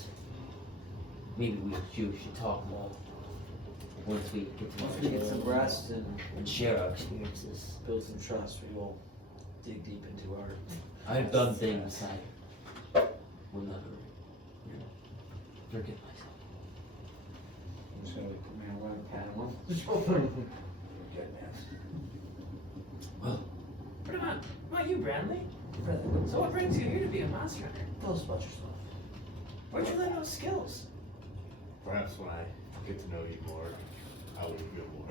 Maybe you should talk more once we get to know Once we get some each other rest and and share our experiences. build some trust, we will dig deep into our. I've done things I will never, forgive myself. I'm just gonna put my arm and pat him on the shoulder. Good man. Well, What about you, Bradley? So what brings you here to be a monster hunter? Tell us about yourself. Where'd you learn those skills? Perhaps when I get to know you more, I will reveal more.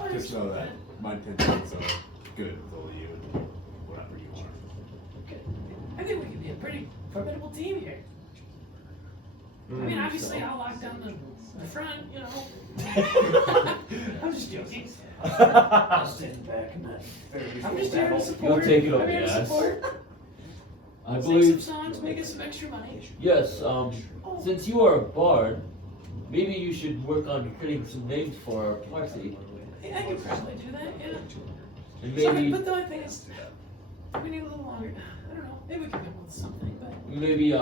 Oh, Just you're know so that good. my intentions are good with all of you and whatever you are. Good. I think we could be a pretty formidable team here. I mean, obviously, I'll lock down the front, you know. I'm just joking. I'll stand back and that very I'm before just here to battle. support. You'll take it up I'm here the to ass. support. I Sing some believe, songs, make us some extra money. yes, since you are a bard, maybe you should work on creating some names for our party. Yeah, I could probably do that, yeah. And Sorry, maybe, but the only thing is, we need a little longer. I don't know. Maybe we can come up with something, but. maybe,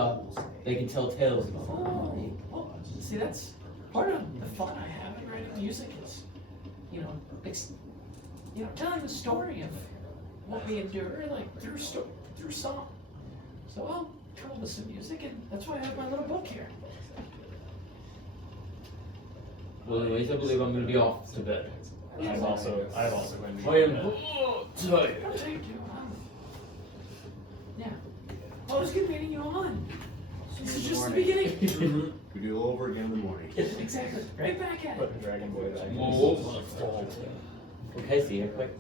they can tell tales about our Oh, party. well, see, that's part of the fun I have in writing music is, telling the story of what we endure, like through song. So I'll come up with some music, and that's why I have my little book here. Well, anyways, I believe I'm gonna be off to bed. I'm also going to be. I am tired. I'm tired too. Yeah. Well, it was good meeting you on. This is just the beginning. We do it all over again in the morning. Exactly. Right back at it. Putting Dragon Boy back. Okay, see you quick.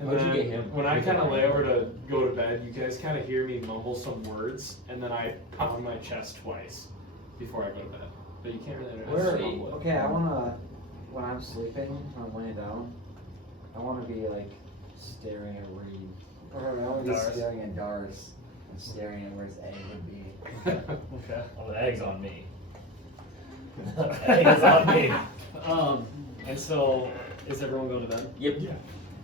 And How'd you then get him? when I kind of lay over to go to bed, you guys kind of hear me mumble some words, and then I pound my chest twice before I go to bed. But you can't really mumble it. Okay, I wanna, when I'm sleeping, when I'm laying down, I wanna be like staring at Reed. Or I wanna be Darris. staring at Darris. And staring at where his egg would be. Okay. Well, the egg's on me. The egg is on me. And so, is everyone going to bed? Yep.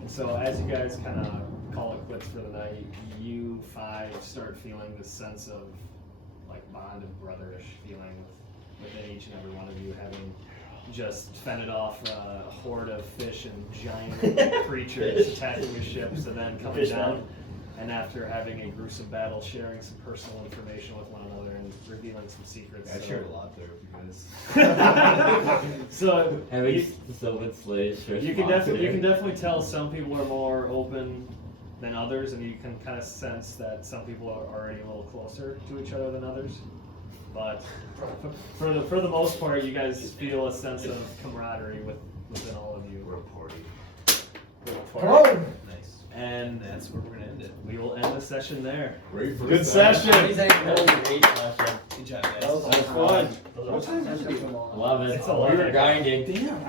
And so, as you guys kind of call it quits for the night, you 5 start feeling this sense of like bond of brotherish feeling within each and every one of you, having just fended off a horde of fish and giant creatures attacking your ships, and then coming down. And after having a gruesome battle, sharing some personal information with one another and revealing some secrets. I shared a lot there with you guys. So Having Sylvan slays. you can definitely tell some people are more open than others, and you can kind of sense that some people are already a little closer to each other than others. But for the most part, you guys feel a sense of camaraderie within all of you. We're a party. Come on! Nice. And that's where we're gonna end it. We will end the session there. Great for Good session. Great session. Good job, guys. That was fun. What time is it? 11. It's 11. We were grinding. Damn.